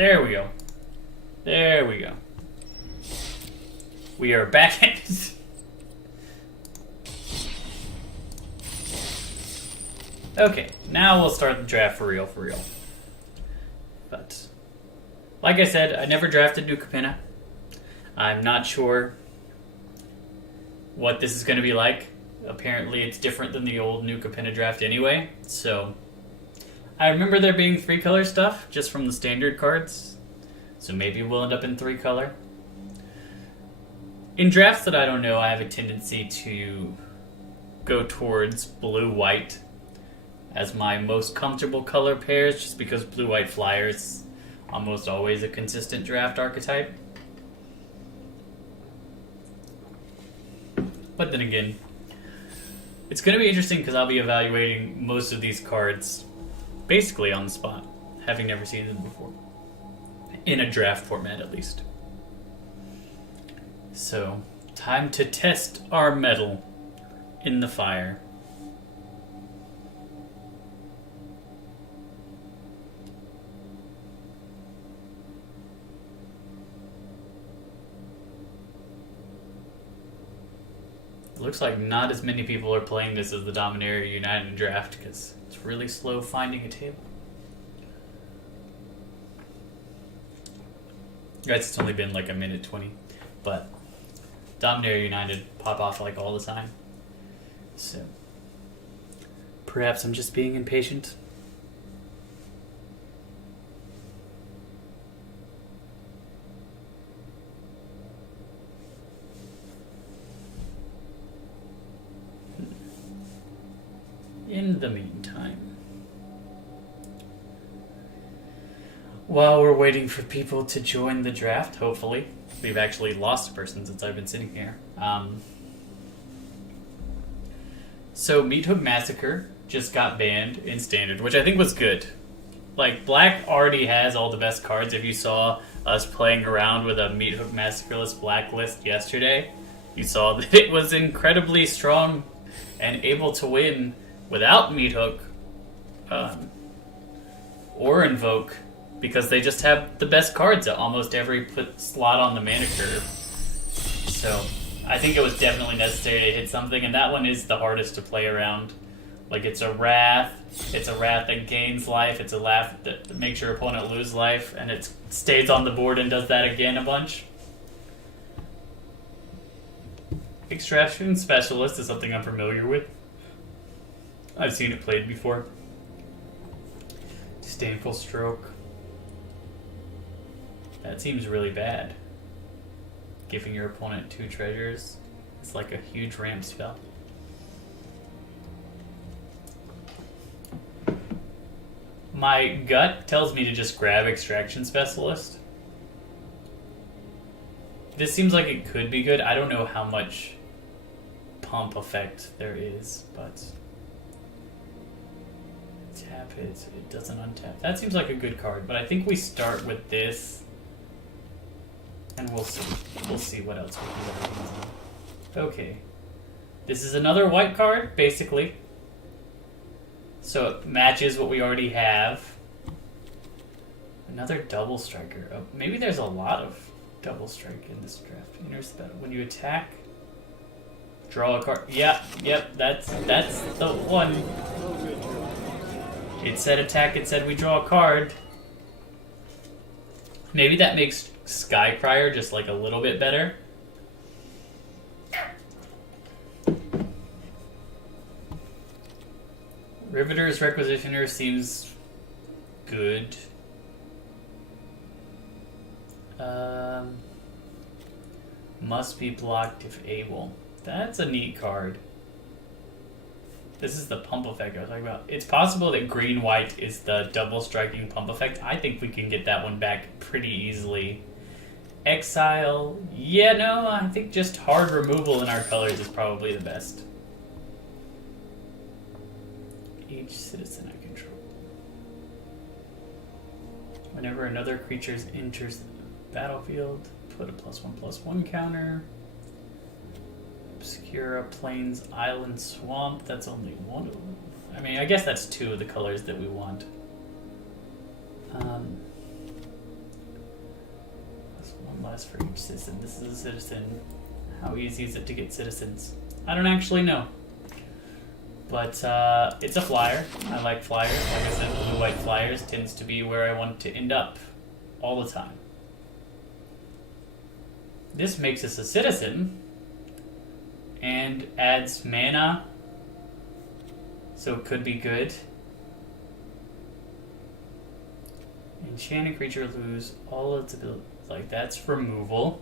There we go. There we go. We are back at it. Okay, now we'll start the draft for real, But, like I said, I never drafted New Capenna. I'm not sure what this is going to be like. Apparently it's different than the old New Capenna draft anyway, so... I remember there being 3-color stuff, just from the standard cards. So maybe we'll end up in 3-color. In drafts that I don't know, I have a tendency to go towards blue-white as my most comfortable color pairs, just because blue-white flyer is almost always a consistent draft archetype. But then again, it's going to be interesting because I'll be evaluating most of these cards basically on the spot, having never seen them before. In a draft format, at least. So, time to test our mettle in the fire. It looks like not as many people are playing this as the Dominaria United draft, because it's really slow finding a table. Guys, it's only been like a minute 20, but Dominaria United pop off like all the time. So, perhaps I'm just being impatient. In the meantime, while we're waiting for people to join the draft, hopefully, we've actually lost a person since I've been sitting here. So Meathook Massacre just got banned in Standard, which I think was good. Like, Black already has all the best cards. If you saw us playing around with a Meathook Massacreless Black list yesterday, you saw that it was incredibly strong and able to win without Meathook or Invoke, because they just have the best cards at almost every slot on the mana curve. So I think it was definitely necessary to hit something, and that one is the hardest to play around. Like, it's a Wrath that gains life, it's a Wrath that makes your opponent lose life, and it stays on the board and does that again a bunch. Extraction Specialist is something I'm familiar with. I've seen it played before. Disdainful Stroke. That seems really bad. Giving your opponent 2 treasures. It's like a huge ramp spell. My gut tells me to just grab Extraction Specialist. This seems like it could be good. I don't know how much pump effect there is, but... Tap it doesn't untap. That seems like a good card, but I think we start with this, and we'll see. We'll see what else we can do. Okay. This is another white card, basically. So it matches what we already have. Another double striker. Oh, maybe there's a lot of double strike in this draft. When you attack, draw a card. Yep, that's the one. It said attack, it said we draw a card. Maybe that makes Skycrier just like a little bit better. Riveter's Requisitioner seems good. Must be blocked if able. That's a neat card. This is the pump effect I was talking about. It's possible that green-white is the double striking pump effect. I think we can get that one back pretty easily. Exile. Yeah, no, I think just hard removal in our colors is probably the best. Each citizen I control. Whenever another creature enters the battlefield, put a +1/+1 counter. Obscura, Plains, Island, Swamp. That's only one of them. I mean, I guess that's 2 of the colors that we want. So one less for each citizen. This is a citizen. How easy is it to get citizens? I don't actually know. But it's a flyer. I like flyers. Like I said, blue-white flyers tends to be where I want to end up all the time. This makes us a citizen and adds mana, so it could be good. Enchanted creature lose all its abilities. Like, that's removal.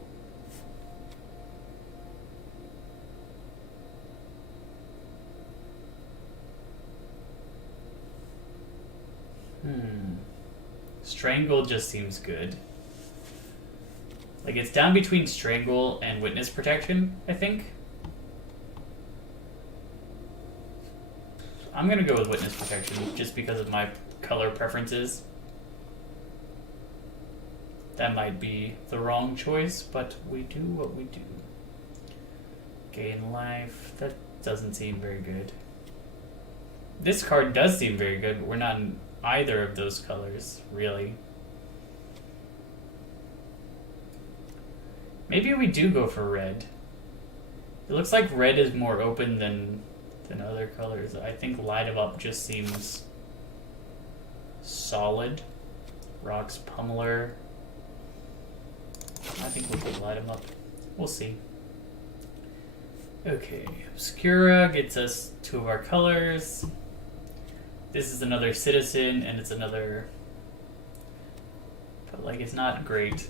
Strangle just seems good. Like, it's down between Strangle and Witness Protection, I think. I'm gonna go with Witness Protection just because of my color preferences. That might be the wrong choice, but we do what we do. Gain life. That doesn't seem very good. This card does seem very good, but we're not in either of those colors, really. Maybe we do go for red. It looks like red is more open than other colors. I think Light 'em Up just seems solid. Rocks Pummeler. I think we'll put Light 'em Up. We'll see. Okay, Obscura gets us 2 of our colors. This is another citizen, and it's another... But, like, it's not great.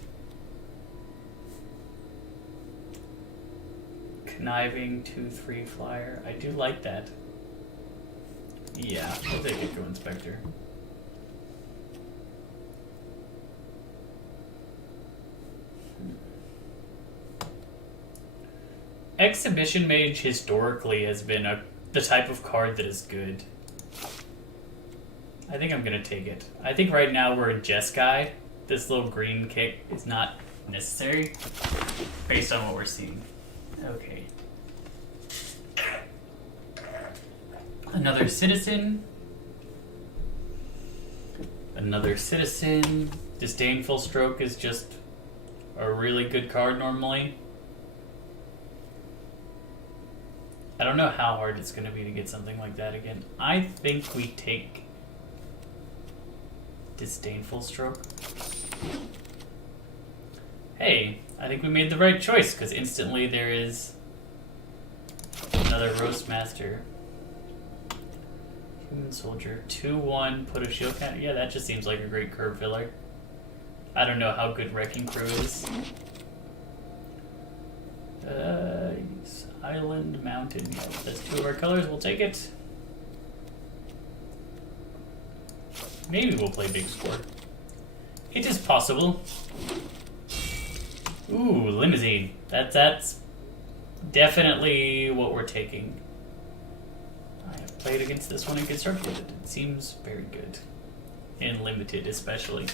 Conniving 2/3 flyer. I do like that. Yeah, we'll take Echo Inspector. Exhibition Mage historically has been the type of card that is good. I think I'm gonna take it. I think right now we're a Jeskai. This little green kick is not necessary based on what we're seeing. Okay. Another citizen. Another citizen. Disdainful Stroke is just a really good card normally. I don't know how hard it's going to be to get something like that again. I think we take Disdainful Stroke. Hey, I think we made the right choice, because instantly there is another Roastmaster. Human Soldier. 2/1, put a shield counter. Yeah, that just seems like a great curve filler. I don't know how good Wrecking Crew is. Island Mountain. Yeah, that's 2 of our colors. We'll take it. Maybe we'll play Big Score. It is possible. Ooh, Limousine. That's definitely what we're taking. I have played against this one in Constructed. It seems very good. In Limited, especially.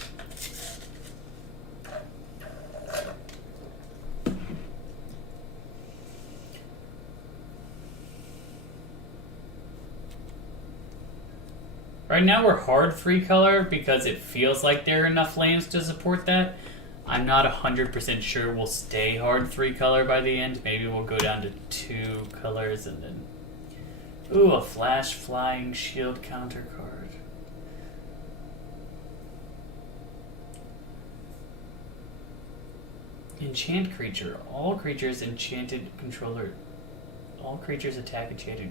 Right now we're hard 3-color because it feels like there are enough lands to support that. I'm not 100% sure we'll stay hard 3-color by the end. Maybe we'll go down to 2 colors and then... Ooh, a Flash Flying Shield counter card. Enchant creature. All creatures enchanted controller... All creatures attack enchanted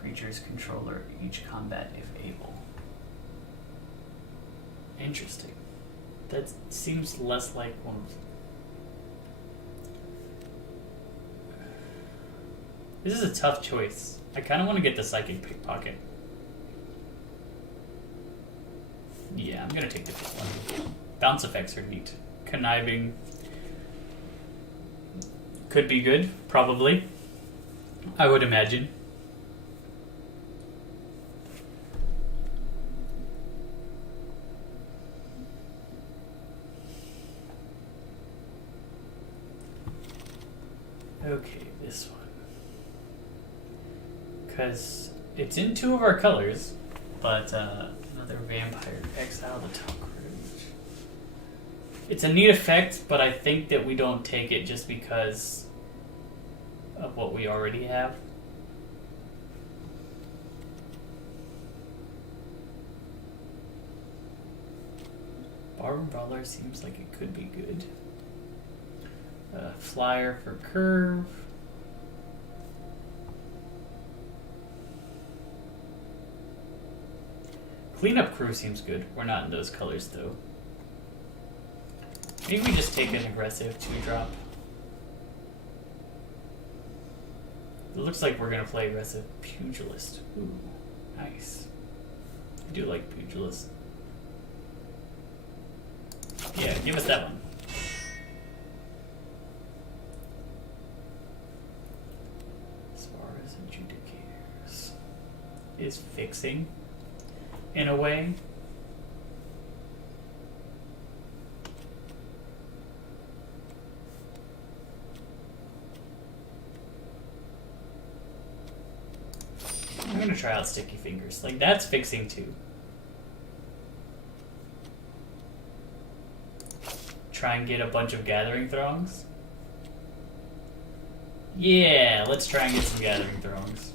creature's controller each combat if able. Interesting. That seems less like one of... This is a tough choice. I kind of want to get the Psychic Pickpocket. Yeah, I'm going to take the fifth one. Bounce effects are neat. Conniving could be good, probably. I would imagine. Okay, this one. Because it's in 2 of our colors, but another Vampire. Exile the top Rouge. It's a neat effect, but I think that we don't take it just because of what we already have. Barroom Brawler seems like it could be good. Flyer for curve. Cleanup Crew seems good. We're not in those colors though. Maybe we just take an aggressive 2-drop. It looks like we're gonna play aggressive Pugilist. Ooh, nice. I do like Pugilist. Yeah, give us that one. As far as adjudicators is fixing in a way. I'm gonna try out Sticky Fingers. Like, that's fixing too. Try and get a bunch of Gathering Throngs. Yeah, let's try and get some Gathering Throngs.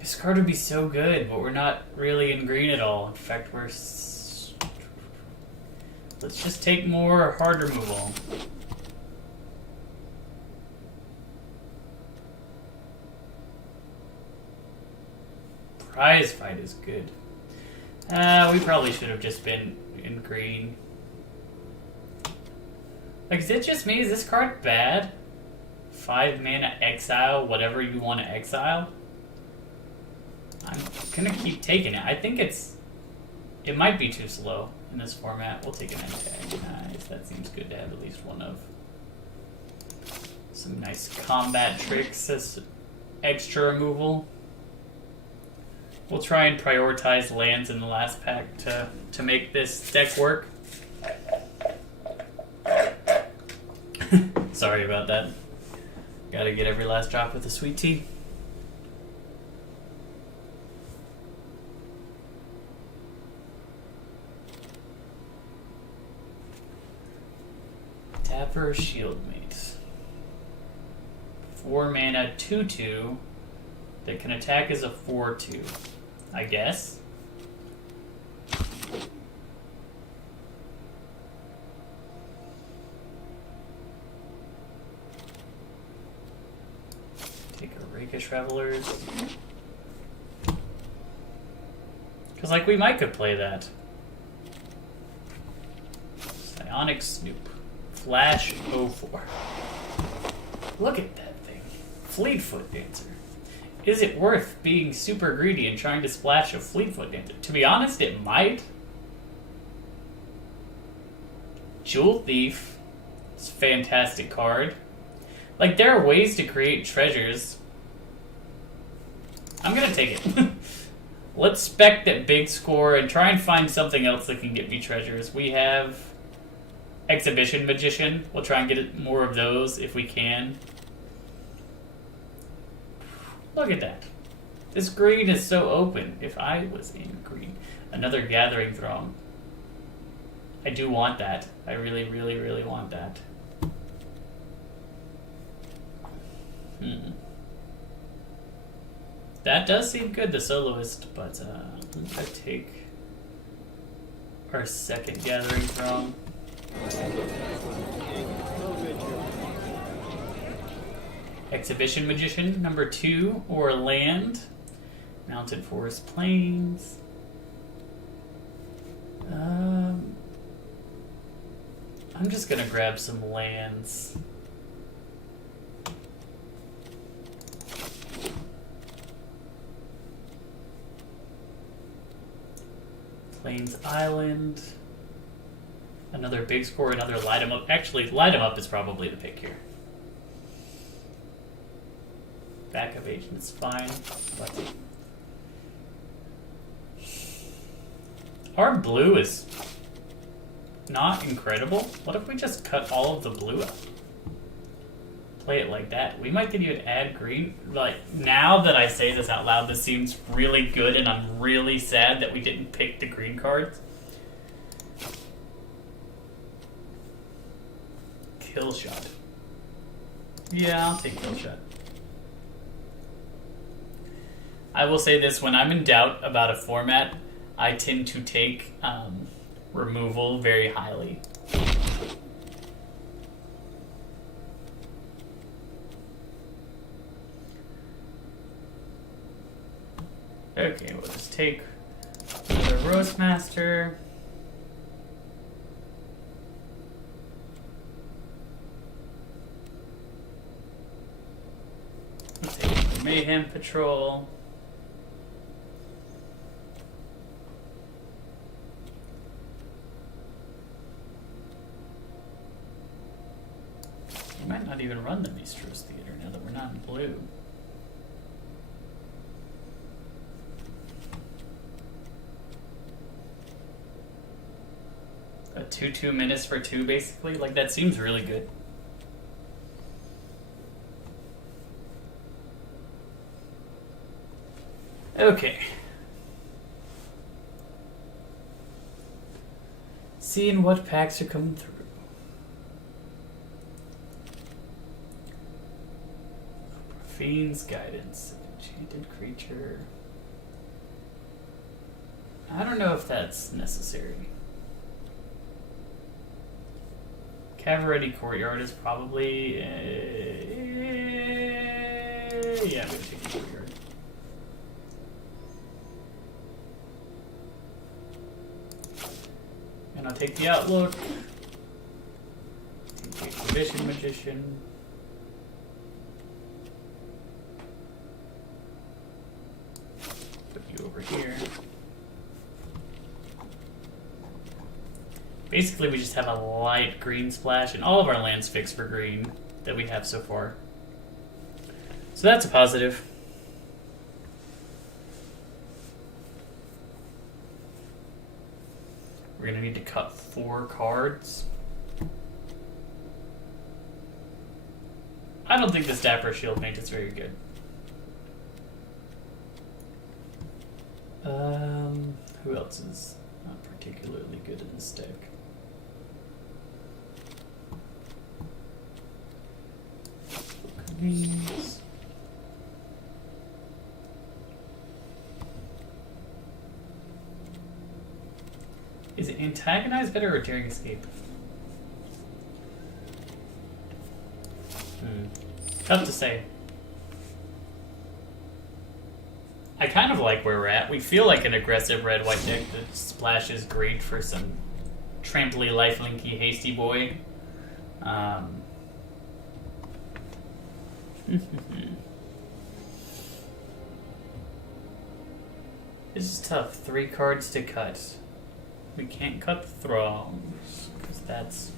This card would be so good, but we're not really in green at all. In fact, we're... Let's just take more hard removal. Prize Fight is good. We probably should have just been in green. Like, is it just me? Is this card bad? 5 mana exile, whatever you want to exile? I'm gonna keep taking it. I think it might be too slow in this format. We'll take an antagonize. That seems good to have at least one of. Some nice combat tricks as extra removal. We'll try and prioritize lands in the last pack to make this deck work. Sorry about that. Gotta get every last drop with the sweet tea. Tapper Shieldmate. 4 mana 2/2 that can attack as a 4/2. I guess. Take a Rakish Revelers. Because, like, we might could play that. Psionic Snoop. Flash 04. Look at that thing. Fleetfoot Dancer. Is it worth being super greedy and trying to splash a Fleetfoot Dancer? To be honest, it might. Jewel Thief. It's a fantastic card. Like, there are ways to create treasures. I'm gonna take it. Let's spec that big score and try and find something else that can get me treasures. We have Exhibition Magician. We'll try and get more of those if we can. Look at that. This green is so open. If I was in green. Another Gathering Throng. I do want that. I really, really, really want that. That does seem good, the Soloist, but I'm gonna take our second Gathering Throng. Exhibition Magician, number 2, or land. Mountain Forest Plains. I'm just gonna grab some lands. Plains Island. Another big score, another light 'em up. Actually, light 'em up is probably the pick here. Backup agent's fine. But our blue is not incredible. What if we just cut all of the blue out? play it like that. We might give you an add green. Like, now that I say this out loud, this seems really good, and I'm really sad that we didn't pick the green cards. Kill shot. Yeah, I'll take kill shot. I will say this, when I'm in doubt about a format, I tend to take removal very highly. Okay, we'll just take the Roast Master. We'll take the Mayhem Patrol. You might not even run the Bistros Theater now that we're not in blue. A 2/2 menace for 2, basically? Like, that seems really good. Okay. Seeing what packs are coming through. Fiend's Guidance. Enchanted creature. I don't know if that's necessary. Cavalry Courtyard is probably... yeah, I'm going to take the Courtyard. And I'll take the Outlook. Take the Vision Magician. Put you over here. Basically, we just have a light green splash, and all of our lands fixed for green that we have so far. So that's a positive. We're going to need to cut 4 cards. I don't think this Dapper Shield Mage is very good. Who else is not particularly good in this deck? These. Is it Antagonize better or Daring Escape? Tough to say. I kind of like where we're at. We feel like an aggressive red-white deck that splashes great for some tramply, lifelinky, hasty boy. This is tough. 3 cards to cut. We can't cut the Throngs, because that's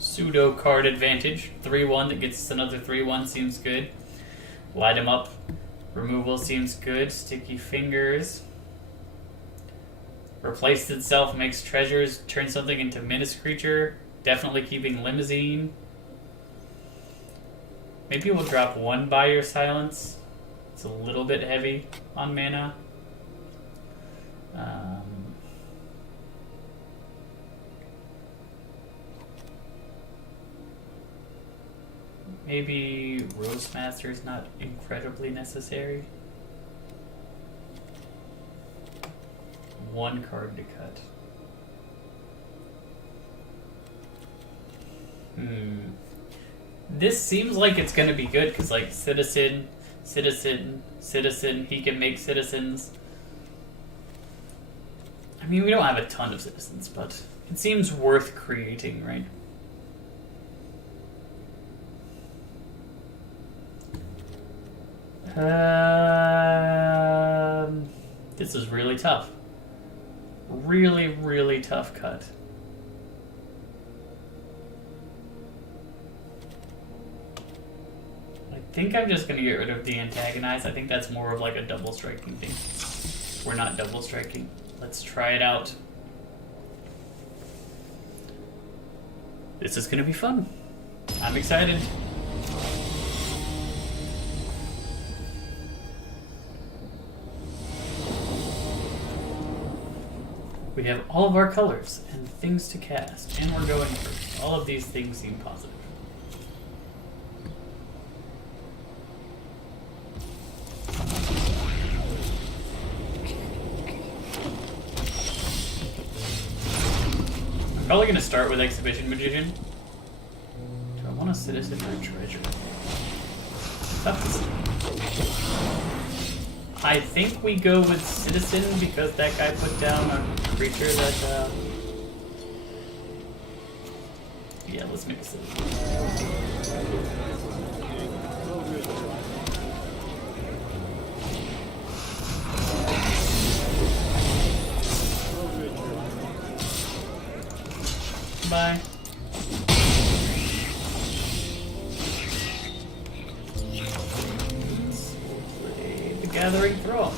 pseudo card advantage. 3/1 that gets us another 3/1 seems good. Light him up. Removal seems good. Sticky Fingers. Replaced itself, makes treasures, turn something into menace creature. Definitely keeping Limousine. Maybe we'll drop 1 by your Silence. It's a little bit heavy on mana. Maybe Roast Master is not incredibly necessary. 1 card to cut. This seems like it's gonna be good because, like, Citizen, he can make citizens. I mean, we don't have a ton of citizens, but it seems worth creating, right? This is really tough. Really, really tough cut. I think I'm just going to get rid of the Antagonize. I think that's more of like a double striking thing. We're not double striking. Let's try it out. This is going to be fun. I'm excited. We have all of our colors and things to cast, and we're going first. All of these things seem positive. I'm probably going to start with Exhibition Magician. Do I want a Citizen or a Treasure? Tough to see. I think we go with Citizen because that guy put down a creature that, yeah, let's make a Citizen. Bye. Gathering Thrall.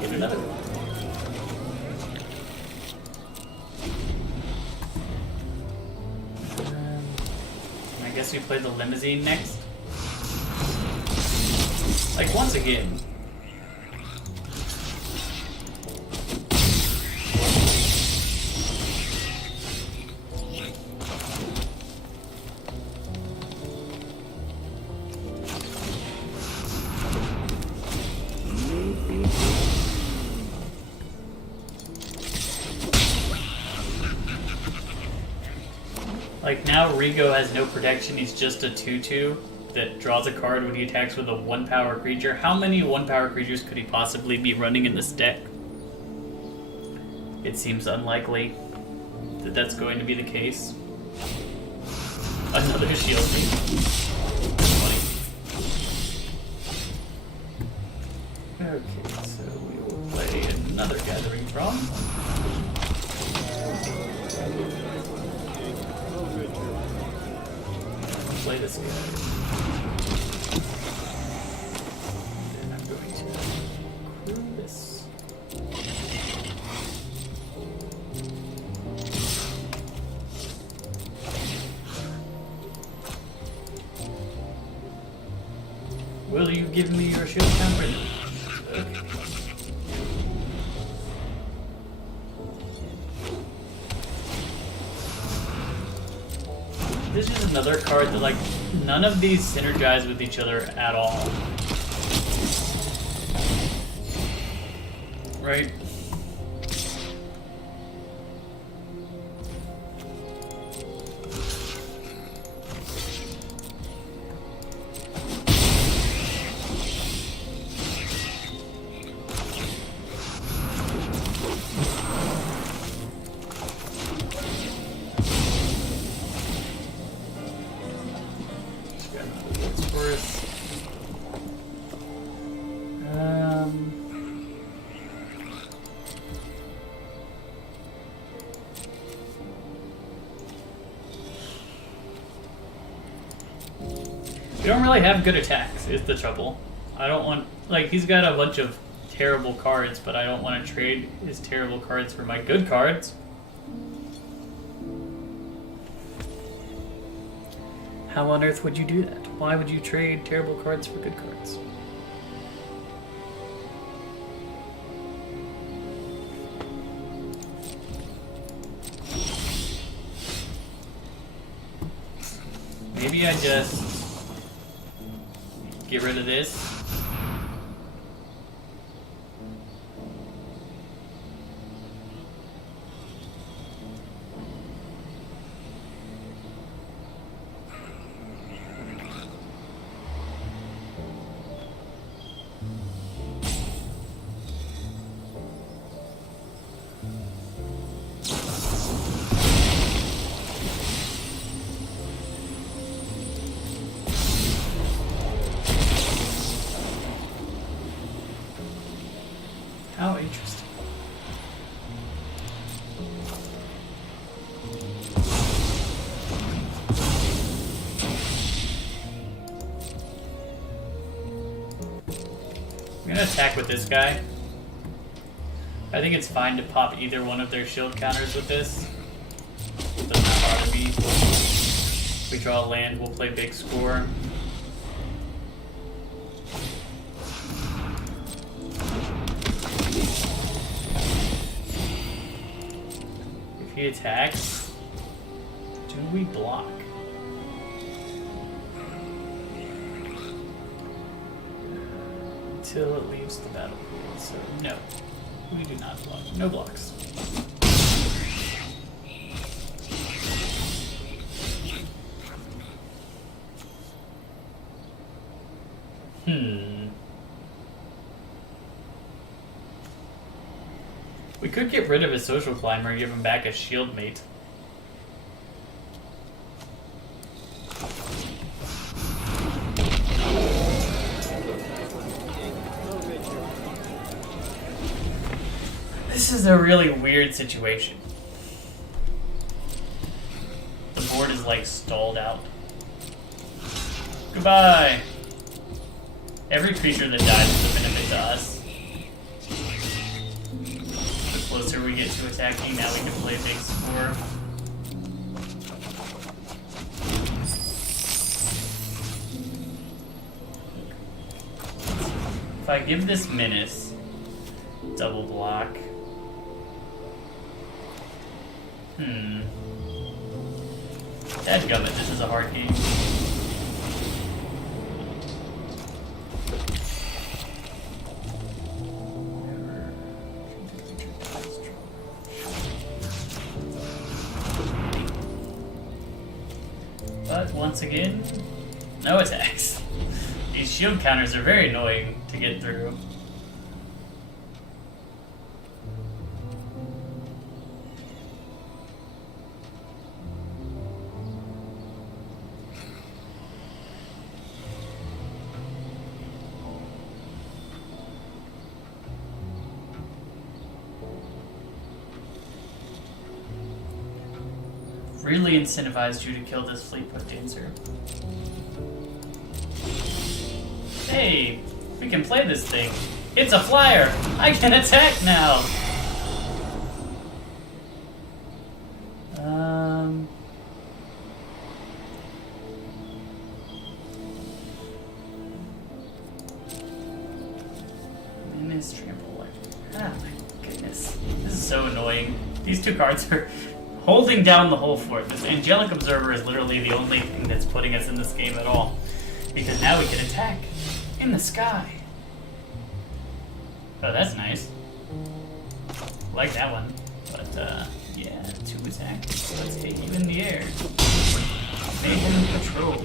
Get another one. I guess we play the Limousine next. Like, once again. Like, now Rigo has no protection, he's just a 2/2 that draws a card when he attacks with a 1-power creature. How many 1-power creatures could he possibly be running in this deck? It seems unlikely that that's going to be the case. Another shield thing. Funny. Okay, so we will play another Gathering Thrall. Play this guy. Then I'm going to crew this. Will you give me your shield counter? Okay. This is another card that, like, none of these synergize with each other at all. Right? We don't really have good attacks, is the trouble. I don't want... Like, he's got a bunch of terrible cards, but I don't want to trade his terrible cards for my good cards. How on earth would you do that? Why would you trade terrible cards for good cards? Maybe I just get rid of this. How interesting. I'm gonna attack with this guy. I think it's fine to pop either one of their shield counters with this. It doesn't bother me. If we draw a land, we'll play big score. He attacks. Do we block? Until it leaves the battlefield. So no, we do not block. No blocks. We could get rid of his social climber and give him back a shield mate. This is a really weird situation. The board is like stalled out. Goodbye! Every creature that dies is a benefit to us. The closer we get to attacking, now we can play big score. If I give this Menace double block. Dadgummit, this is a hard game. But once again, no attacks. These shield counters are very annoying to get through. Really incentivized you to kill this Fleetfoot Dancer. Hey, we can play this thing. It's a flyer! I can attack now! Menace Trample. Ah, my goodness. This is so annoying. These two cards are holding down the whole fort. This Angelic Observer is literally the only thing that's putting us in this game at all. Because now we can attack in the sky. Oh, that's nice. Like that one. But, yeah, 2 attacks. Let's take you in the air. Mayhem Patrol.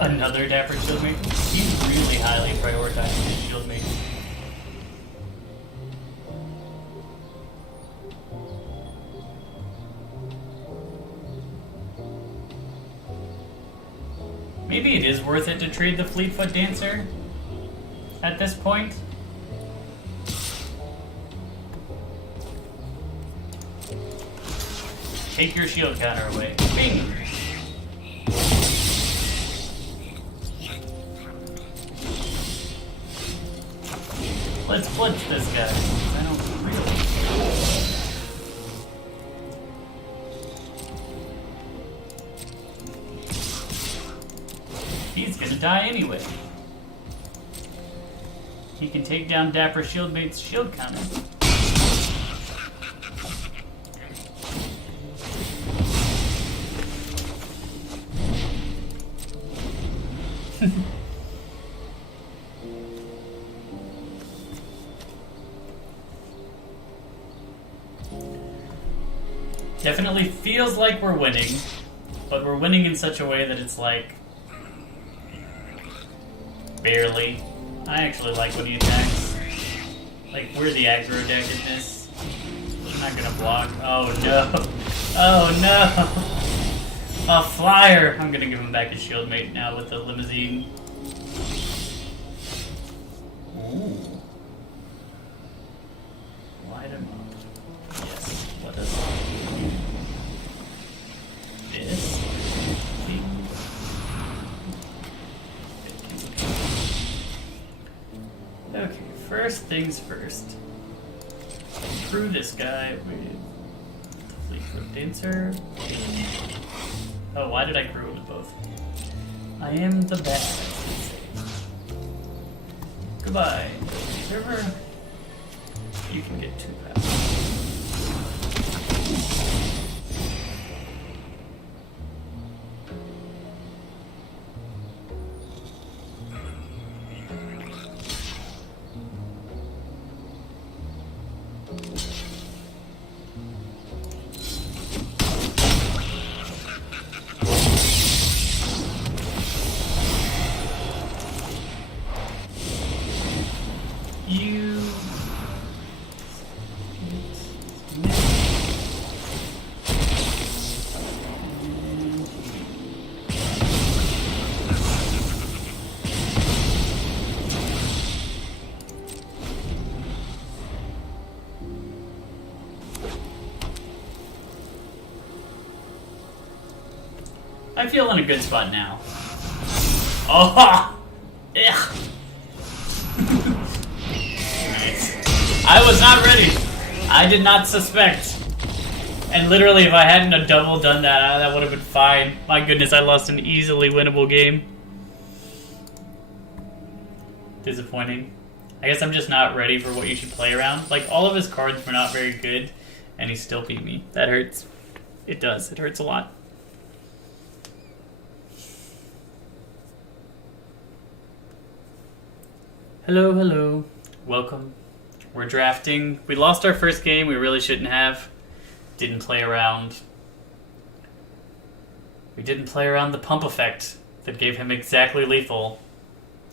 Another Dapper Shieldmate. He's really highly prioritizing his Shieldmate. Maybe it is worth it to trade the Fleetfoot Dancer at this point. Take your shield counter away. Bing! Let's blitz this guy. I don't really. He's gonna die anyway. He can take down Dapper Shieldmate's shield counter. Definitely feels like we're winning, but we're winning in such a way that it's like barely. I actually like when he attacks. Like, we're the aggro deck in this. I'm not gonna block. Oh no! Oh no! A flyer! I'm gonna give him back his shieldmate now with the limousine. Ooh. Light him up. Yes, let us do this. Okay, first things first. Crew this guy with the Fleetfoot Dancer. Oh, why did I crew with both? I am the bad. Goodbye. Server. You can get 2 power. I feel in a good spot now. Oh! Ugh. Nice. I was not ready. I did not suspect. And literally, if I hadn't have double done that, that would have been fine. My goodness, I lost an easily winnable game. Disappointing. I guess I'm just not ready for what you should play around. Like, all of his cards were not very good, and he still beat me. That hurts. It does. It hurts a lot. Hello, hello. Welcome. We're drafting. We lost our first game. We really shouldn't have. Didn't play around. We didn't play around the pump effect that gave him exactly lethal.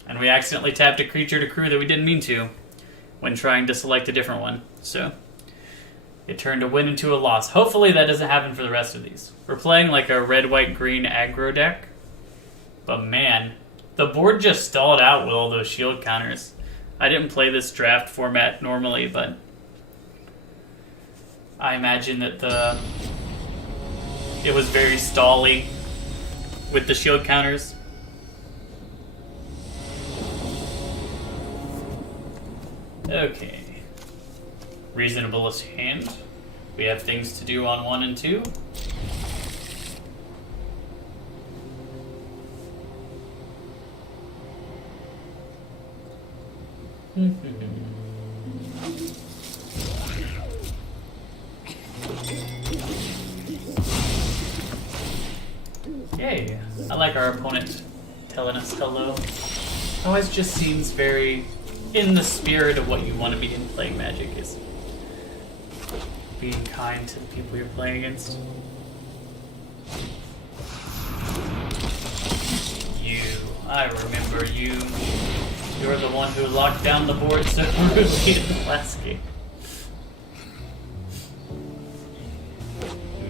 And we accidentally tapped a creature to crew that we didn't mean to when trying to select a different one. So it turned a win into a loss. Hopefully that doesn't happen for the rest of these. We're playing like a red, white, green aggro deck. But man, the board just stalled out with all those shield counters. I didn't play this draft format normally, but I imagine that it was very stally with the shield counters. Okay. Reasonablest hand. We have things to do on 1 and 2. Yay. I like our opponent telling us hello. Always just seems very in the spirit of what you want to be in playing Magic, is being kind to the people you're playing against. You. I remember you. You're the one who locked down the board so rudely in the last game.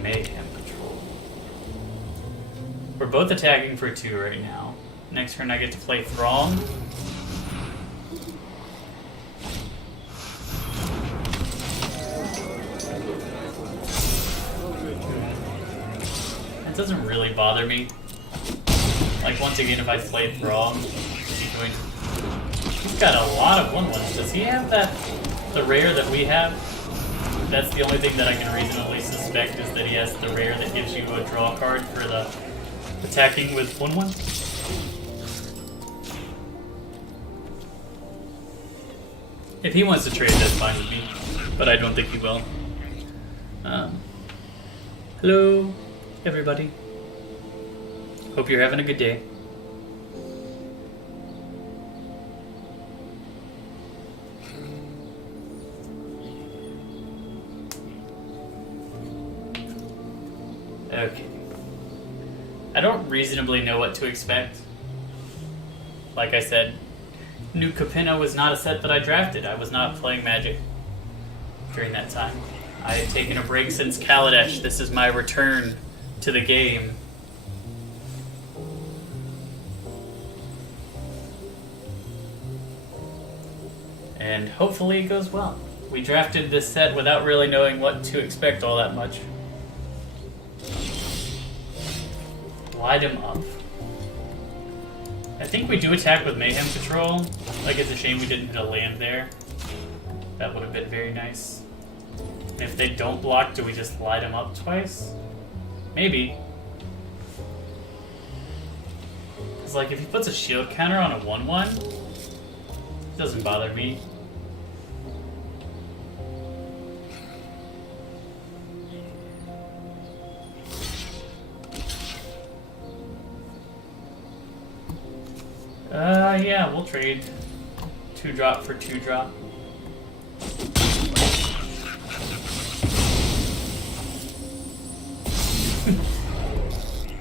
Mayhem Patrol. We're both attacking for 2 right now. Next turn I get to play Throng. That doesn't really bother me. Like, once again, if I play Throng, is he going to... He's got a lot of 1/1s. Does he have the rare that we have? That's the only thing that I can reasonably suspect, is that he has the rare that gives you a draw card for the attacking with 1/1. If he wants to trade, that's fine with me, but I don't think he will. Hello, everybody. Hope you're having a good day. Okay. I don't reasonably know what to expect. Like I said, New Capenna was not a set that I drafted. I was not playing Magic during that time. I had taken a break since Kaladesh. This is my return to the game. And hopefully it goes well. We drafted this set without really knowing what to expect all that much. Light him up. I think we do attack with Mayhem Patrol. Like, it's a shame we didn't hit a land there. That would have been very nice. And if they don't block, do we just light him up twice? Maybe. Because, like, if he puts a shield counter on a 1/1, Doesn't bother me. Yeah, we'll trade 2-drop for 2-drop.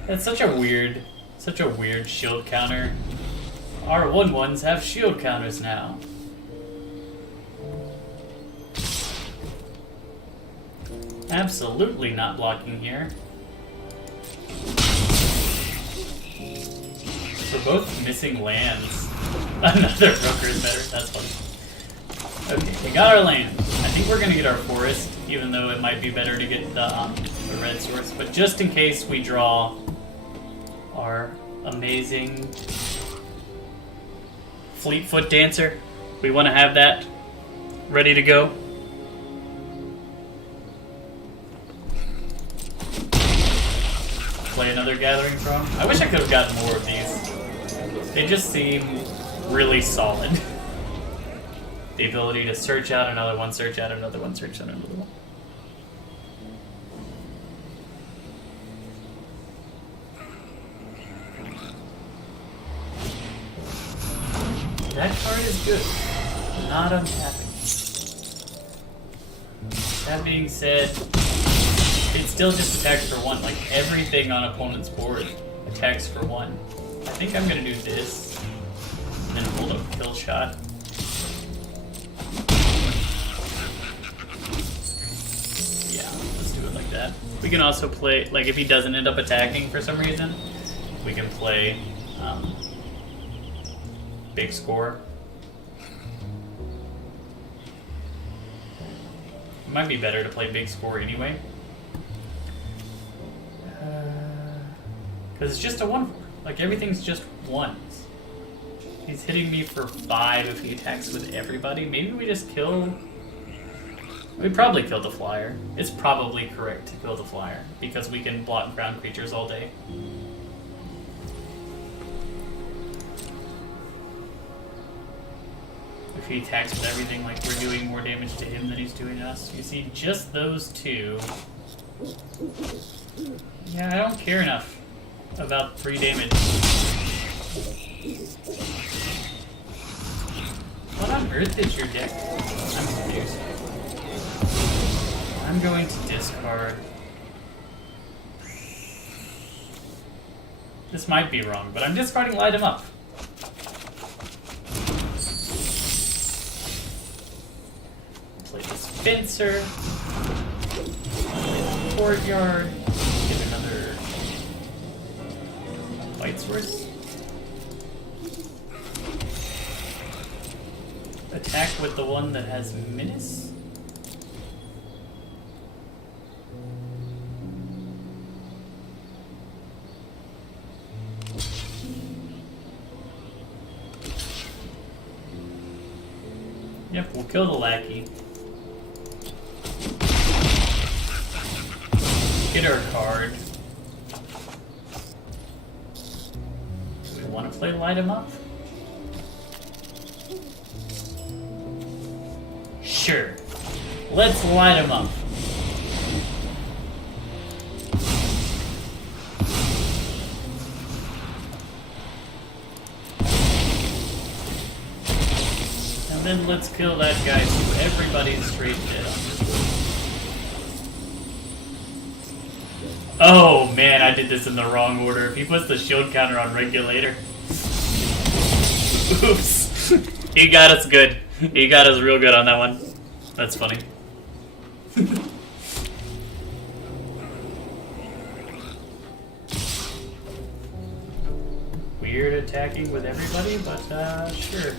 That's such a weird shield counter. Our 1/1s have shield counters now. Absolutely not blocking here. We're both missing lands. Another broker is better. That's funny. Okay, we got our land. I think we're gonna get our forest, even though it might be better to get the red source. But just in case we draw our amazing Fleetfoot Dancer, we want to have that ready to go. Play another Gathering Throne. I wish I could have gotten more of these. They just seem really solid. The ability to search out another one, search out another one, search out another one. That card is good. Not untapping. That being said, it still just attacks for 1. Like, everything on opponent's board attacks for 1. I think I'm gonna do this, and then hold up kill shot. Yeah, let's do it like that. We can also play, like, if he doesn't end up attacking for some reason, we can play big score. It might be better to play big score anyway. Because it's just a 1/4. Like, everything's just 1s. He's hitting me for 5 if he attacks with everybody. Maybe we just kill... We probably kill the flyer. It's probably correct to kill the flyer, because we can block ground creatures all day. If he attacks with everything, like, we're doing more damage to him than he's doing us. You see, just those 2. Yeah, I don't care enough about 3 damage. What on earth is your deck? I'm confused. I'm going to discard. This might be wrong, but I'm discarding Light 'em Up. Play this Fencer. Play the Courtyard. Get another White Source. Attack with the one that has Menace. Yep, we'll kill the lackey. Get our card. Do we want to play Light 'em Up? Sure. Let's light 'em up. And then let's kill that guy so everybody's straight dead on this one. Oh man, I did this in the wrong order. If he puts the shield counter on Regulator. Oops. He got us good. He got us real good on that one. That's funny. Weird attacking with everybody, but sure.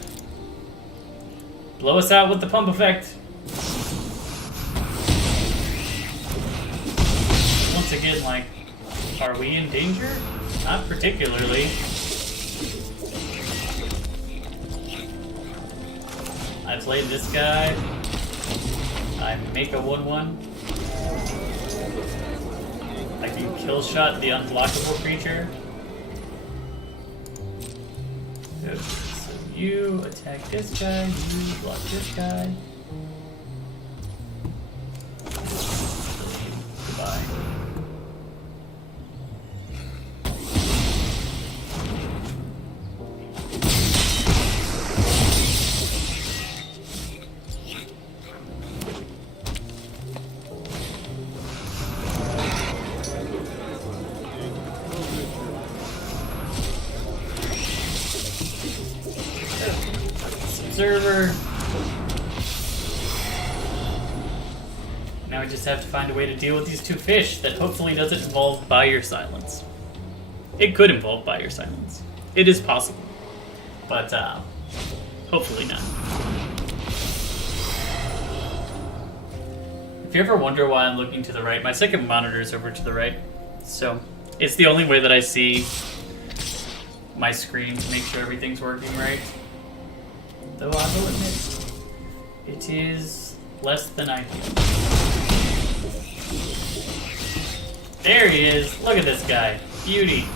Blow us out with the pump effect. Once again, like, are we in danger? Not particularly. I played this guy. I make a 1/1. I can kill shot the unblockable creature. So You attack this guy, you block this guy. Goodbye. Observer. Now we just have to find a way to deal with these two fish that hopefully doesn't involve Buy Your Silence. It could involve Buy Your Silence. It is possible. But, hopefully not. If you ever wonder why I'm looking to the right, my second monitor is over to the right. So, it's the only way that I see my screen to make sure everything's working right. Though I will admit, it is less than ideal. There he is! Look at this guy. Beauty.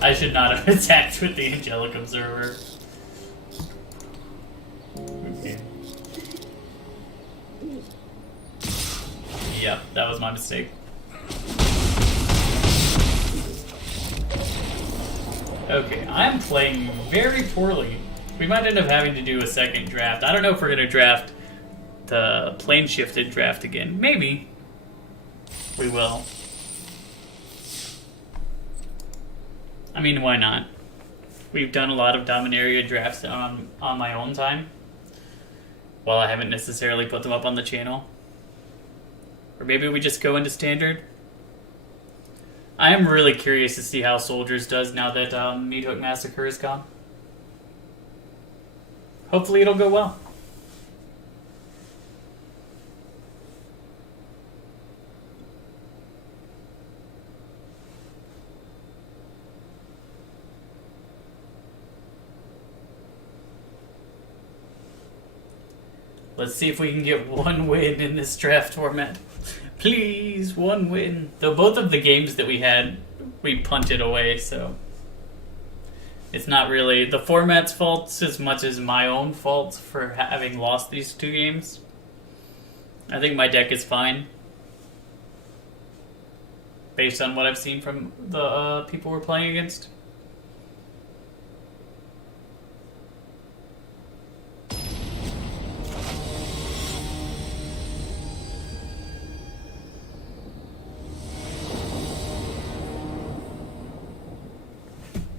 I should not have attacked with the Angelic Observer. Okay. Yep, that was my mistake. Okay, I'm playing very poorly. We might end up having to do a second draft. I don't know if we're going to draft the Planeshifted draft again. Maybe. We will. I mean, why not? We've done a lot of Dominaria drafts on my own time. While I haven't necessarily put them up on the channel. Or maybe we just go into Standard. I am really curious to see how Soldiers does now that Meathook Massacre is gone. Hopefully it'll go well. Let's see if we can get one win in this draft format. Please, one win. Though both of the games that we had, we punted away, so... It's not really the format's fault as much as my own fault for having lost these two games. I think my deck is fine. Based on what I've seen from the people we're playing against.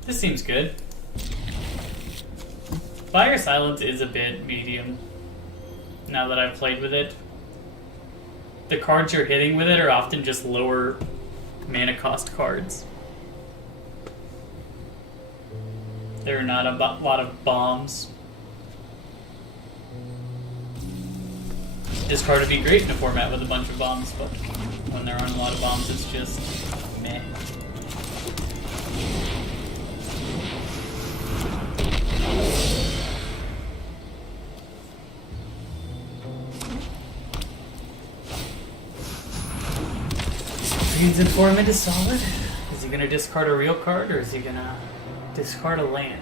This seems good. Fire Silence is a bit medium, now that I've played with it. The cards you're hitting with it are often just lower mana cost cards. There are not a lot of bombs. This card would be great in a format with a bunch of bombs, but when there aren't a lot of bombs, it's just meh. Green's Informant is solid. Is he going to discard a real card, or is he going to discard a land?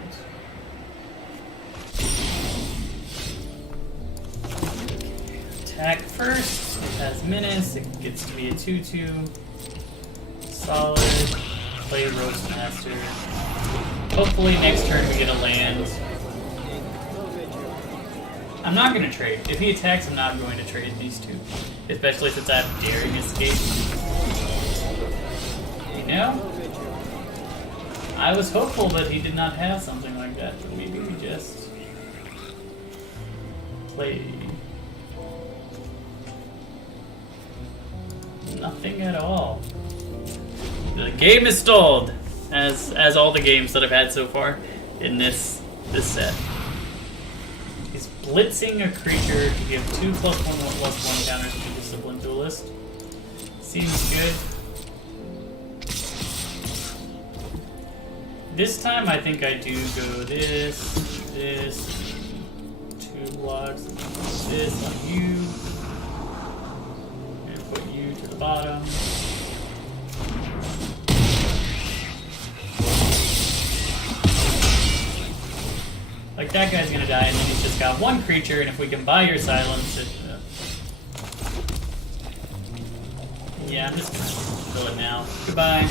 Attack first. It has Menace. It gets to be a 2/2. Solid. Play Roast Master. Hopefully next turn we get a land. I'm not going to trade. If he attacks, I'm not going to trade these two. Especially since I have Daring Escape. You know? I was hopeful that he did not have something like that, but maybe he just played nothing at all. The game is stalled, as all the games that I've had so far in this set. He's blitzing a creature to give 2+1/+1 counters to Disciplined Duelist. Seems good. This time I think I do go this, 2 blocks, this on you. Put you to the bottom. Like, that guy's gonna die, and then he's just got one creature, and if we can buy your silence, it... Yeah, I'm just gonna kill it now. Goodbye.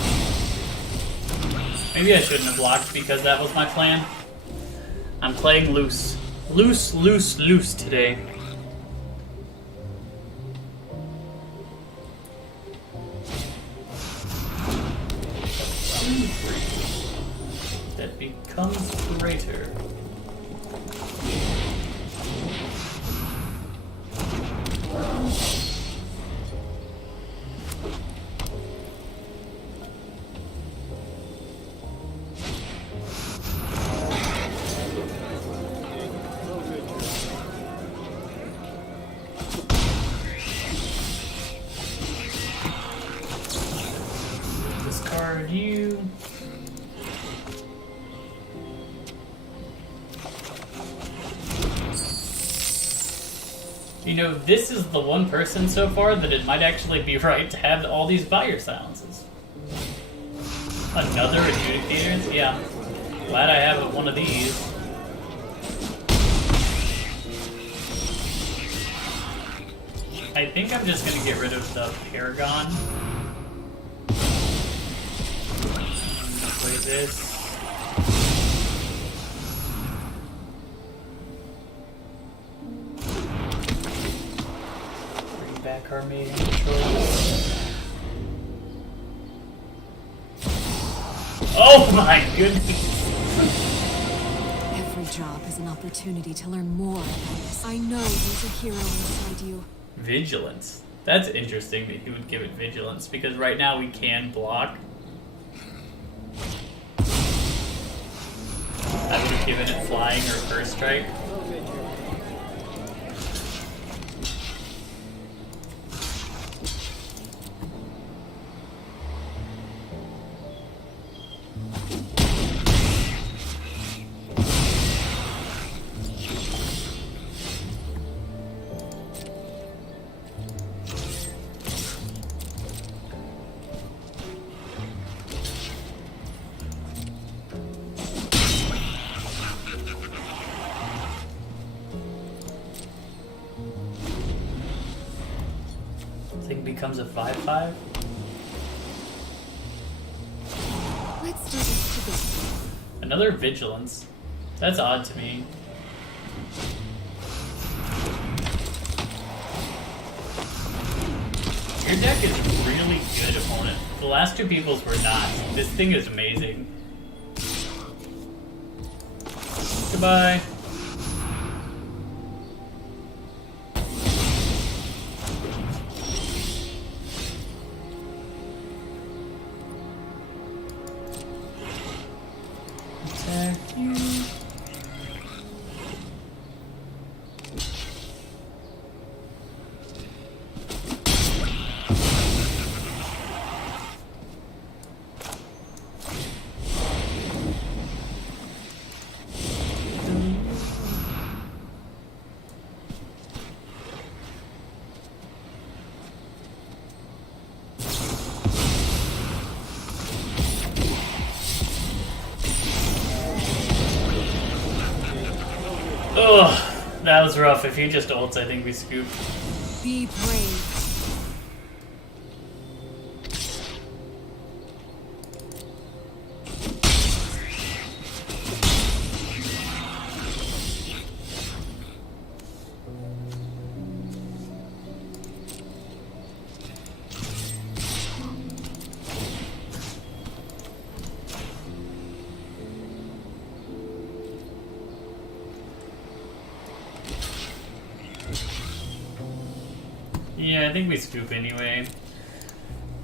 Maybe I shouldn't have blocked because that was my plan. I'm playing loose. Loose, loose, loose today. That becomes greater. Discard you. You know, this is the one person so far that it might actually be right to have all these buyer silences. Another adjudicators? Yeah. Glad I have one of these. I think I'm just gonna get rid of the Paragon. Play this. Bring back our main controls. Oh my goodness! Every job is an opportunity to learn more about this. I know there's a hero inside you. Vigilance. That's interesting that he would give it vigilance, because right now we can block. I would have given it flying or first strike. Thing becomes a 5/5. Let's do this together. Another vigilance. That's odd to me. Your deck is really good, opponent. The last two people's were not. This thing is amazing. Goodbye. Attack you. Ugh, that was rough. If he just ults, I think we scoop. Be brave. Yeah, I think we scoop anyway.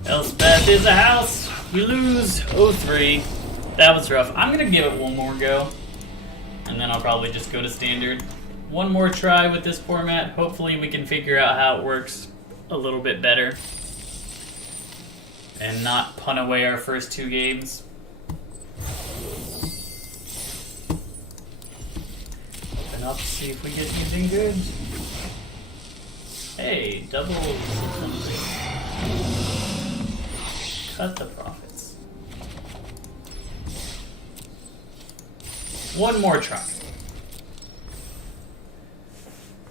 Elspeth is a house. We lose 0-3. That was rough. I'm gonna give it one more go, and then I'll probably just go to standard. One more try with this format. Hopefully we can figure out how it works a little bit better and not punt away our first two games. Open up, see if we get anything good. Hey, double something. Cut the profits. One more try.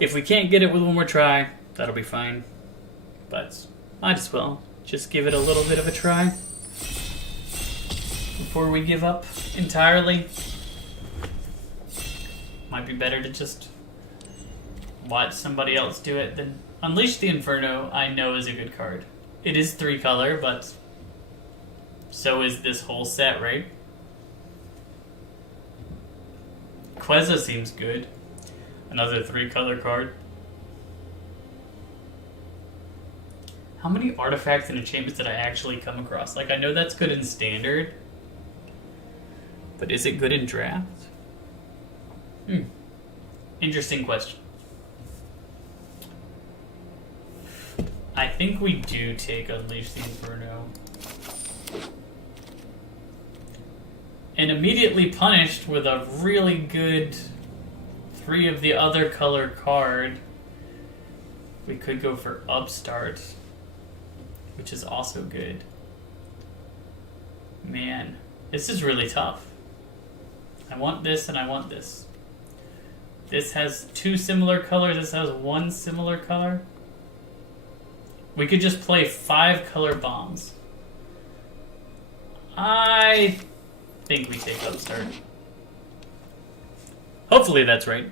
If we can't get it with one more try, that'll be fine. But might as well just give it a little bit of a try before we give up entirely. Might be better to just watch somebody else do it than Unleash the Inferno. I know is a good card. It is 3 color, but so is this whole set, right? Queza seems good. Another 3 color card. How many artifacts and enchantments did I actually come across? Like, I know that's good in Standard, but is it good in Draft? Interesting question. I think we do take Unleash the Inferno. And immediately punished with a really good 3 of the other color card. We could go for Upstart, which is also good. Man, this is really tough. I want this and I want this. This has 2 similar colors, this has 1 similar color. We could just play 5 color bombs. I think we take Upstart. Hopefully that's right.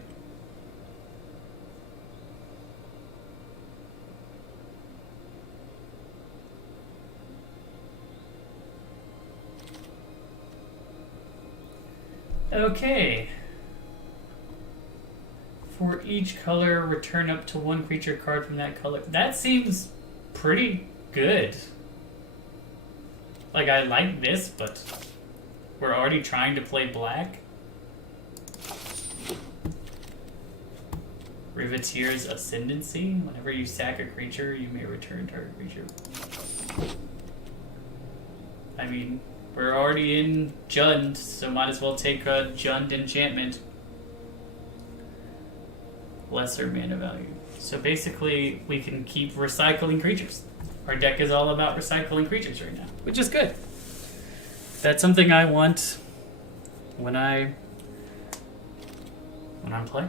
Okay. For each color, return up to 1 creature card from that color. That seems pretty good. Like, I like this, but we're already trying to play black. Riveteer's Ascendancy. Whenever you sack a creature, you may return target creature. I mean, we're already in Jund, so might as well take a Jund enchantment. Lesser mana value. So basically, we can keep recycling creatures. Our deck is all about recycling creatures right now, which is good. That's something I want when I'm playing.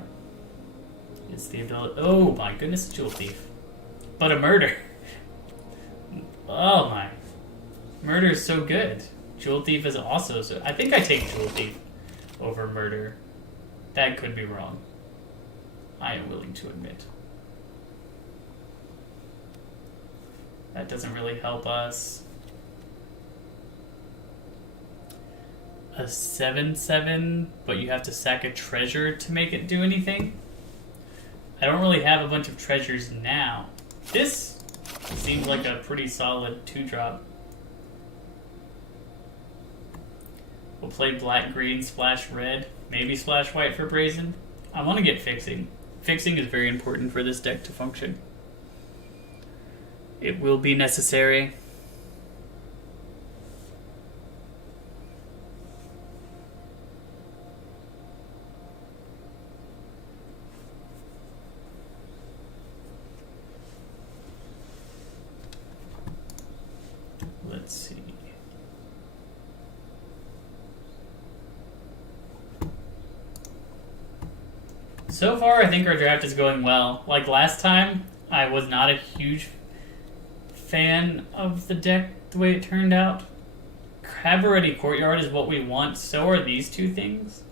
It's the ability. Oh my goodness, Jewel Thief, but a murder. Oh my, murder is so good. Jewel Thief is also so. I think I take Jewel Thief over murder. That could be wrong. I am willing to admit. That doesn't really help us. A 7/7, but you have to sack a treasure to make it do anything. I don't really have a bunch of treasures now. This seems like a pretty solid 2-drop. We'll play black, green, splash red, maybe splash white for Brazen. I want to get fixing. Fixing is very important for this deck to function. It will be necessary. Let's see. So far, I think our draft is going well. Like last time, I was not a huge fan of the deck the way it turned out. Cabaret Courtyard is what we want, so are these 2 things.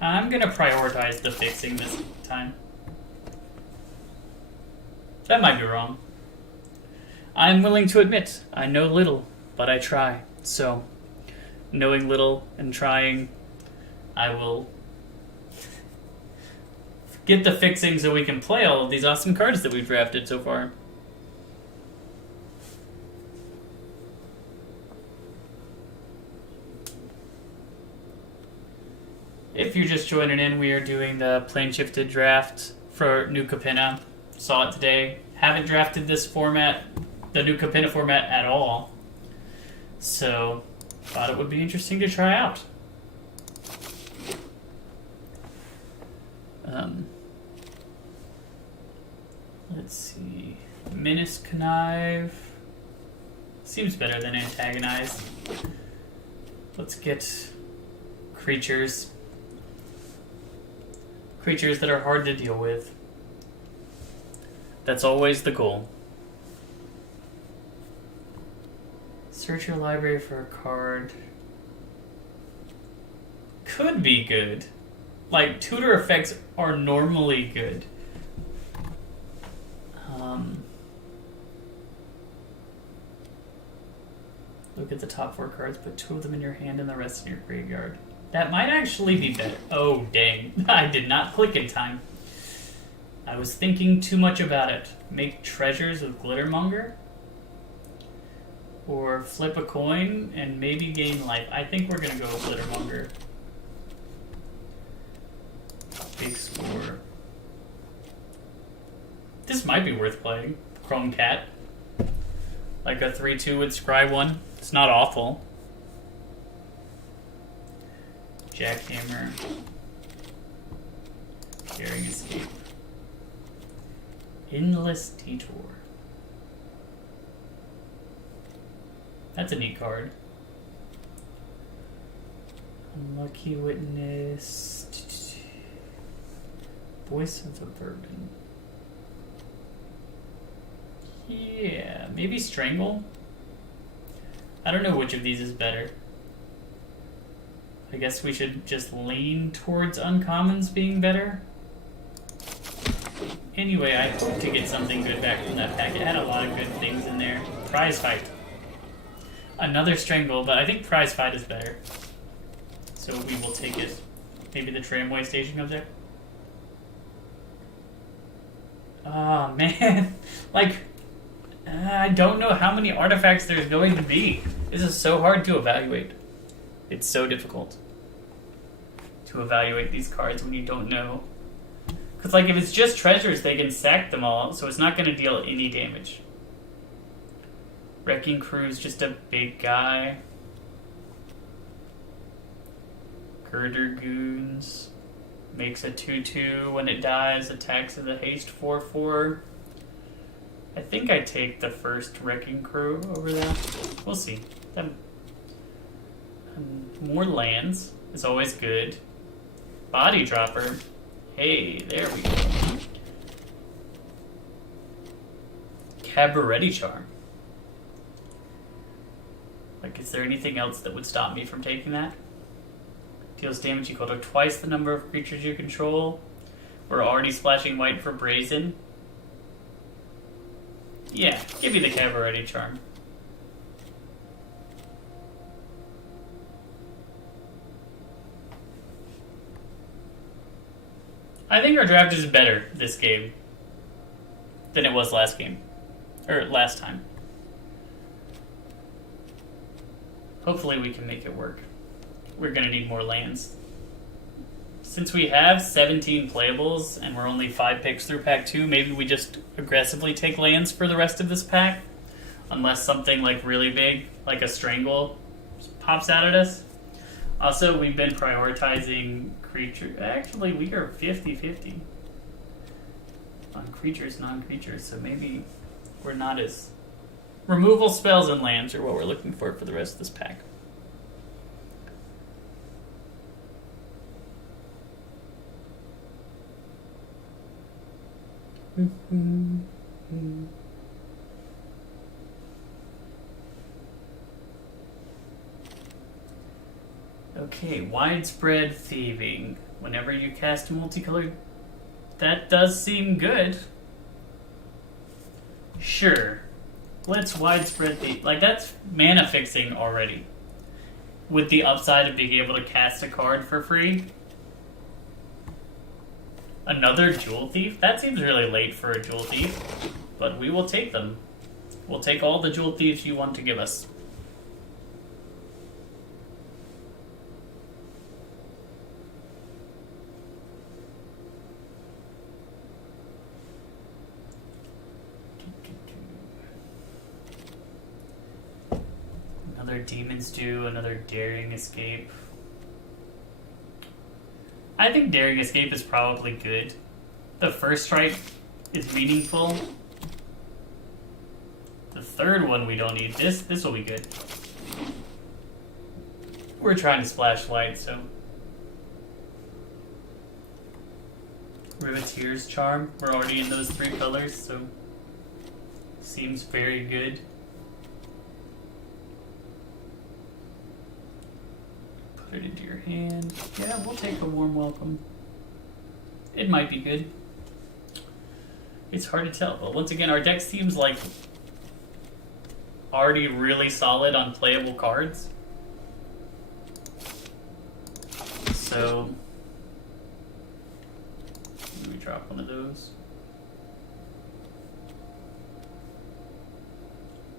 I'm going to prioritize the fixing this time. That might be wrong. I'm willing to admit, I know little, but I try. So, knowing little and trying, I will get the fixing so we can play all of these awesome cards that we've drafted so far. If you're just joining in, we are doing the Planeshifted draft for new Capenna. Saw it today. Haven't drafted this format, the new Capenna format, at all. So, thought it would be interesting to try out. Let's see. Menace Connive. Seems better than Antagonize. Let's get creatures. Creatures that are hard to deal with. That's always the goal. Search your library for a card. Could be good. Like, tutor effects are normally good. Look at the top 4 cards, put 2 of them in your hand and the rest in your graveyard. That might actually be better. Oh, dang. I did not click in time. I was thinking too much about it. Make treasures with Glittermonger? Or flip a coin and maybe gain life. I think we're going to go with Glittermonger. Big score. This might be worth playing. Chrome Cat. Like a 3-2 with Scry 1. It's not awful. Jackhammer. Daring Escape. Endless Detour. That's a neat card. Unlucky Witness. Voice of the Bourbon. Yeah, maybe Strangle? I don't know which of these is better. I guess we should just lean towards uncommons being better. Anyway, I hope to get something good back from that pack. It had a lot of good things in there. Prize Fight. Another Strangle, but I think Prize Fight is better. So we will take it. Maybe the tramway station object? Oh, man. Like, I don't know how many artifacts there's going to be. This is so hard to evaluate. It's so difficult to evaluate these cards when you don't know. Because, like, if it's just treasures, they can sack them all, so it's not going to deal any damage. Wrecking Crew's just a big guy. Girder Goons. Makes a 2-2 when it dies, attacks as a haste 4-4. I think I take the first Wrecking Crew over that. We'll see. More lands is always good. Body Dropper. Hey, there we go. Cabaret Charm. Like, is there anything else that would stop me from taking that? Deals damage equal to twice the number of creatures you control. We're already splashing white for Brazen. Yeah, give me the Cabaret Charm. I think our draft is better this game than it was last game. Or last time. Hopefully we can make it work. We're going to need more lands. Since we have 17 playables and we're only 5 picks through pack 2, maybe we just aggressively take lands for the rest of this pack. Unless something like really big, like a Strangle, pops out at us. Also, we've been prioritizing creatures. Actually, we are 50-50 on creatures, non-creatures, so maybe we're not as... Removal spells and lands are what we're looking for the rest of this pack. Okay, widespread thieving. Whenever you cast multicolored, that does seem good. Sure. Let's widespread thieve. Like, that's mana fixing already. With the upside of being able to cast a card for free. Another Jewel Thief? That seems really late for a Jewel Thief. But we will take them. We'll take all the Jewel Thieves you want to give us. Another Demon's Due, another Daring Escape. I think Daring Escape is probably good. The first strike is meaningful. third one we don't need. This will be good. We're trying to splash light, so. Riveteer's Charm. We're already in those 3 colors, so. Seems very good. Put it into your hand. Yeah, we'll take a warm welcome. It might be good. It's hard to tell, but once again, our deck seems like already really solid on playable cards. So, let me drop one of those.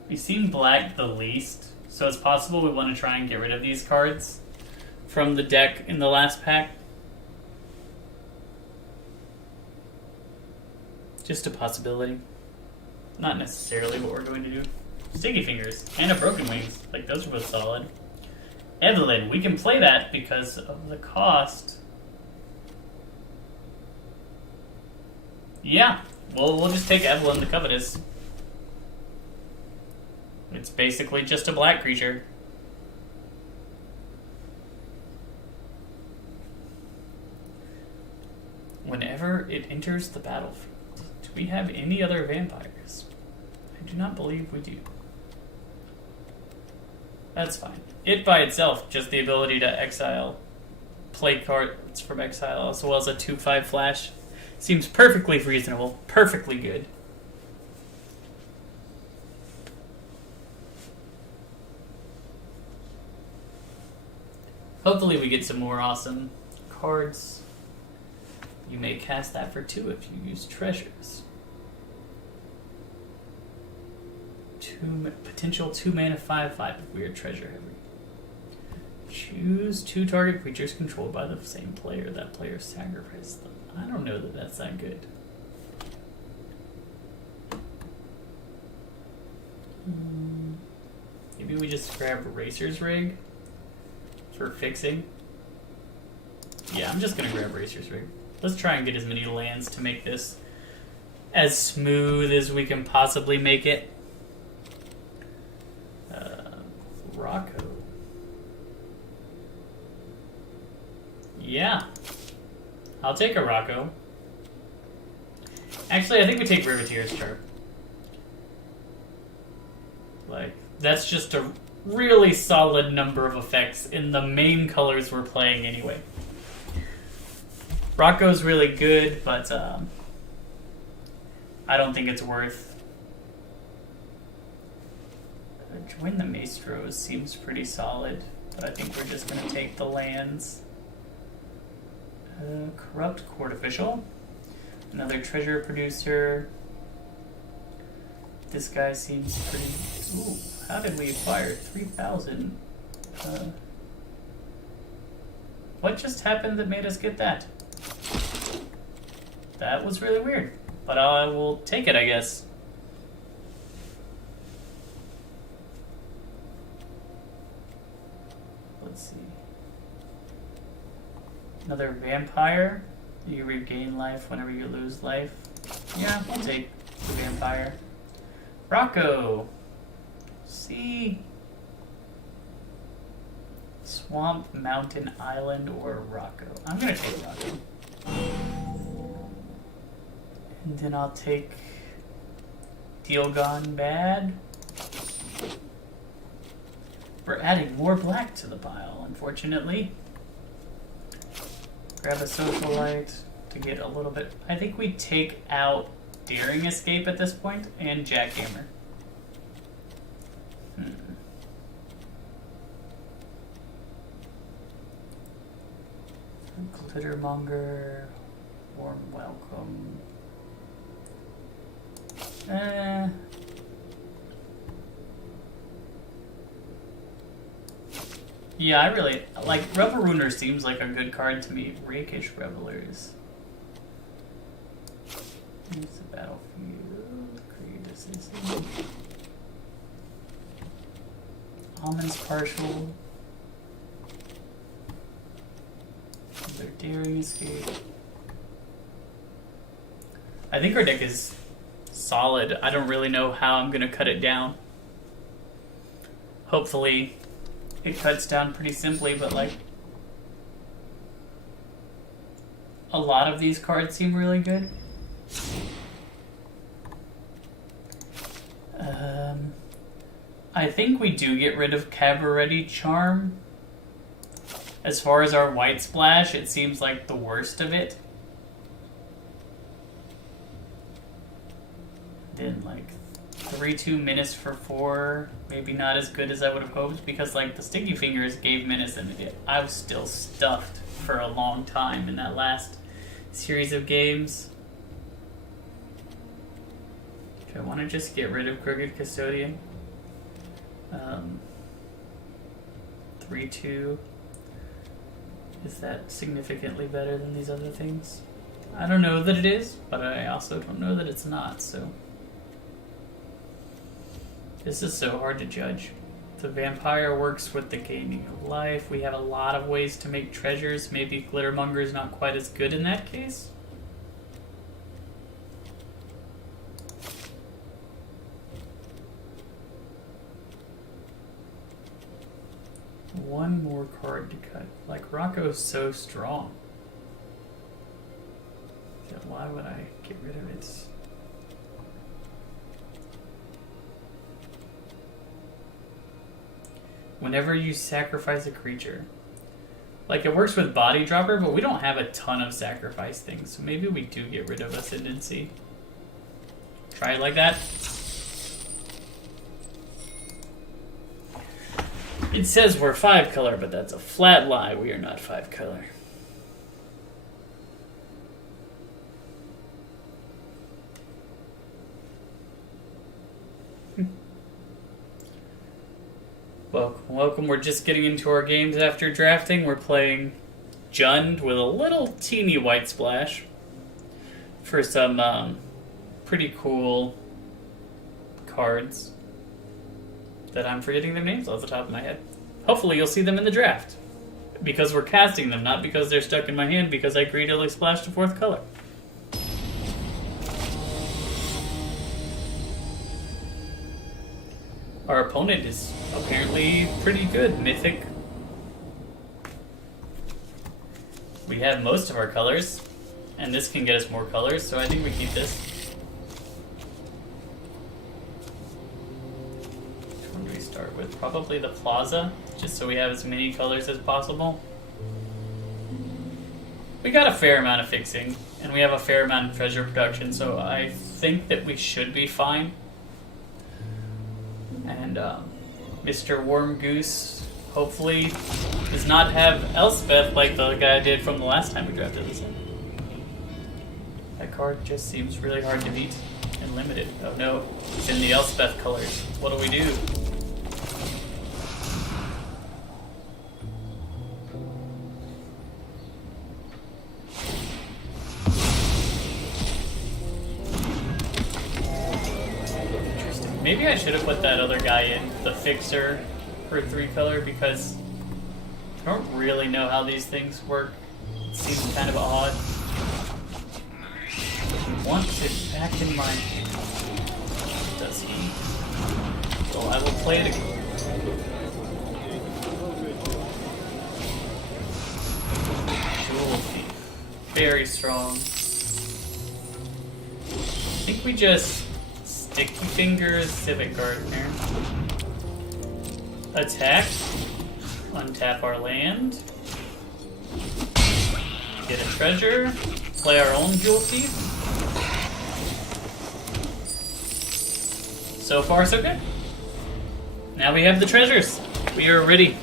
We've seen black the least, so it's possible we want to try and get rid of these cards from the deck in the last pack. Just a possibility. Not necessarily what we're going to do. Sticky Fingers and a Broken Wings. Like, those are both solid. Evelyn, we can play that because of the cost. Yeah, we'll just take Evelyn the Covetous. It's basically just a black creature. Whenever it enters the battlefield. Do we have any other vampires? I do not believe we do. That's fine. It by itself, just the ability to exile, play cards from exile, as well as a 2/5 flash, seems perfectly reasonable, perfectly good. Hopefully we get some more awesome cards. You may cast that for 2 if you use treasures. Potential 2 mana 5/5 if we are treasure heavy. Choose 2 target creatures controlled by the same player. That player sacrifices them. I don't know that that's that good. Maybe we just grab Racer's Rig for fixing. Yeah, I'm just gonna grab Racer's Rig. Let's try and get as many lands to make this as smooth as we can possibly make it. Rocco. Yeah. I'll take a Rocco. Actually, I think we take Riveteer's Charm. Like, that's just a really solid number of effects in the main colors we're playing anyway. Rocco's really good, but I don't think it's worth. Join the Maestros seems pretty solid, but I think we're just going to take the lands. Corrupt Court Official. Another treasure producer. This guy seems pretty... Ooh, how did we acquire 3,000? What just happened that made us get that? That was really weird, but I will take it, I guess. Let's see. Another vampire. You regain life whenever you lose life. Yeah, I'll take the vampire. Rocco. See. Swamp, Mountain, Island, or Rocco. I'm gonna take Rocco. And then I'll take Deal Gone Bad. We're adding more black to the pile, unfortunately. Grab a Socialite to get a little bit... I think we take out Daring Escape at this point, and Jackhammer. Glittermonger, Warm Welcome. Yeah, I really like Revel Ruiner. Seems like a good card to me. Rakish Revelers. Use the battlefield. Create a citizen. Almond's Partial. Another Daring Escape. I think our deck is solid. I don't really know how I'm gonna cut it down. Hopefully it cuts down pretty simply, but like a lot of these cards seem really good. I think we do get rid of Cabaret Charm. As far as our white splash, it seems like the worst of it. Then like 3/2 Menace for 4, maybe not as good as I would have hoped, because like the Sticky Fingers gave Menace and I was still stuffed for a long time in that last series of games. Do I want to just get rid of Crooked Custodian? 3/2. Is that significantly better than these other things? I don't know that it is, but I also don't know that it's not, so. This is so hard to judge. The Vampire works with the Gaining of Life. We have a lot of ways to make treasures. Maybe Glittermonger is not quite as good in that case. One more card to cut. Like, Rocco's so strong. So why would I get rid of it? Whenever you sacrifice a creature. Like, it works with Body Dropper, but we don't have a ton of sacrifice things, so maybe we do get rid of Ascendancy. Try it like that. It says we're 5 color, but that's a flat lie. We are not 5 color. Welcome, welcome. We're just getting into our games after drafting. We're playing Jund with a little teeny white splash for some pretty cool cards that I'm forgetting their names off the top of my head. Hopefully you'll see them in the draft. Because we're casting them, not because they're stuck in my hand, because I greedily splashed a 4th color. Our opponent is apparently pretty good. Mythic. We have most of our colors, and this can get us more colors, so I think we keep this. Which one do we start with? Probably the Plaza, just so we have as many colors as possible. We got a fair amount of fixing, and we have a fair amount of treasure production, so I think that we should be fine. And Mr. Warm Goose hopefully does not have Elspeth like the guy did from the last time we drafted this in. That card just seems really hard to beat and limited. Oh no, it's in the Elspeth colors. What do we do? Maybe I should have put that other guy in, the Fixer, for 3 color, because I don't really know how these things work. It seems kind of odd. He wants it back in my... Does he? Well, I will play it again. Jewel Thief. Very strong. I think we just... Sticky Fingers, Civic Gardener. Attack. Untap our land. Get a treasure. Play our own Jewel Thief. So far, so good. Now we have the treasures. We are ready.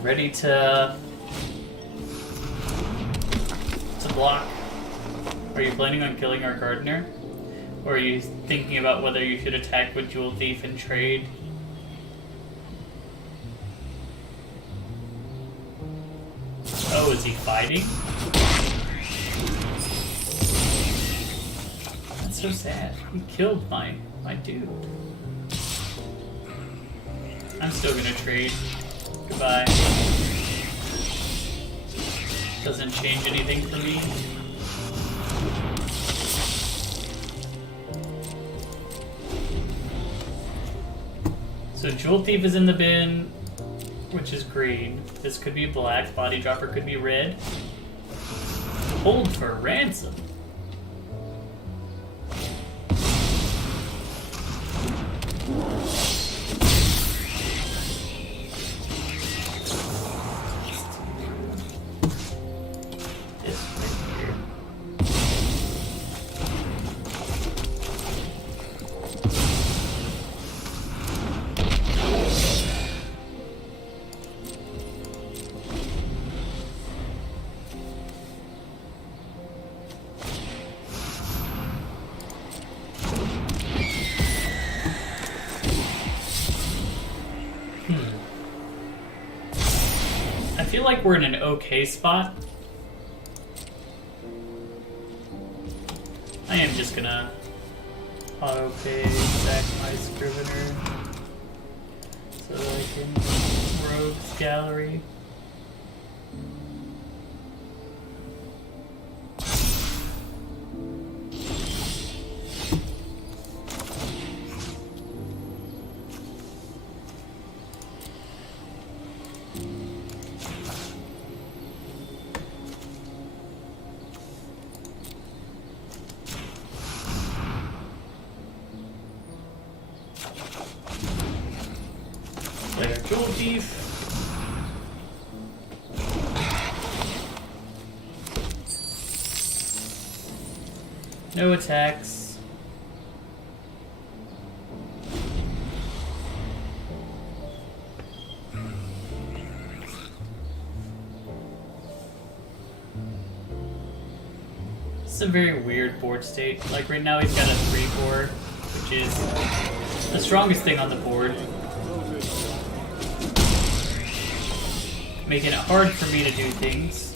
Ready to block. Are you planning on killing our gardener? Or are you thinking about whether you should attack with Jewel Thief and trade? Oh, is he fighting? That's so sad. He killed my dude. I'm still gonna trade. Goodbye. Doesn't change anything for me. So Jewel Thief is in the bin, which is green. This could be black. Body Dropper could be red. Hold for ransom. I feel like we're in an okay spot. I am just gonna auto-pay back my Scrivener so that I can Rogue's Gallery. Jewel Thief. No attacks. It's a very weird board state. Like right now he's got a 3-4, which is the strongest thing on the board. Making it hard for me to do things.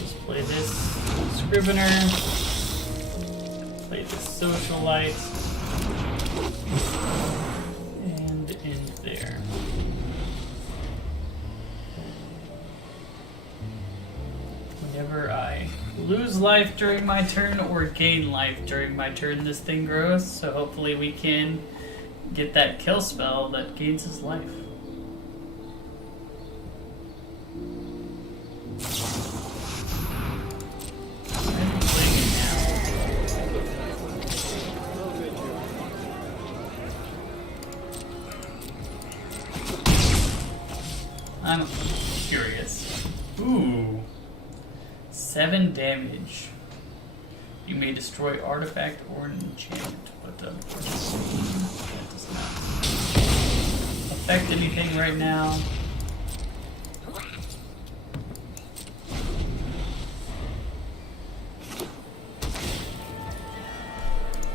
Just play this Scrivener. Play this Socialite. And end there. Whenever I lose life during my turn or gain life during my turn, this thing grows. So hopefully we can get that kill spell that gains his life. I'm curious. Ooh. 7 damage. You may destroy artifact or an enchantment, but unfortunately that does not affect anything right now.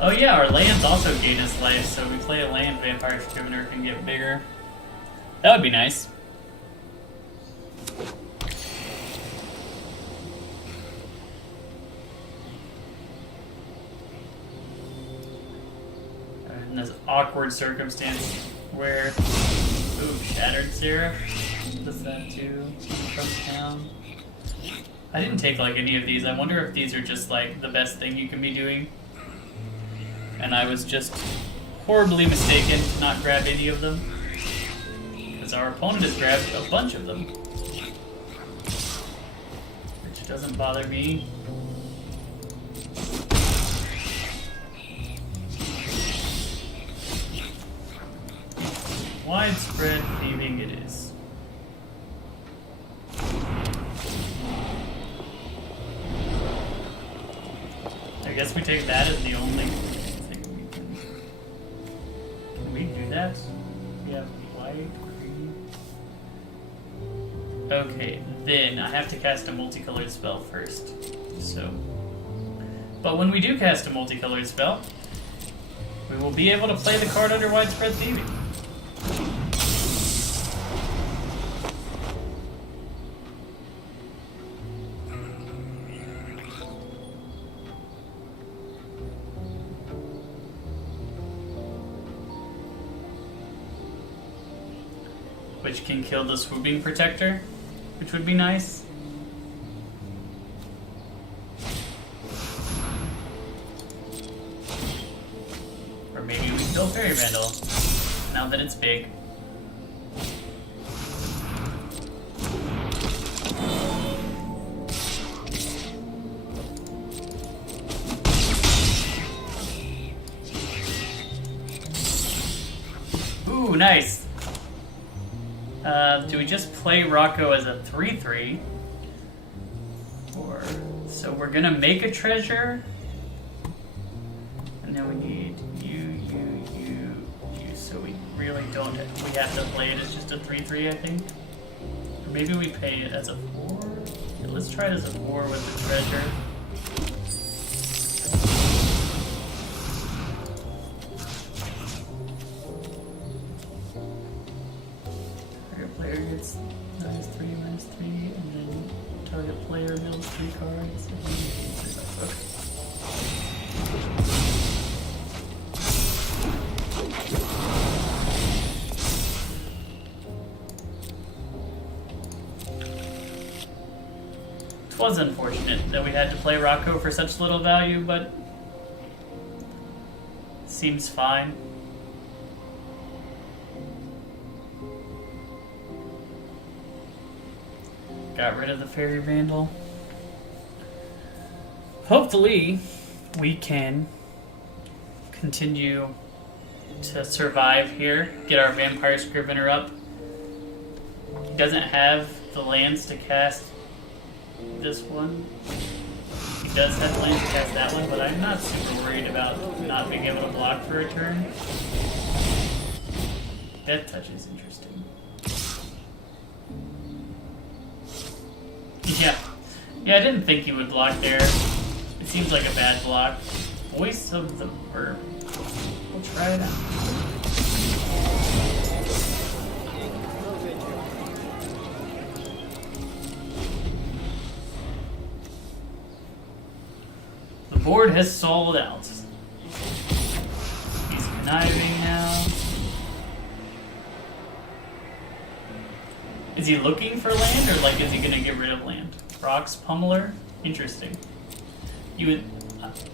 Oh yeah, our lands also gain his life, so if we play a land, Vampire Scrivener can get bigger. That would be nice. In this awkward circumstance where, ooh, Shattered Seraph does that too from town. I didn't take like any of these. I wonder if these are just like the best thing you can be doing. And I was just horribly mistaken to not grab any of them. Because our opponent has grabbed a bunch of them. Which doesn't bother me. Widespread thieving it is. I guess we take that as the only thing we can. Can we do that? We have white, green. Okay, then I have to cast a multicolored spell first. So, but when we do cast a multicolored spell, we will be able to play the card under Widespread Thieving. Which can kill the Swooping Protector, which would be nice. Or maybe we Still Fairy Vandal. Now that it's big. Ooh, nice. Do we just play Rocco as a 3/3? Or so we're gonna make a treasure, and then we need you. So we really don't. We have to play it as just a 3/3, I think. Or maybe we play it as a 4. Yeah, let's try it as a 4 with the treasure. Player gets -3, and then target player mills 3 cards. Okay. It was unfortunate that we had to play Rocco for such little value, but seems fine. Got rid of the Fairy Vandal. Hopefully, we can continue to survive here. Get our Vampire Scrivener up. He doesn't have the lands to cast this one. He does have the lands to cast that one, but I'm not super worried about not being able to block for a turn. Death Touch is interesting. Yeah, I didn't think he would block there. It seems like a bad block. Voice of the Verb. We'll try it out. The board has sold out. He's conniving now. Is he looking for land, or like is he gonna get rid of land? Rock's Pummeler? Interesting. You would...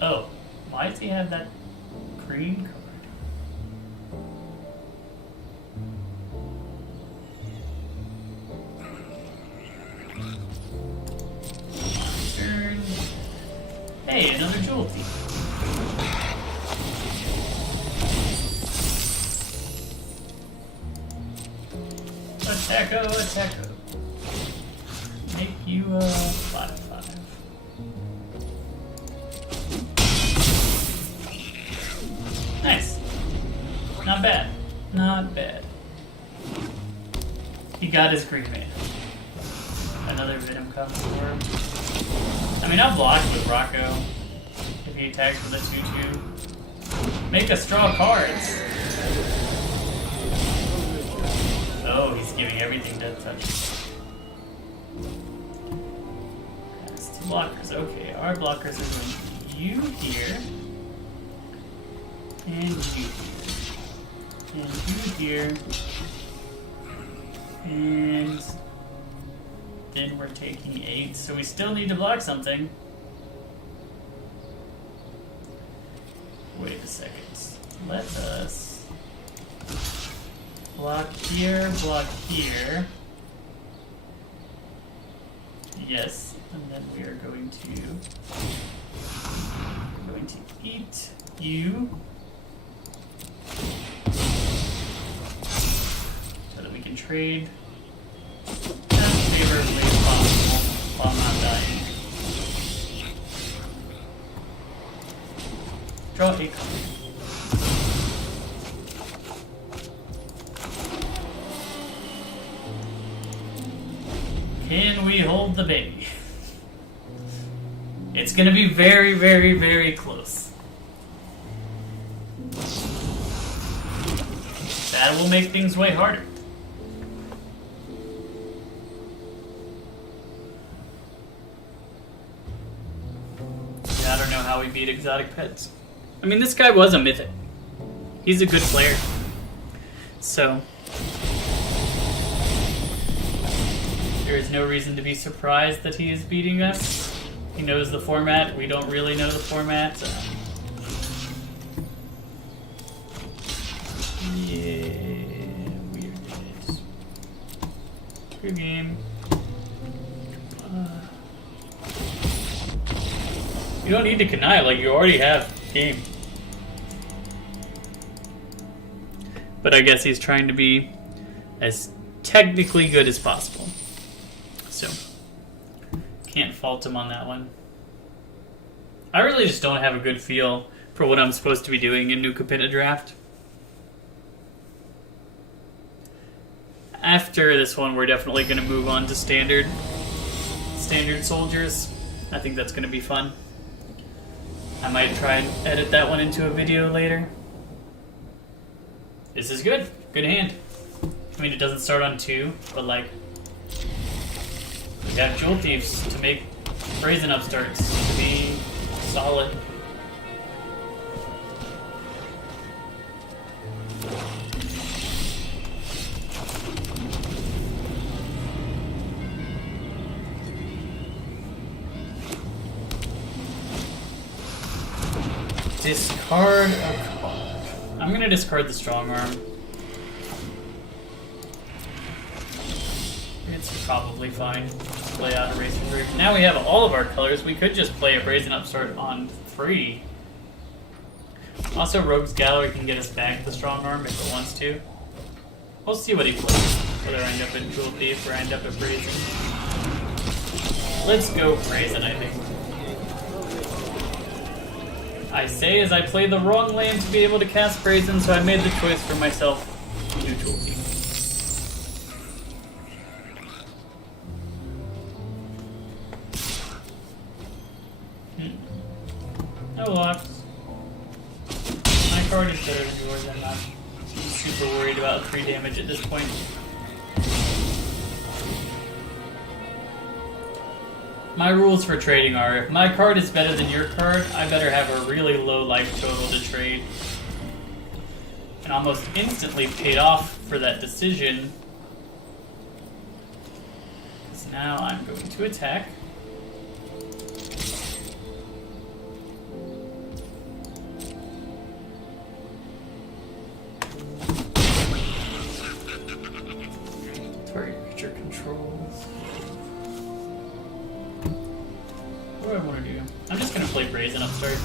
oh. Why does he have that green card? Turn. Hey, another Jewel Thief. Attacko. Make you a 5/5. Nice. Not bad. Not bad. He got his green man. Another Venom comes for him. I mean, I'll block with Rocco if he attacks with a 2/2. Make us draw cards. Oh, he's giving everything Death Touch. That's 2 blockers. Okay, our blockers are going to you here. And you here. And you here. And then we're taking 8, so we still need to block something. Wait a second. Let us block here, Yes, and then we are going to eat you so that we can trade as favorably as possible while not dying. Draw a card. Can we hold the baby? It's gonna be very, very, very close. That will make things way harder. Yeah, I don't know how we beat Exotic Pets. I mean, this guy was a Mythic. He's a good player. So there is no reason to be surprised that he is beating us. He knows the format. We don't really know the format. Yeah, weird. Good game. You don't need to connive, like you already have game. But I guess he's trying to be as technically good as possible. So, can't fault him on that one. I really just don't have a good feel for what I'm supposed to be doing in New Capenna Draft. After this one, we're definitely going to move on to standard soldiers. I think that's going to be fun. I might try and edit that one into a video later. This is good. Good hand. I mean, it doesn't start on 2, but like, we have Jewel Thieves to make Brazen Upstarts to be solid. Discard a card. I'm gonna discard the Strong Arm. It's probably fine. Play out a Razor Grip. Now we have all of our colors. We could just play a Brazen Upstart on 3. Also, Rogue's Gallery can get us back the Strong Arm if it wants to. We'll see what he plays. Whether I end up in Jewel Thief or I end up at Brazen. Let's go Brazen, I think. I say as I play the wrong land to be able to cast Brazen, so I made the choice for myself to do Jewel Thief. No locks. My card is better than yours. I'm not super worried about 3 damage at this point. My rules for trading are, if my card is better than your card, I better have a really low life total to trade. And almost instantly paid off for that decision. So now I'm going to attack. Target creature controls. What do I want to do? I'm just going to play Brazen Upstart.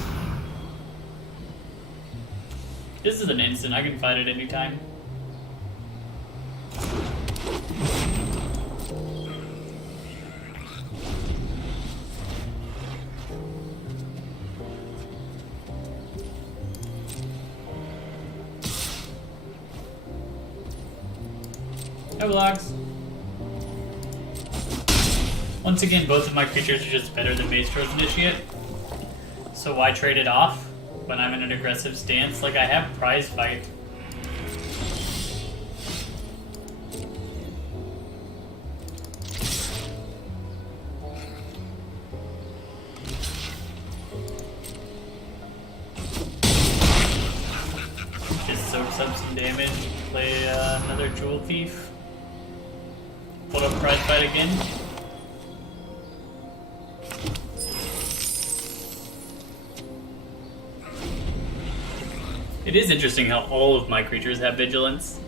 This is an instant. I can fight it anytime. No blocks. Once again, both of my creatures are just better than Maestro's Initiate. So why trade it off when I'm in an aggressive stance? Like, I have Prize Fight. Just soaks up some damage, play another Jewel Thief. Put up Prize Fight again. It is interesting how all of my creatures have vigilance.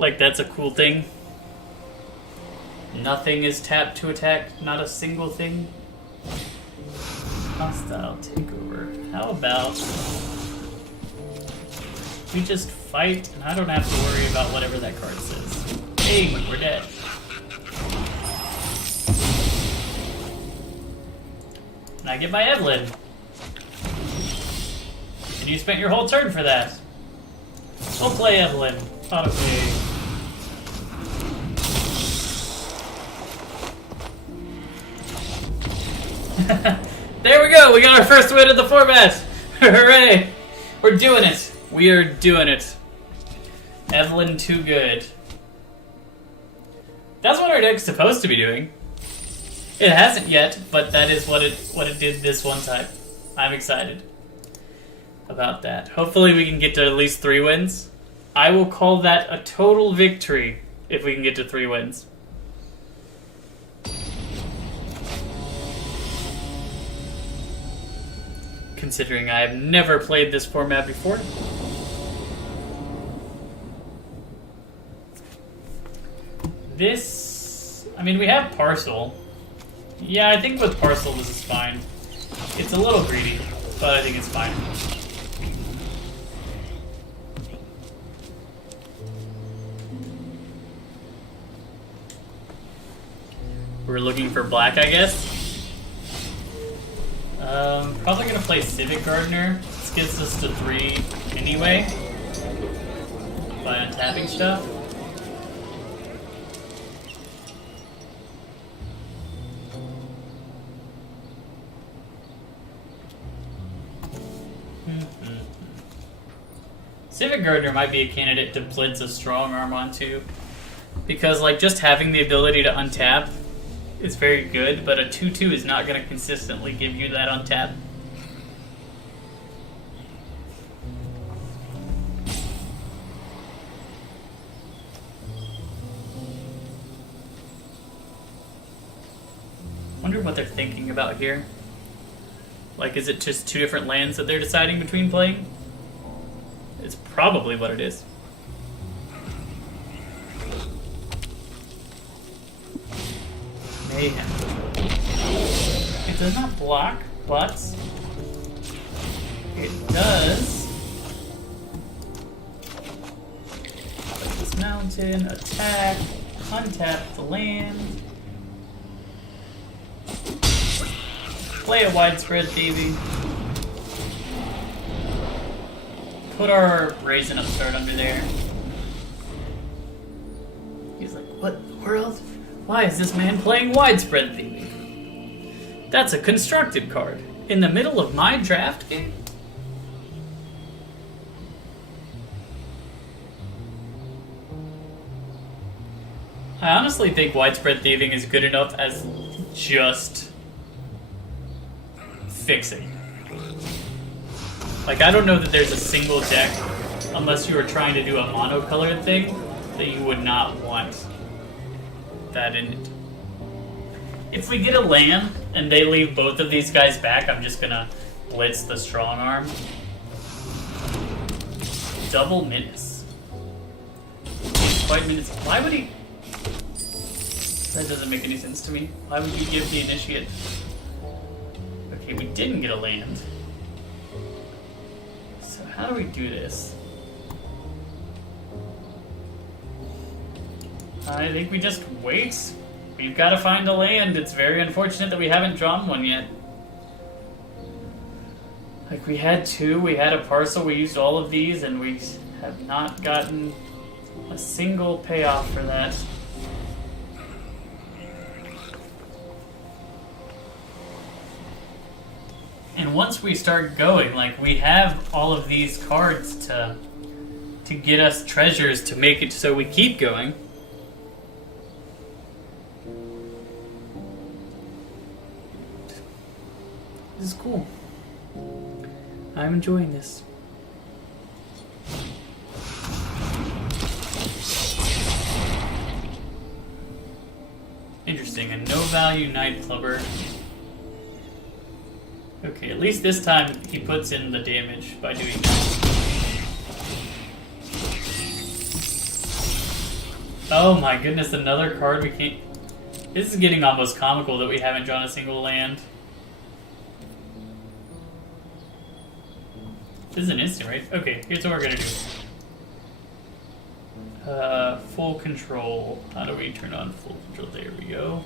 Like, that's a cool thing. Nothing is tapped to attack, not a single thing. Hostile takeover. How about we just fight and I don't have to worry about whatever that card says. Hey, we're dead. And I get my Evelyn. And you spent your whole turn for that. We'll play Evelyn. Auto-play. There we go! We got our first win of the format! Hooray! We're doing it! We are doing it. Evelyn too good. That's what our deck's supposed to be doing. It hasn't yet, but that is what it did this one time. I'm excited about that. Hopefully we can get to at least 3 wins. I will call that a total victory if we can get to 3 wins. considering I have never played this format before. This... I mean, we have Parcel. Yeah, I think with Parcel this is fine. It's a little greedy, but I think it's fine. We're looking for black, I guess. Probably gonna play Civic Gardener. This gets us to 3 anyway. By untapping stuff. Civic Gardener might be a candidate to blitz a strong arm onto. Because, like, just having the ability to untap is very good, but a 2-2 is not going to consistently give you that untap. Wonder what they're thinking about here. Like, is it just 2 different lands that they're deciding between playing? It's probably what it is. Mayhem. It does not block, but it does. Like this mountain, attack, untap the land. Play a widespread thieving. Put our Raisin Upstart under there. He's like, what in the world? Why is this man playing widespread thieving? That's a constructed card. In the middle of my draft game? I honestly think widespread thieving is good enough as just fixing. Like, I don't know that there's a single deck, unless you were trying to do a monocolored thing, that you would not want that in it. If we get a land and they leave both of these guys back, I'm just gonna blitz the strong arm. Double menace. Quite menace. Why would he? That doesn't make any sense to me. Why would you give the initiate? Okay, we didn't get a land. So how do we do this? I think we just wait. We've got to find a land. It's very unfortunate that we haven't drawn one yet. Like, we had 2, we had a parcel, we used all of these, and we have not gotten a single payoff for that. And once we start going, like, we have all of these cards to get us treasures to make it so we keep going. This is cool. I'm enjoying this. Interesting, a no-value Night Clubber. Okay, at least this time he puts in the damage by doing that. Oh my goodness, another card we can't... This is getting almost comical that we haven't drawn a single land. This is an instant, right? Okay, here's what we're gonna do. Full control. How do we turn on full control? There we go.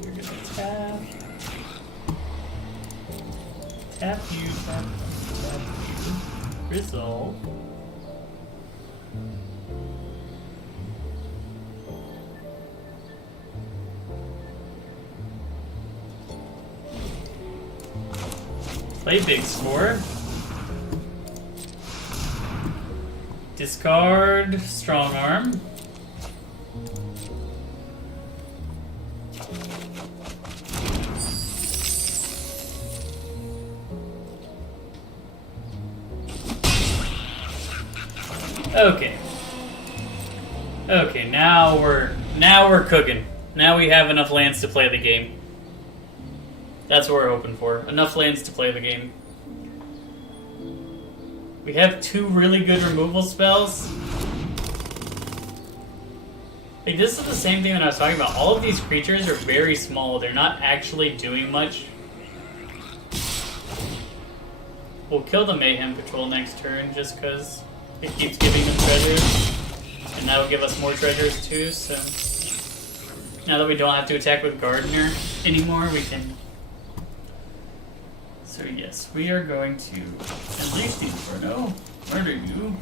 We're gonna tap. Tap you, tap you. Resolve. Play big score. Discard strong arm. Okay. Okay, now we're cooking. Now we have enough lands to play the game. That's what we're hoping for. Enough lands to play the game. We have 2 really good removal spells. Like, this is the same thing that I was talking about. All of these creatures are very small. They're not actually doing much. We'll kill the Mayhem Patrol next turn just because it keeps giving them treasures. And that will give us more treasures too, so... Now that we don't have to attack with Gardener anymore, we can... So yes, we are going to unleash the Inferno, murder you.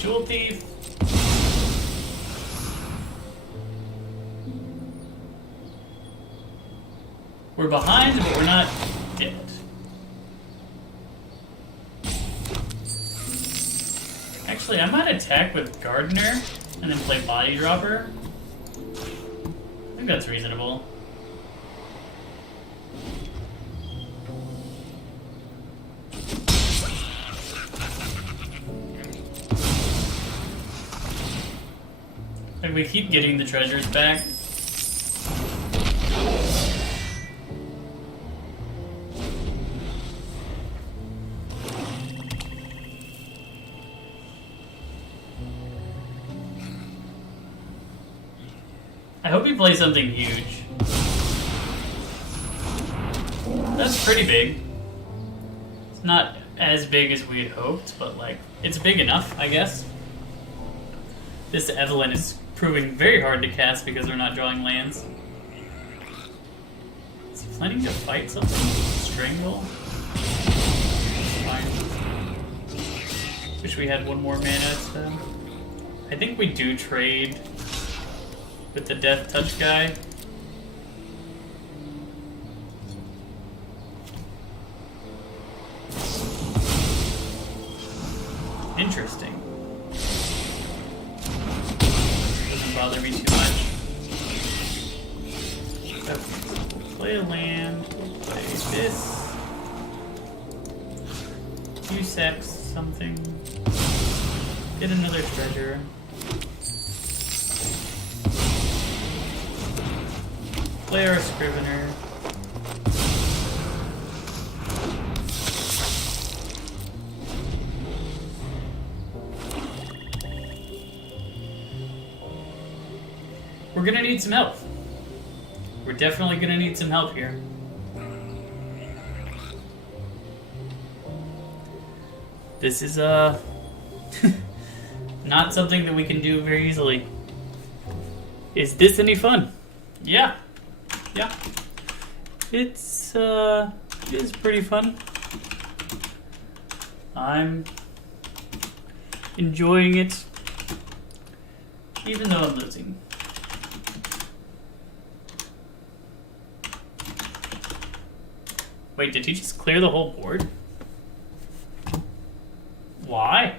Jewel Thief. We're behind, but we're not dead. Actually, I might attack with Gardener and then play Body Dropper. I think that's reasonable. Like, we keep getting the treasures back. I hope he plays something huge. That's pretty big. It's not as big as we had hoped, but like, it's big enough, I guess. This Evelyn is proving very hard to cast because we're not drawing lands. Is he planning to fight something? Strangle? Fine. Wish we had one more mana, so... I think we do trade with the Death Touch guy. Interesting. Doesn't bother me too much. Okay, so we'll play a land, we'll play this. Few sacks, something. Get another treasure. Play our Scrivener. We're gonna need some help. We're definitely gonna need some help here. This is not something that we can do very easily. Is this any fun? Yeah. Yeah. It is pretty fun. I'm enjoying it, even though I'm losing. Wait, did he just clear the whole board? Why?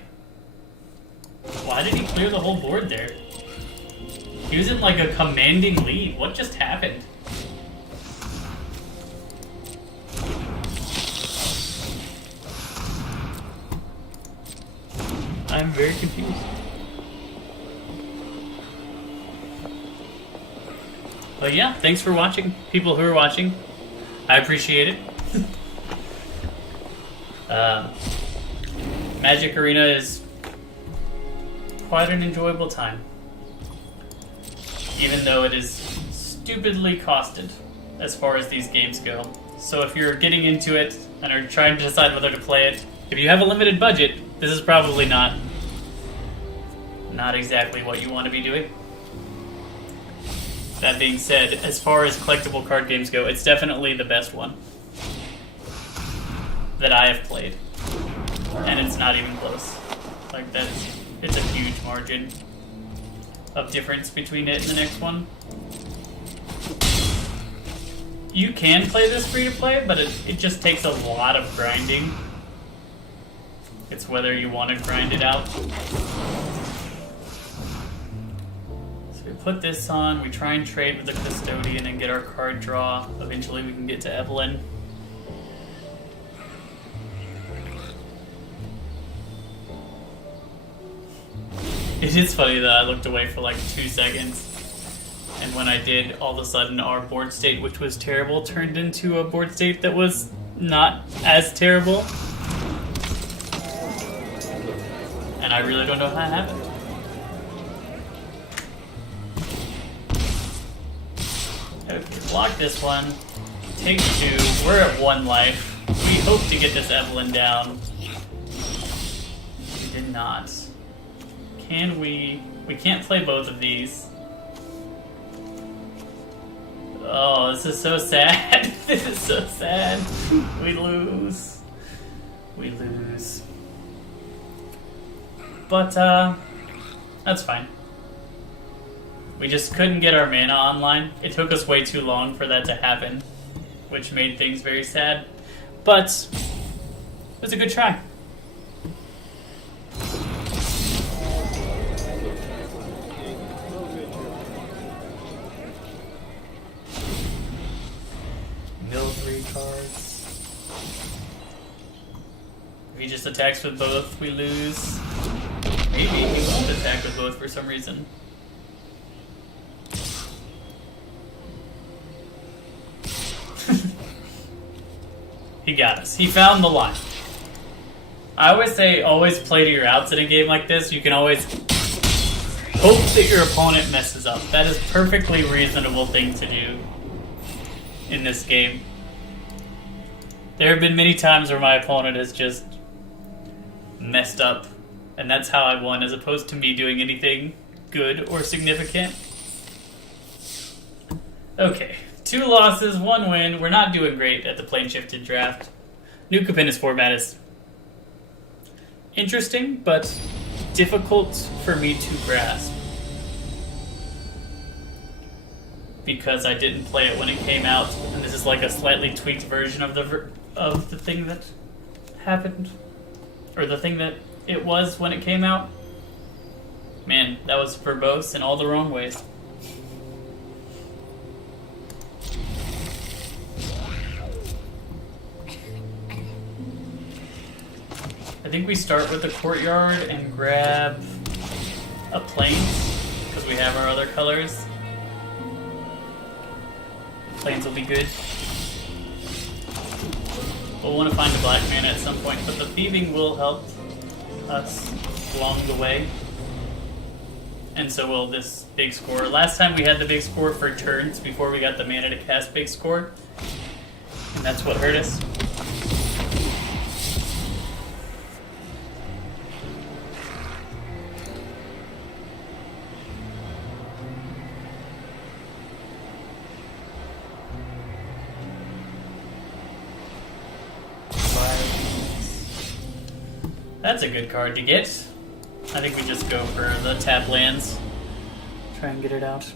Why did he clear the whole board there? He was in like a commanding lead. What just happened? I'm very confused. But yeah, thanks for watching, people who are watching. I appreciate it. Magic Arena is quite an enjoyable time. Even though it is stupidly costed as far as these games go. So if you're getting into it and are trying to decide whether to play it, if you have a limited budget, this is probably not exactly what you want to be doing. That being said, as far as collectible card games go, it's definitely the best one that I have played. And it's not even close. Like, it's a huge margin of difference between it and the next one. You can play this free to play, but it just takes a lot of grinding. It's whether you want to grind it out. So we put this on, we try and trade with the Custodian and get our card draw. Eventually we can get to Evelyn. It is funny that I looked away for like 2 seconds, and when I did, all of a sudden our board state, which was terrible, turned into a board state that was not as terrible. And I really don't know how that happened. Okay, block this one. Take 2. We're at 1 life. We hope to get this Evelyn down. We did not. Can we? We can't play both of these. Oh, this is so sad. This is so sad. We lose. We lose. But, that's fine. We just couldn't get our mana online. It took us way too long for that to happen, which made things very sad. But, it was a good try. Mill 3 cards. If he just attacks with both, we lose. Maybe he won't attack with both for some reason. He got us. He found the line. I always say, always play to your outs in a game like this. You can always hope that your opponent messes up. That is a perfectly reasonable thing to do in this game. There have been many times where my opponent has just messed up, and that's how I won, as opposed to me doing anything good or significant. Okay, 2 losses, 1 win. We're not doing great at the Planeshifted draft. New Capenna's format is interesting, but difficult for me to grasp. Because I didn't play it when it came out, and this is like a slightly tweaked version of the thing that happened, or the thing that it was when it came out. Man, that was verbose in all the wrong ways. I think we start with the Courtyard and grab a Plains, because we have our other colors. Plains will be good. We'll want to find a black mana at some point, but the thieving will help us along the way. And so will this big score. Last time we had the big score for turns before we got the mana to cast big score, and that's what hurt us. That's a good card to get. I think we just go for the tap lands. Try and get it out.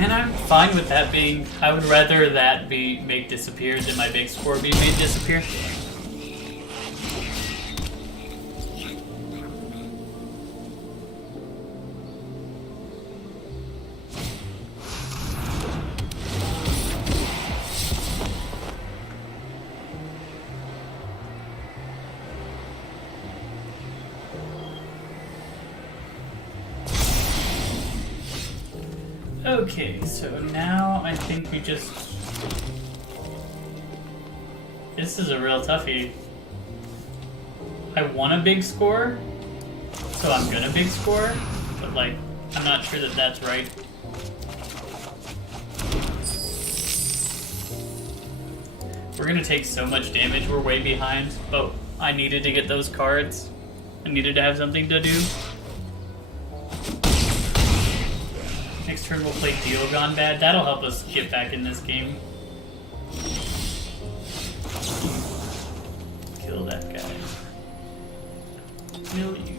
And I'm fine with that being, I would rather that be make disappear than my big score be made disappear. Okay, so now I think we just... This is a real toughie. I want a big score, so I'm gonna big score, but like, I'm not sure that that's right. We're gonna take so much damage, we're way behind, but I needed to get those cards. I needed to have something to do. Next turn we'll play Deal Gone Bad. That'll help us get back in this game. Kill that guy. Kill you.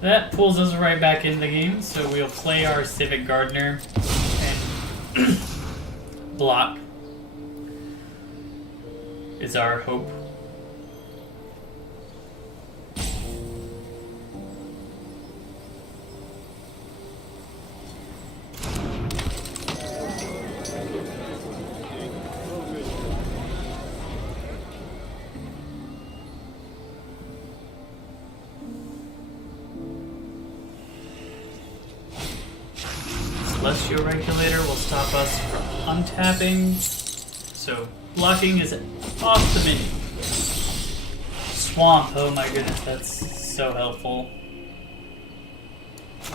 That pulls us right back in the game, so we'll play our Civic Gardener and block is our hope. Celestial Regulator will stop us from untapping, so blocking is off the menu. Swamp, oh my goodness, that's so helpful.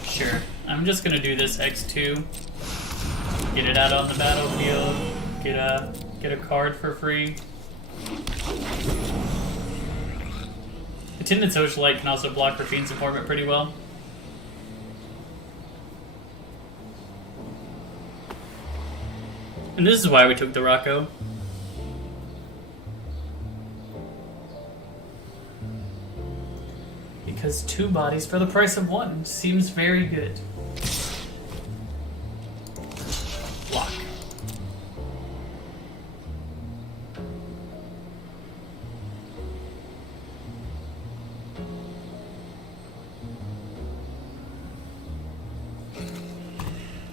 Sure, I'm just gonna do this X2, get it out on the battlefield, get a card for free. Attendant Socialite can also block Rafine's Informant pretty well. And this is why we took the Rocco. Because 2 bodies for the price of 1 seems very good. Block.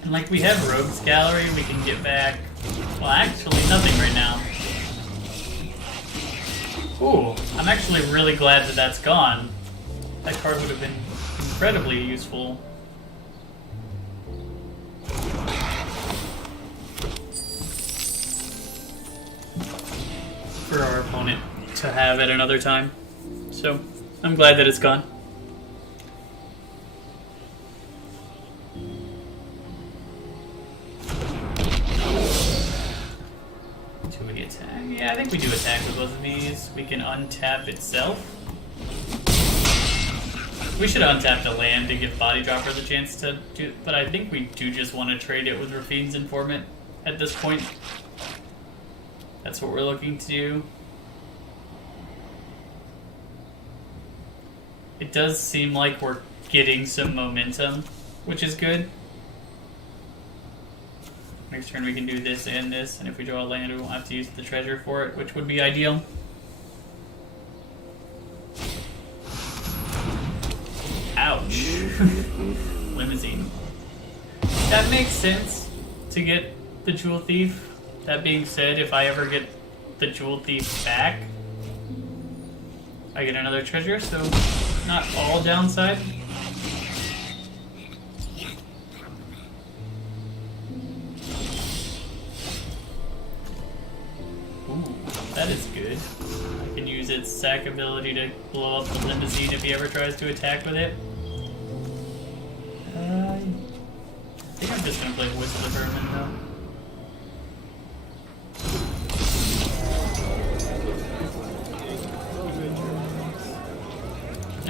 And like we have Rogue's Gallery, we can get back. Well, actually, nothing right now. Ooh, I'm actually really glad that that's gone. That card would have been incredibly useful. For our opponent to have at another time. So, I'm glad that it's gone. Yeah, I think we do attack with both of these. We can untap itself. We should untap the land to give Body Dropper the chance to do, but I think we do just want to trade it with Rafine's Informant at this point. That's what we're looking to do. It does seem like we're getting some momentum, which is good. Next turn we can do this and this, and if we draw a land, we won't have to use the treasure for it, which would be ideal. Ouch. Limousine. That makes sense to get the Jewel Thief. That being said, if I ever get the Jewel Thief back, I get another treasure, so not all downside. That is good. I can use its sack ability to blow up the limousine if he ever tries to attack with it. I think I'm just gonna play Voice of the Vermin though.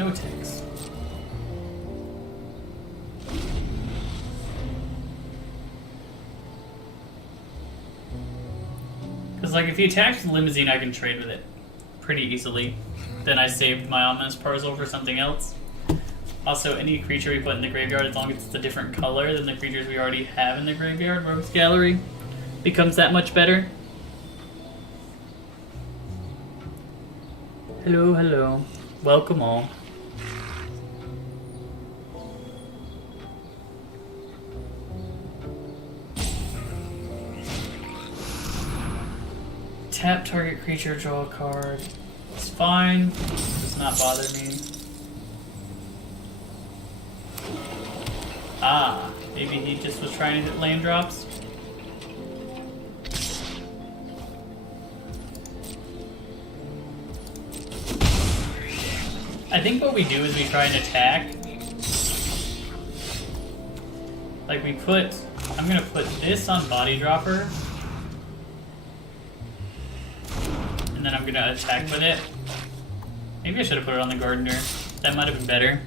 No attacks. Because, like, if he attacks the limousine, I can trade with it pretty easily. Then I saved my Ominous Parcel for something else. Also, any creature we put in the graveyard, as long as it's a different color than the creatures we already have in the graveyard, Rogue's Gallery becomes that much better. Hello, hello. Welcome all. Tap target creature, draw a card. It's fine. Does not bother me. Ah, maybe he just was trying to hit land drops. I think what we do is we try and attack. Like we put... I'm gonna put this on Body Dropper. And then I'm gonna attack with it. Maybe I should have put it on the Gardener. That might have been better.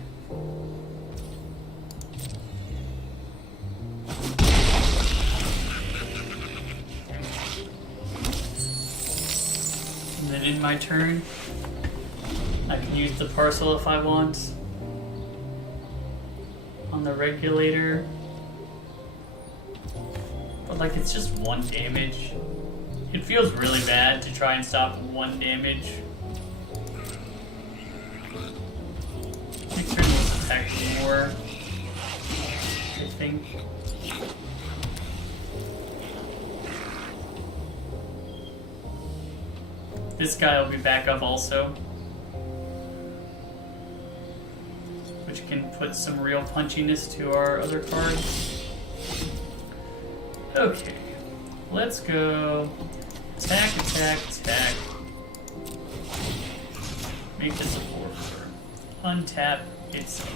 And then in my turn, I can use the parcel if I want. On the regulator. But like it's just 1 damage. It feels really bad to try and stop 1 damage. Next turn we'll attack more, I think. This guy will be back up also. Which can put some real punchiness to our other cards. Okay. Let's go. Attack, attack, attack. Make this a 4/4. Untap, it's safe.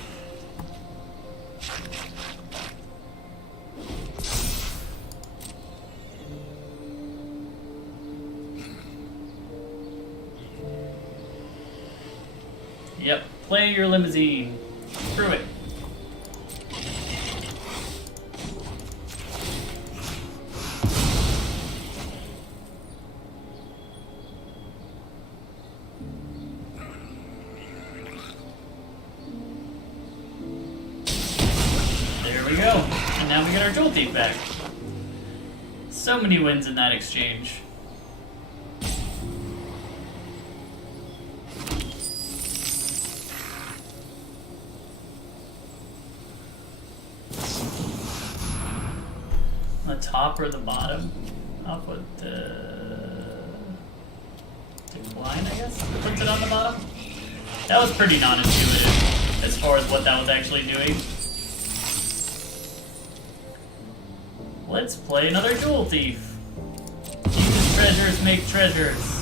Yep, play your limousine. Screw it. There we go. And now we get our Jolt Thief back. So many wins in that exchange. The top or the bottom? I'll put the decline, I guess, that puts it on the bottom. That was pretty non-intuitive as far as what that was actually doing. Let's play another Jewel Thief. Use treasures, make treasures.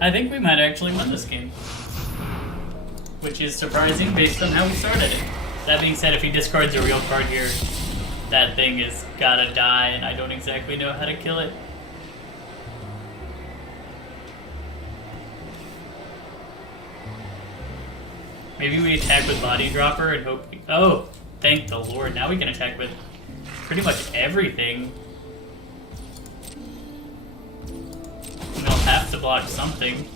I think we might actually win this game. Which is surprising based on how we started it. That being said, if he discards a real card here, that thing is gotta die, and I don't exactly know how to kill it. Maybe we attack with Body Dropper and hope we... Oh! Thank the Lord, now we can attack with pretty much everything. We'll have to block something.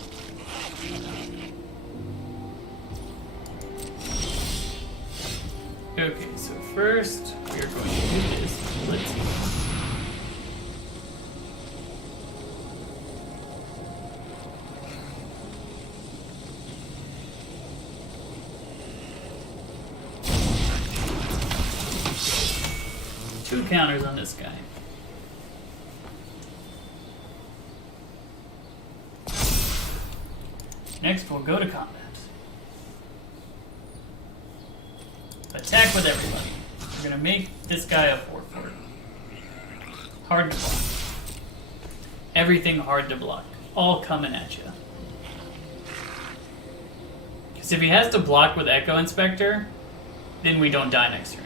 Okay, so first we are going to do this. Let's see. Two counters on this guy. Next, we'll go to combat. Attack with everybody. We're gonna make this guy a 4/4. Hard to block. Everything hard to block. All coming at you. Because if he has to block with Echo Inspector, then we don't die next turn.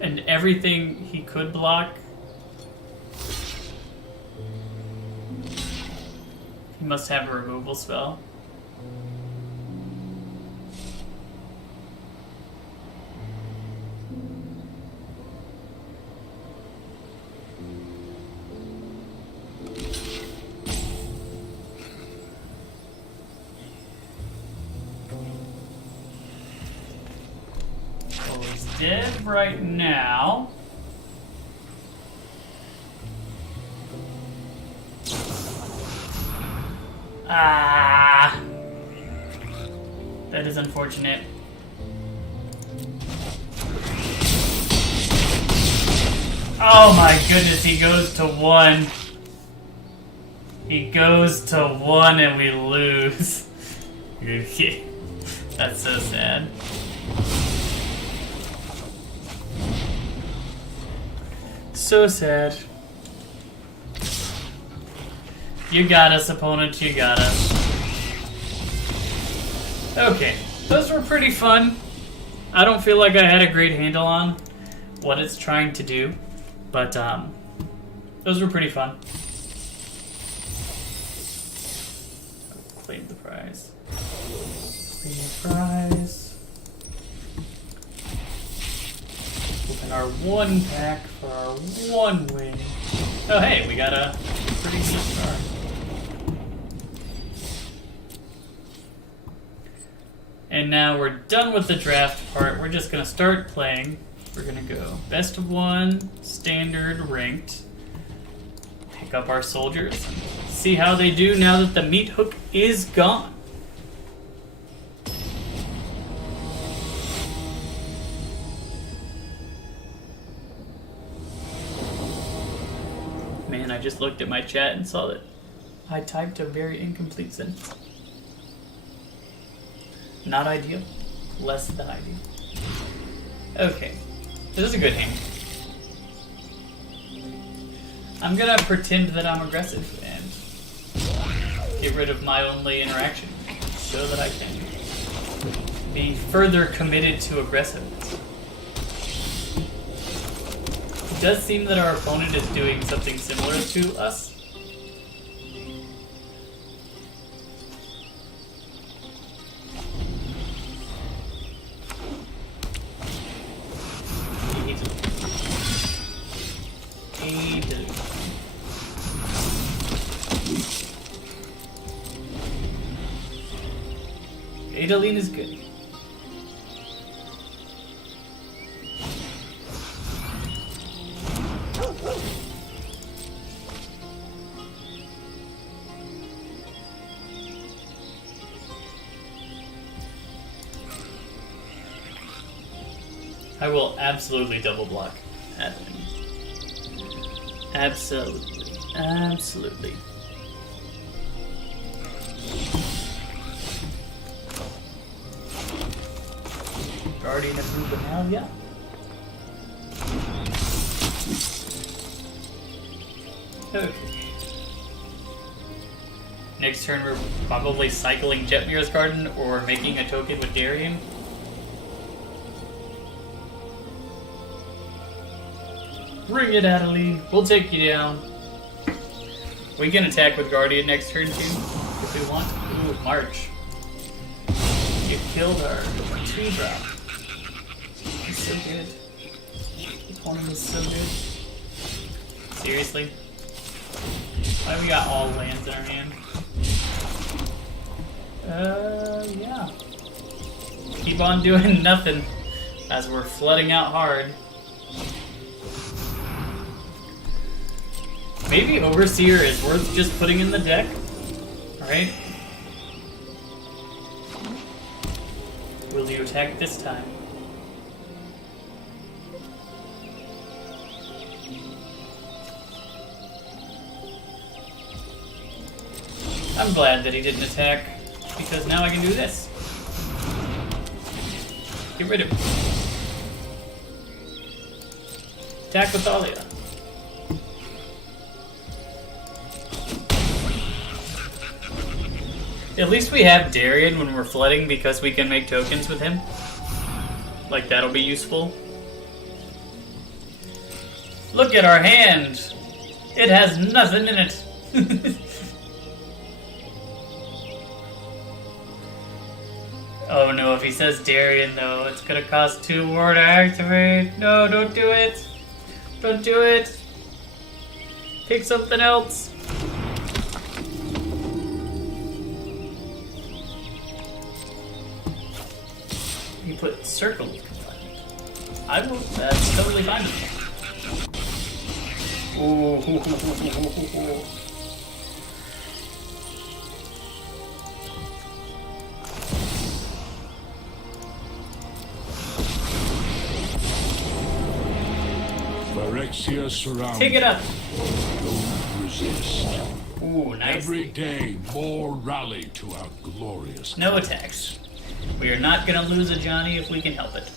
And everything he could block, he must have a removal spell. Well, he's dead right now. Ah, that is unfortunate. Oh my goodness, he goes to 1. He goes to 1 and we lose. That's so sad. So sad. You got us, opponent, you got us. Okay, those were pretty fun. I don't feel like I had a great handle on what it's trying to do, but those were pretty fun. Claim the prize. Claim the prize. Open our 1 pack for our 1 win. Oh hey, we got a pretty neat card. And now we're done with the draft part. We're just gonna start playing. We're gonna go best of 1, standard, ranked. Pick up our soldiers. See how they do now that the Meathook is gone. Man, I just looked at my chat and saw that I typed a very incomplete sentence. Not ideal. Less than ideal. Okay. This is a good hand. I'm gonna pretend that I'm aggressive and get rid of my only interaction so that I can be further committed to aggressiveness. It does seem that our opponent is doing something similar to us. Adeline is good. I will absolutely double block Adeline. Absolutely. Absolutely. Guardian of Ruben, yeah. Okay. Next turn we're probably cycling Jetmir's Garden or making a token with Darien. Bring it, Adeline. We'll take you down. We can attack with Guardian next turn too, if we want. Ooh, March. You killed our 2-drop. He's so good. The opponent is so good. Seriously? Why we got all lands in our hand? Yeah. Keep on doing nothing as we're flooding out hard. Maybe Overseer is worth just putting in the deck, right? Will you attack this time? I'm glad that he didn't attack, because now I can do this. Get rid of him. Attack with Thalia. At least we have Darien when we're flooding because we can make tokens with him. Like, that'll be useful. Look at our hand! It has nothing in it! Oh no, if he says Darien though, it's gonna cost 2 more to activate. No, don't do it! Don't do it! Pick something else! You put circle with confinement. I will. That's totally fine with me. Ooh. Phyrexia surrounds. Take it up. Don't resist. Ooh, nice. Every day, more rally to our glorious. No attacks. We are not going to lose a Johnny if we can help it.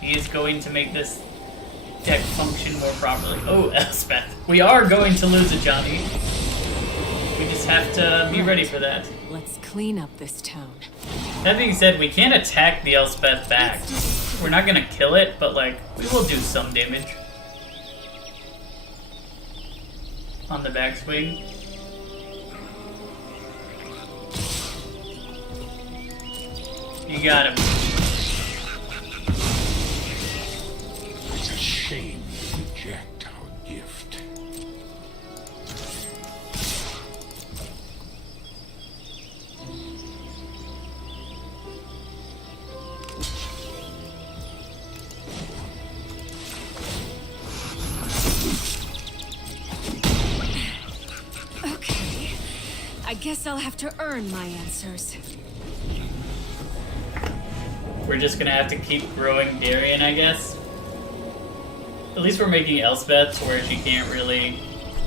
He is going to make this deck function more properly. Oh, Elspeth. We are going to lose a Johnny. We just have to be ready for that. Let's clean up this town. That being said, we can't attack the Elspeth back. We're not going to kill it, but like, we will do some damage. On the backswing. You got him. It's a shame to reject our gift. Okay. I guess I'll have to earn my answers. We're just gonna have to keep growing Darian, I guess. At least we're making Elspeth to where she can't really...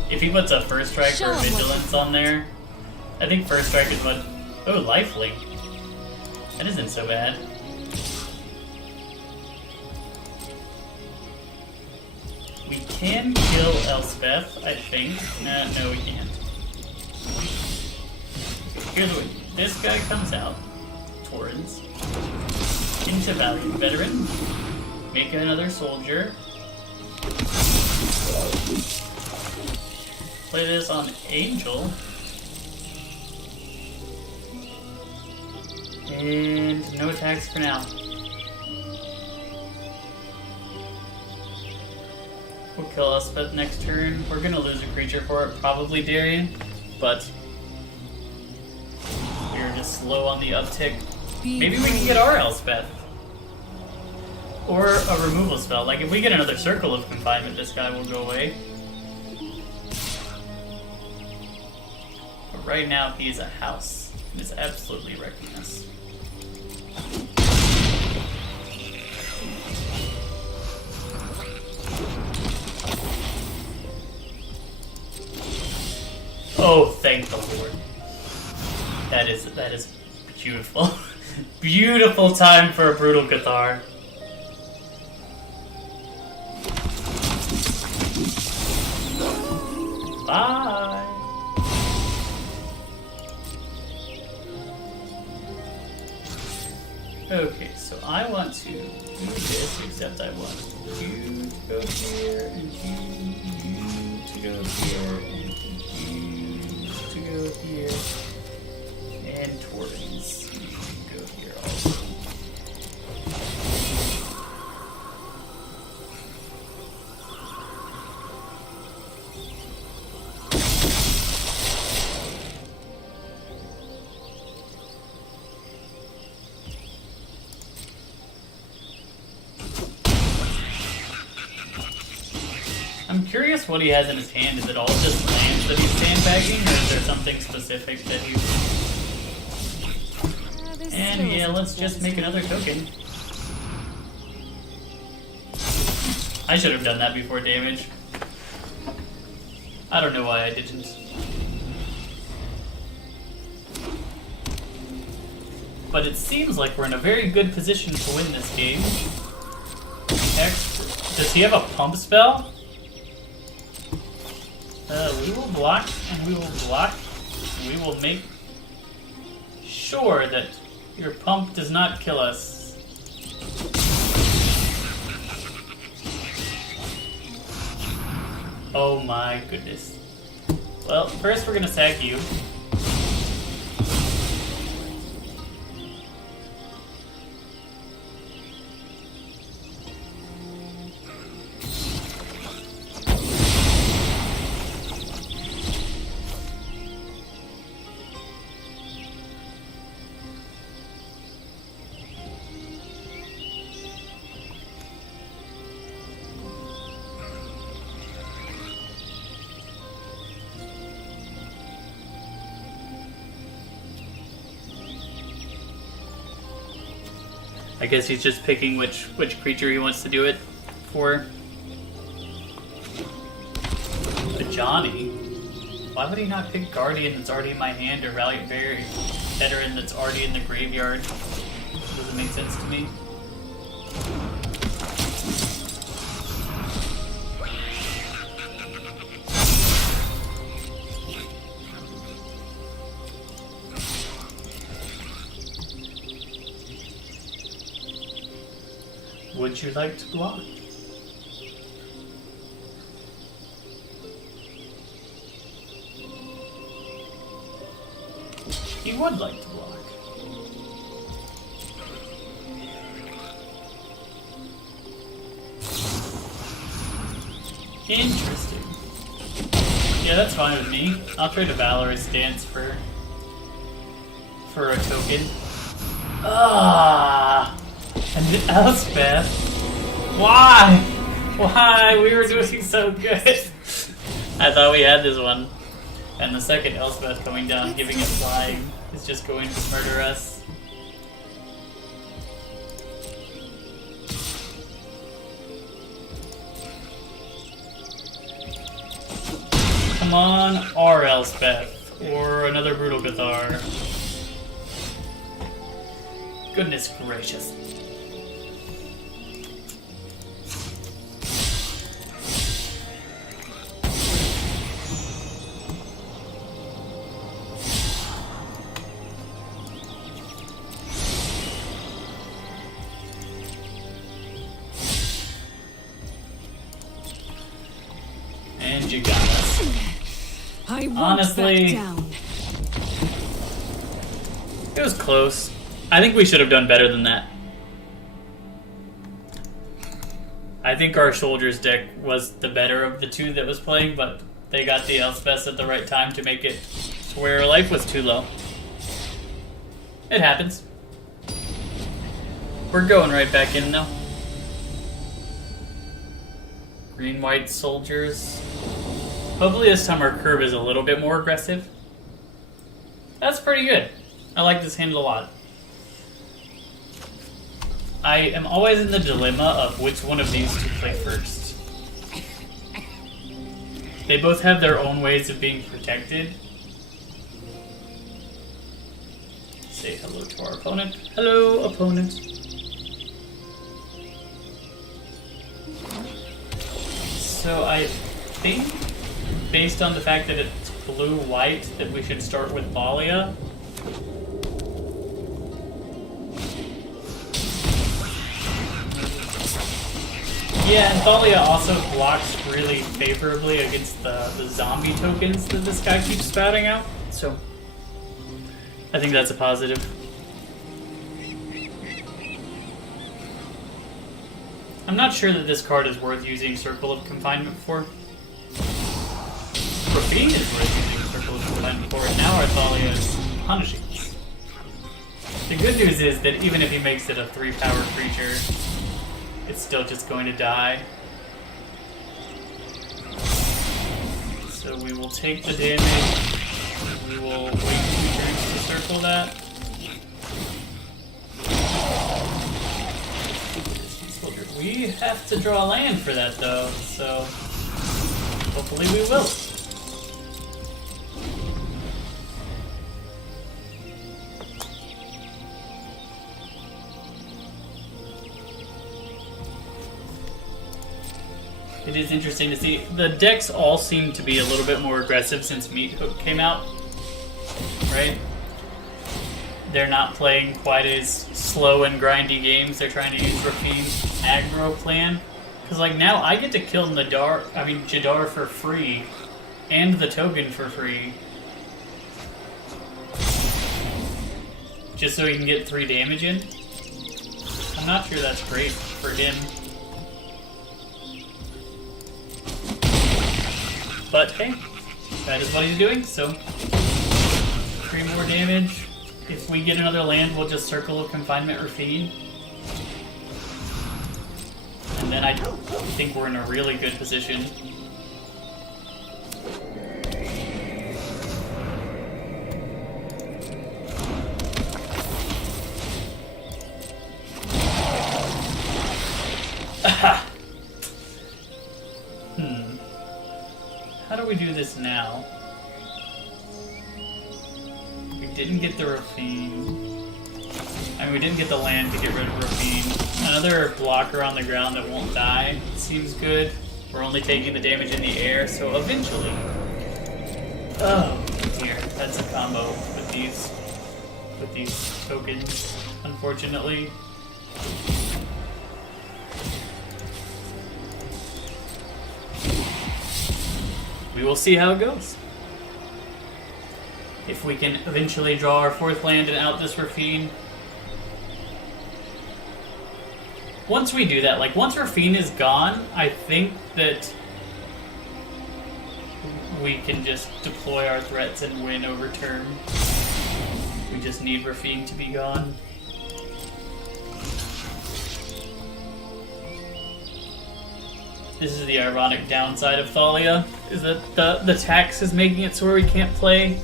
If he puts a First Strike or Vigilance on there, I think First Strike is what... Oh, Lifelink. That isn't so bad. We can kill Elspeth, I think. No, we can't. Here's what... This guy comes out. Torrens. Into Valiant Veteran. Make another soldier. Play this on Angel. And no attacks for now. We'll kill Elspeth next turn. We're gonna lose a creature for it, probably Darian, but we're just slow on the uptick. Maybe we can get our Elspeth. Or a removal spell. Like, if we get another Circle of Confinement, this guy will go away. But right now, he is a house. He is absolutely wrecking us. Oh, thank the Lord. That is beautiful. Beautiful time for a Brutal Cathar. Bye. Okay, so I want to do this, except I want you to go here, and you to go here, and you to go here, and Torrens, you can go here also. I'm curious what he has in his hand. Is it all just lands that he's sandbagging, or is there something specific that he's... And yeah, let's just make another token. I should have done that before damage. I don't know why I didn't. But it seems like we're in a very good position to win this game. Does he have a pump spell? We will block, and we will block. We will make sure that your pump does not kill us. Oh my goodness. Well, first we're gonna sack you. I guess he's just picking which creature he wants to do it for. A Johnny. Why would he not pick Guardian that's already in my hand or Valiant Veteran that's already in the graveyard? Doesn't make sense to me. Would you like to block? He would like to block. Interesting. Yeah, that's fine with me. I'll trade a Valorous Dance for a token. Ah! And the Elspeth? Why? Why? We were doing so good. I thought we had this one. And the second Elspeth coming down, giving it flying, is just going to murder us. Come on, our Elspeth. Or another Brutal Cathar. Goodness gracious. And you got us. I won't Honestly, back down. It was close. I think we should have done better than that. I think our Soldiers deck was the better of the two that was playing, but they got the Elspeth at the right time to make it to where life was too low. It happens. We're going right back in though. Green-white Soldiers. Hopefully this time our curve is a little bit more aggressive. That's pretty good. I like this hand a lot. I am always in the dilemma of which one of these to play first. They both have their own ways of being protected. Say hello to our opponent. Hello, opponent. So I think, based on the fact that it's blue-white, that we should start with Thalia. Yeah, and Thalia also blocks really favorably against the zombie tokens that this guy keeps spouting out. So, I think that's a positive. I'm not sure that this card is worth using Circle of Confinement for. Rafine is worth using Circle of Confinement for, and now our Thalia is punishing us. The good news is that even if he makes it a 3-power creature, it's still just going to die. So we will take the damage. We will wait 2 turns to circle that. We have to draw land for that though, so hopefully we will. It is interesting to see. The decks all seem to be a little bit more aggressive since Meathook came out, right? They're not playing quite as slow and grindy games. They're trying to use Rafine's aggro plan. Because like now I get to kill Jadar for free, and the token for free. Just so he can get 3 damage in. I'm not sure that's great for him. But hey, that is what he's doing, so 3 more damage. If we get another land, we'll just Circle of Confinement Rafine. And then I think we're in a really good position. Aha! How do we do this now? didn't get the Rafine. I mean, we didn't get the land to get rid of Rafine. Another blocker on the ground that won't die seems good. We're only taking the damage in the air, so eventually... Oh, dear. That's a combo with these tokens, unfortunately. We will see how it goes. If we can eventually draw our 4th land and out this Rafine. Once we do that, like once Rafine is gone, I think that we can just deploy our threats and win over turn. We just need Rafine to be gone. This is the ironic downside of Thalia, is that the tax is making it so where we can't play.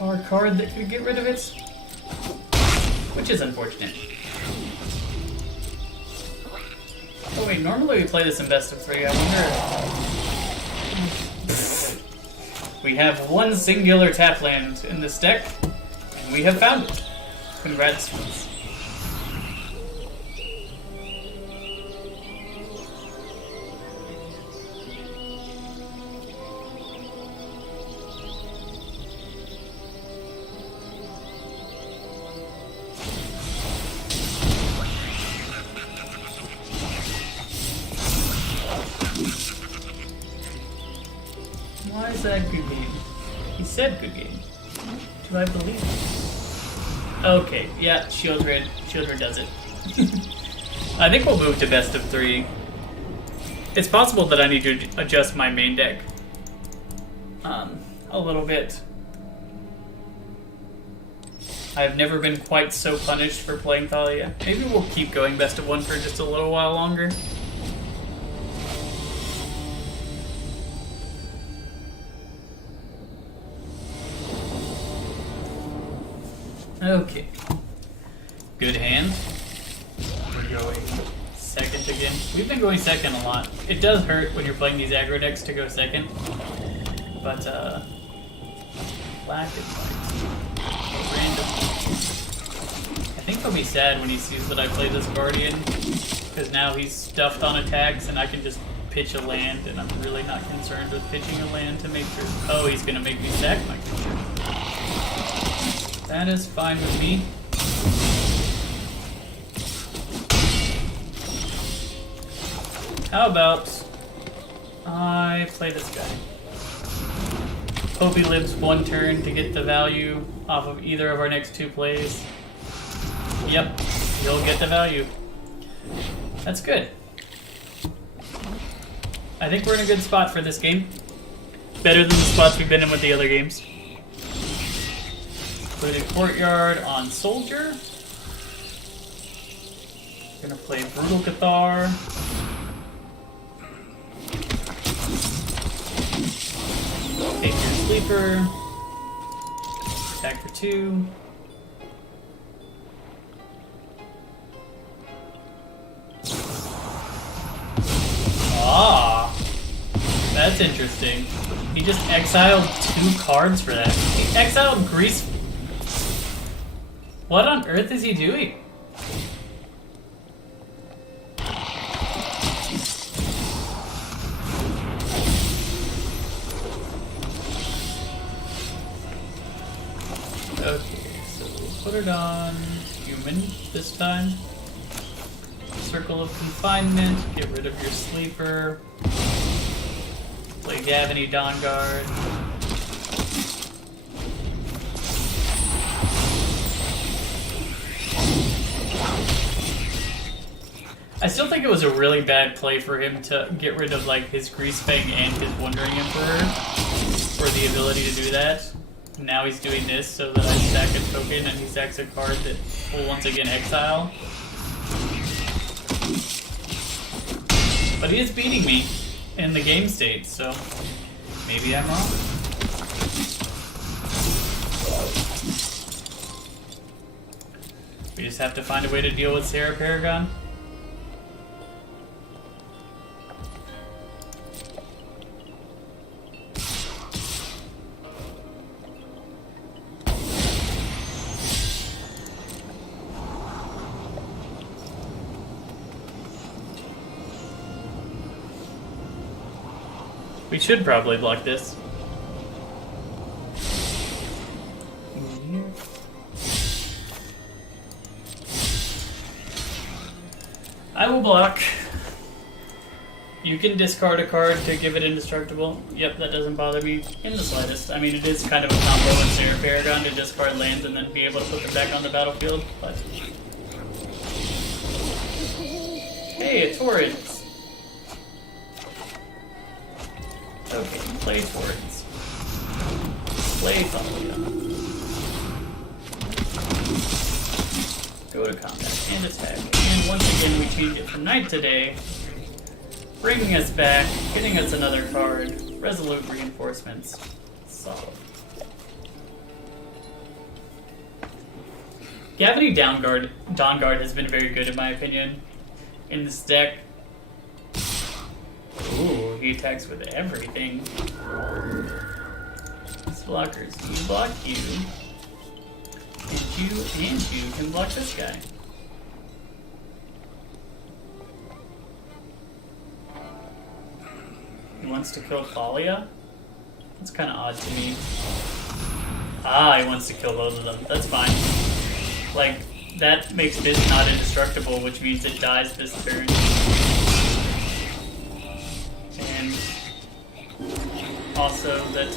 Our card that could get rid of it, which is unfortunate. Oh wait, normally we play this in best of 3, I wonder... We have one singular tap land in this deck, and we have found it. Congrats. Why is that good game? He said good game. Do I believe it? Okay, yeah, Shield Red does it. I think we'll move to best of 3. It's possible that I need to adjust my main deck a little bit. I've never been quite so punished for playing Thalia. Maybe we'll keep going best of 1 for just a little while longer. Okay. Good hand. We're going second again. We've been going second a lot. It does hurt when you're playing these aggro decks to go second. But, black is like random. I think he'll be sad when he sees that I play this Guardian. Because now he's stuffed on attacks and I can just pitch a land, and I'm really not concerned with pitching a land to make sure. Oh, he's gonna make me sack my creature. That is fine with me. How about I play this guy? Hope he lives 1 turn to get the value off of either of our next 2 plays. Yep, he'll get the value. That's good. I think we're in a good spot for this game. Better than the spots we've been in with the other games. Including Courtyard on Soldier. Gonna play Brutal Cathar. Take your Sleeper. Attack for 2. Ah, that's interesting. He just exiled 2 cards for that. He exiled Grease. What on earth is he doing? Okay, so we'll put it on Human this time. Circle of Confinement, get rid of your Sleeper. Play Gavany Dawnguard. I still think it was a really bad play for him to get rid of like his Greasefang and his Wandering Emperor for the ability to do that. Now he's doing this so that I sack a token and he sacks a card that will once again exile. But he is beating me in the game state, so maybe I'm wrong. We just have to find a way to deal with Sarah Paragon. We should probably block this. I will block. You can discard a card to give it indestructible. Yep, that doesn't bother me in the slightest. I mean, it is kind of a combo with Sarah Paragon to discard lands and then be able to put them back on the battlefield, but... Hey, it's Horrors! Okay, play Horrors. Play Thalia. Go to combat and attack. And once again, we change it from night to day, bringing us back, getting us another card. Resolute Reinforcements. Solid. Gavity Dawnguard has been very good in my opinion. In this deck. Ooh, he attacks with everything. These blockers. You block you. And you can block this guy. He wants to kill Thalia? That's kind of odd to me. Ah, he wants to kill both of them. That's fine. Like, that makes this not indestructible, which means it dies this turn. And also that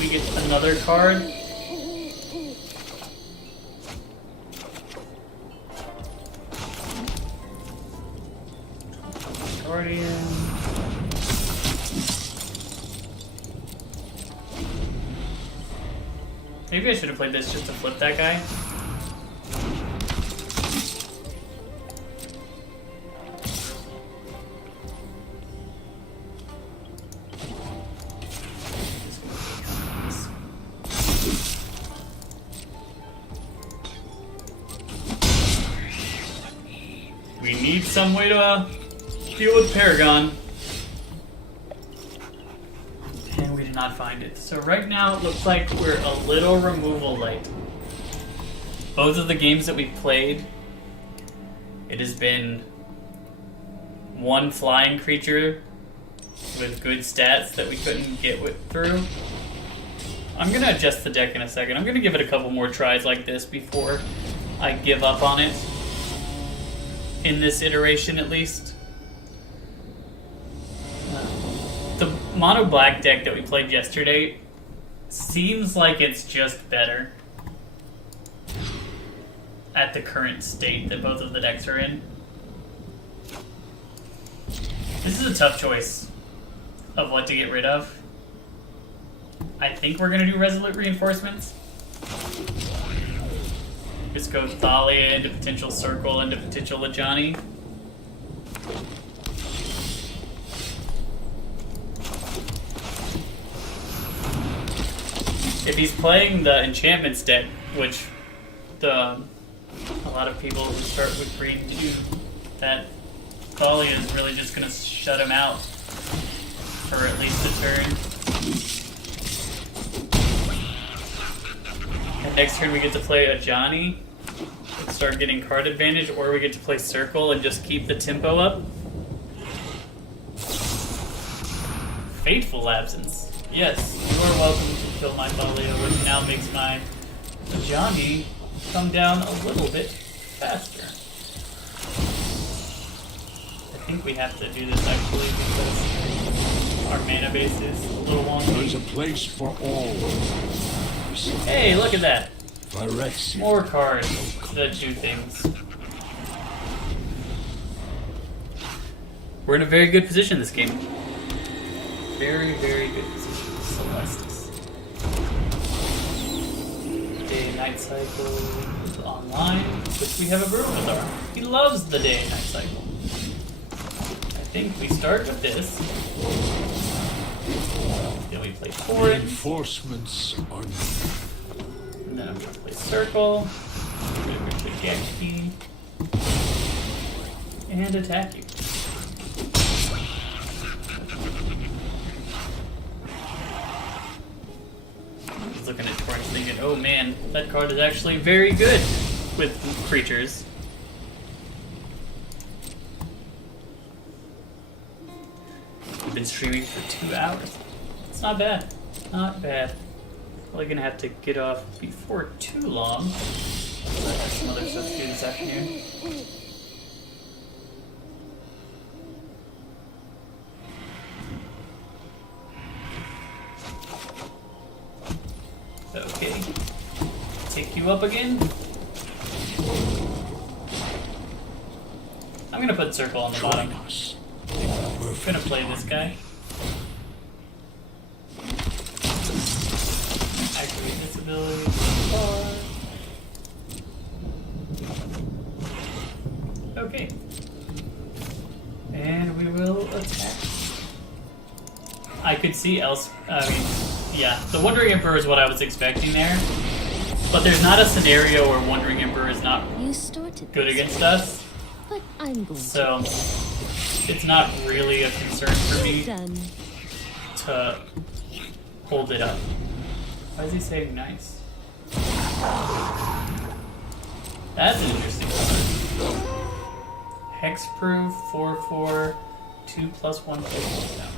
we get another card. Guardian. Maybe I should have played this just to flip that guy. We need some way to deal with Paragon. And we did not find it. So right now it looks like we're a little removal light. Both of the games that we've played, it has been one flying creature with good stats that we couldn't get through. I'm going to adjust the deck in a second. I'm going to give it a couple more tries like this before I give up on it. In this iteration, at least. The mono black deck that we played yesterday seems like it's just better at the current state that both of the decks are in. This is a tough choice of what to get rid of. I think we're going to do Resolute Reinforcements. Just go Thalia into potential Circle into potential Lajani. If he's playing the Enchantments deck, which a lot of people who start with green do, that Thalia is really just going to shut him out for at least a turn. And next turn we get to play a Johnny and start getting card advantage, or we get to play Circle and just keep the tempo up. Fateful Absence. Yes, you are welcome to kill my Thalia, which now makes my Johnny come down a little bit faster. I think we have to do this actually because our mana base is a little long. There's a place for all. Hey, look at that! Phyrexian. More cards that do things. We're in a very good position this game. Very, very good position. Celestis. Day-night cycle is online, which we have a Barovazar. He loves the day and night cycle. I think we start with this. Then we play Torrent. Reinforcements are needed. And then I'm going to play Circle. I'm going to play Jack Key. And attack you. Looking at Torrent thinking, oh man, that card is actually very good with creatures. been streaming for 2 hours. It's not bad. Not bad. Probably gonna have to get off before too long. I have some other stuff to do this afternoon. Okay. Take you up again. I'm gonna put circle on the bottom. I'm gonna play this guy. Activate this ability. Okay. And we will attack. I could see else. Yeah, the Wandering Emperor is what I was expecting there. But there's not a scenario where Wandering Emperor is not good against us. But I'm going so it's not really a concern for me to hold it up. Why is he saying nice? That's an interesting card. Hexproof 4/4 2+1 damage.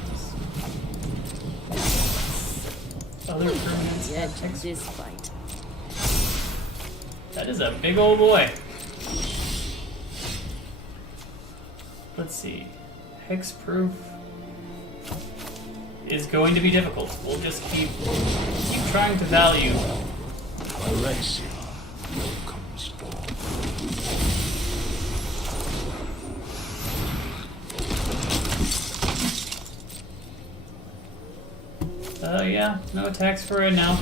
Other permanents have hex. this fight. That is a big old boy. Let's see. Hexproof is going to be difficult. We'll just keep trying to value. Alexia comes forth. Yeah, no attacks for right now.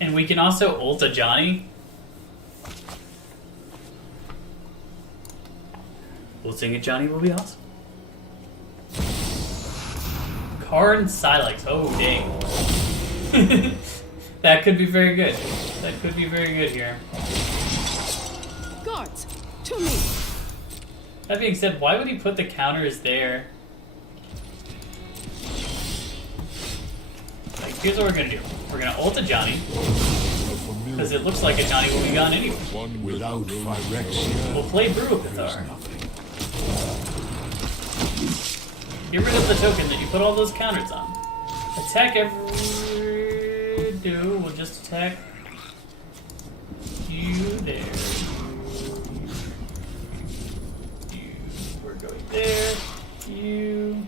And we can also ult a Johnny. Ulting a Johnny will be awesome. Karn Silex. Oh, dang. That could be very good. That could be very good here. Guards, to me. That being said, why would he put the counters there? Like, here's what we're gonna do. We're gonna ult a Johnny. Because it looks like a Johnny will be gone anyway. One without Phyrexia. We'll play Bruicathar. Get rid of the token that you put all those counters on. Attack every... We'll just attack you there. You, we're going there. You.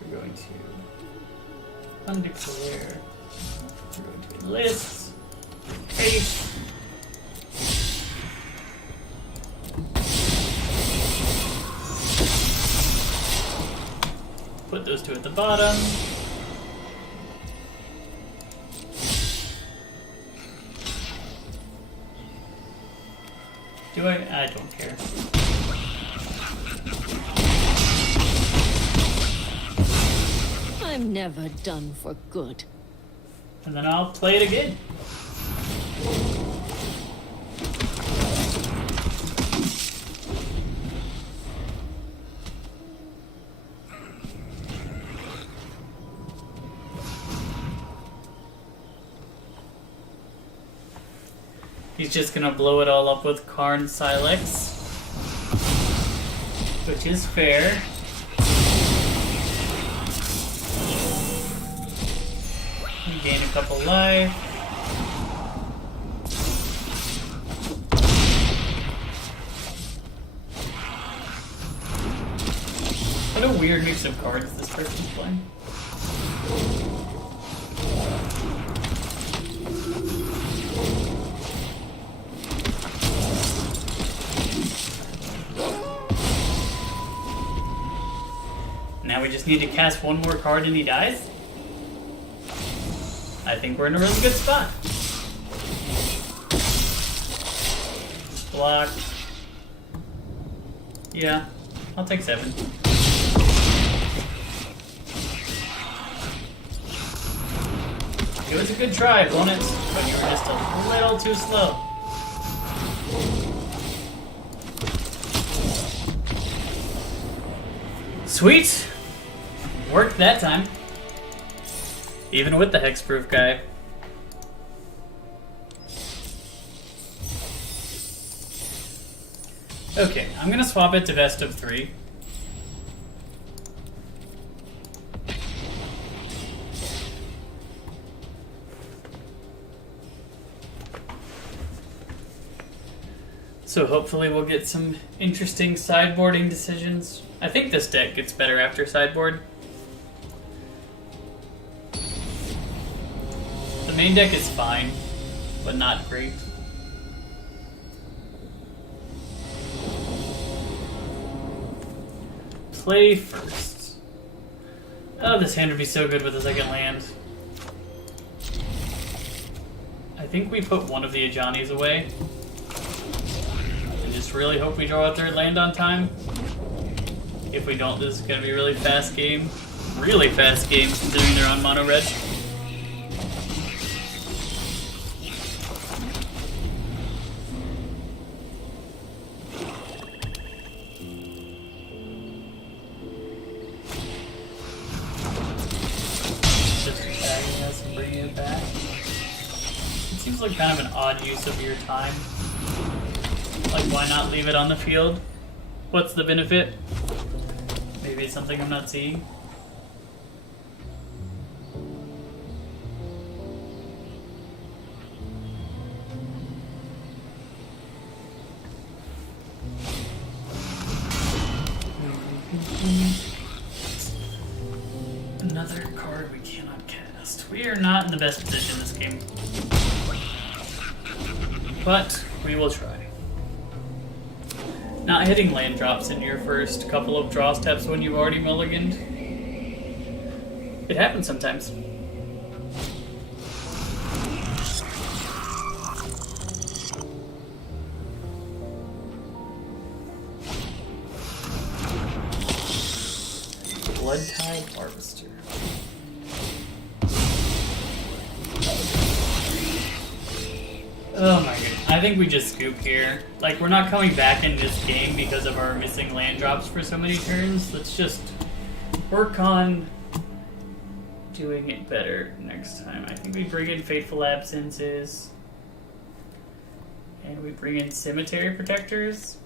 We're going to undeclare. We're going to enlist. Face. Put those two at the bottom. Do I? I don't care. I'm never done for good. And then I'll play it again. He's just gonna blow it all up with Karn Silex, which is fair. We gain a couple life. What a weird mix of cards this person's playing. Now we just need to cast one more card and he dies? I think we're in a really good spot. Block. Yeah, I'll take 7. It was a good try, opponents, but you were just a little too slow. Sweet! Worked that time. Even with the hexproof guy. Okay, I'm gonna swap it to best of 3. So hopefully we'll get some interesting sideboarding decisions. I think this deck gets better after sideboard. The main deck is fine, but not great. Play first. Oh, this hand would be so good with a second land. I think we put one of the Ajanis away. And just really hope we draw a third land on time. If we don't, this is going to be a really fast game. Really fast game considering they're on mono red. Like kind of an odd use of your time. Like, why not leave it on the field? What's the benefit? Maybe it's something I'm not seeing. Another card we cannot cast. We are not in the best position this game. But we will try. Not hitting land drops in your first couple of draw steps when you've already mulliganed. It happens sometimes. Blood Tide Harvester. Oh my goodness. I think we just scoop here. Like, we're not coming back in this game because of our missing land drops for so many turns. Let's just work on doing it better next time. I think we bring in Fateful Absences. And we bring in Cemetery Protectors.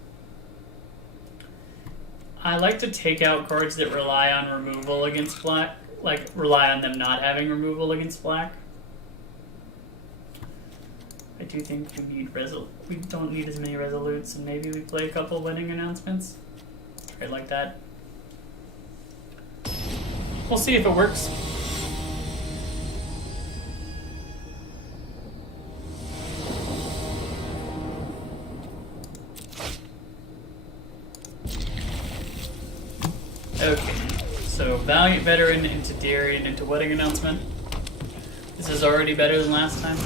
I like to take out cards that rely on removal against black. Like, rely on them not having removal against black. I do think we don't need as many resolutes, and maybe we play a couple winning announcements. Try it like that. We'll see if it works. Okay, so Valiant Veteran into Darien into Wedding Announcement. This is already better than last time.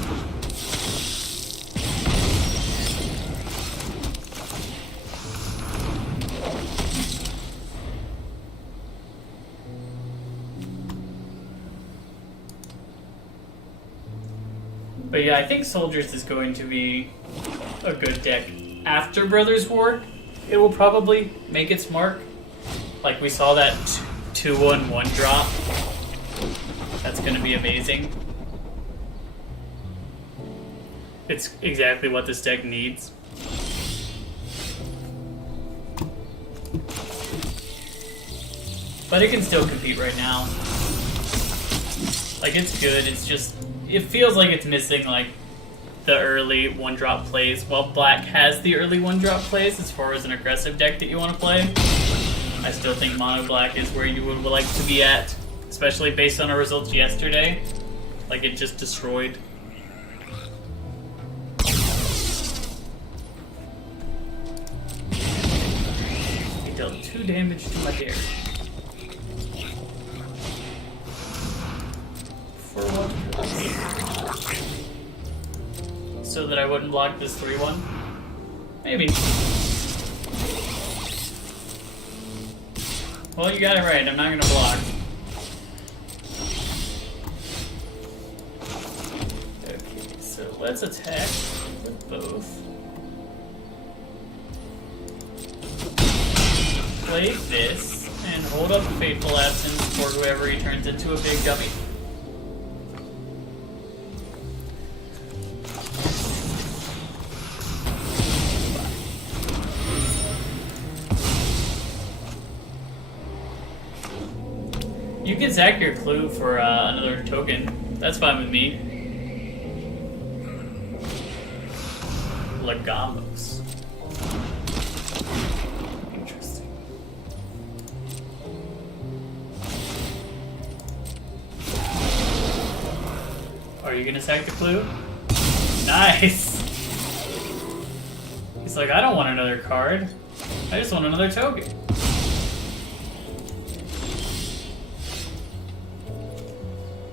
But yeah, I think Soldiers is going to be a good deck. After Brothers War, it will probably make its mark. Like, we saw that 2-1 1-drop. That's going to be amazing. It's exactly what this deck needs. But it can still compete right now. Like, it's good, it's just... It feels like it's missing, like, the early 1-drop plays. While Black has the early 1-drop plays as far as an aggressive deck that you want to play, I still think Mono Black is where you would like to be at, especially based on our results yesterday. Like, it just destroyed. He dealt 2 damage to my dare. For what? So that I wouldn't block this 3-1? Maybe. Well, you got it right. I'm not going to block. Okay, so let's attack with both. Play this, and hold up a Fateful Absence for whoever he turns into a big dummy. You can sack your clue for another token. That's fine with me. Legamos. Interesting. Are you gonna sack the clue? Nice! He's like, I don't want another card. I just want another token.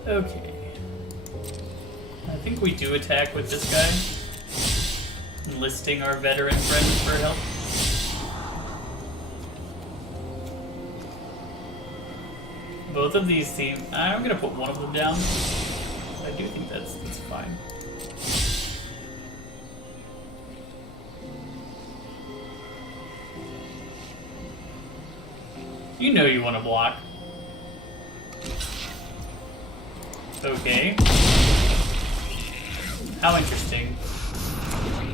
Okay. I think we do attack with this guy. Enlisting our veteran friend for help. Both of these seem... I'm gonna put one of them down. I do think that's fine. You know you want to block. Okay. How interesting.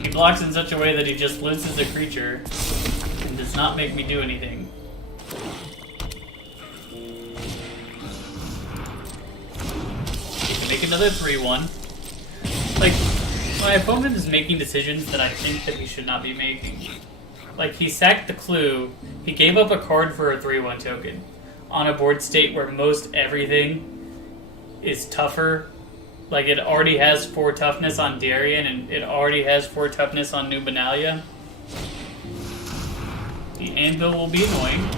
He blocks in such a way that he just loses a creature and does not make me do anything. He can make another 3-1. Like, my opponent is making decisions that I think that he should not be making. Like, he sacked the clue, he gave up a card for a 3-1 token on a board state where most everything is tougher. Like, it already has 4 toughness on Darien, and it already has 4 toughness on New Benalia. The Anvil will be annoying.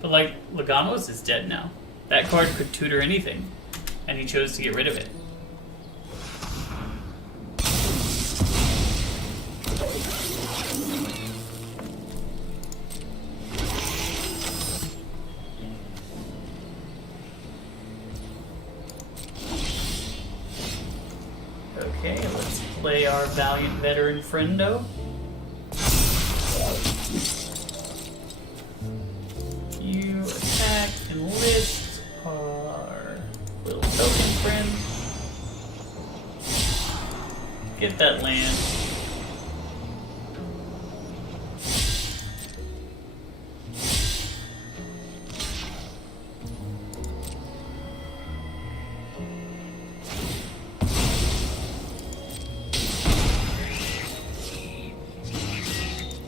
But, like, Legamos is dead now. That card could tutor anything, and he chose to get rid of it. Okay, let's play our valiant veteran friendo. You attack and list our little token friend. Get that land.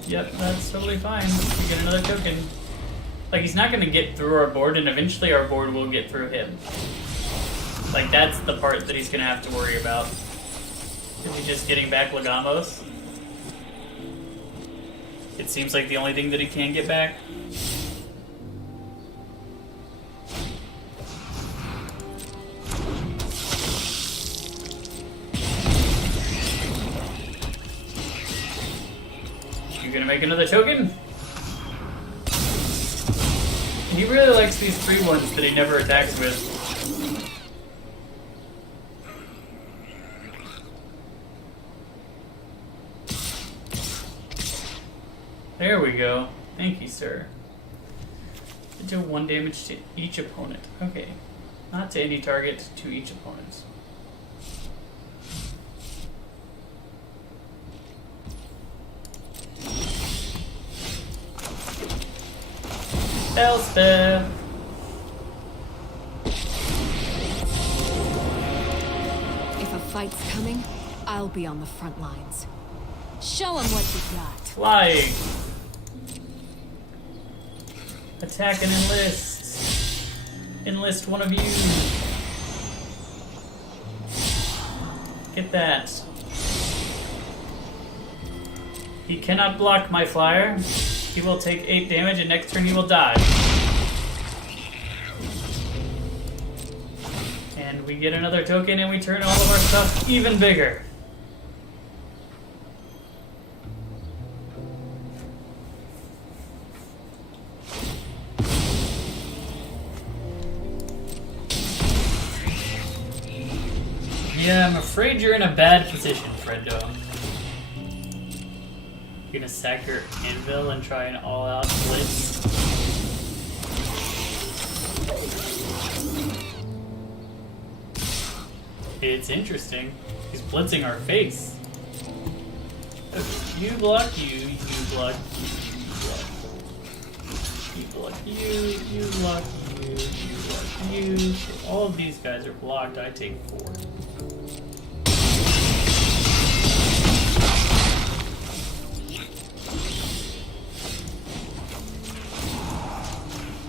Yep, that's totally fine. We get another token. Like, he's not going to get through our board, and eventually our board will get through him. Like, that's the part that he's going to have to worry about. Is he just getting back Legamos? It seems like the only thing that he can get back. You gonna make another token? He really likes these 3-1s that he never attacks with. There we go. Thank you, sir. Deal 1 damage to each opponent. Okay. Not to any target, to each opponent. Elspeth! If a fight's coming, I'll be on the front lines. Show 'em what you got. Flying! Attack and enlist! Enlist one of you! Get that. He cannot block my flyer. He will take 8 damage, and next turn he will die. And we get another token, and we turn all of our stuff even bigger. Yeah, I'm afraid you're in a bad position, Freddo. You're gonna sack your Anvil and try an all-out blitz. It's interesting. He's blitzing our face. Okay, you block you block you block you block you block you you. All of these guys are blocked. I take 4.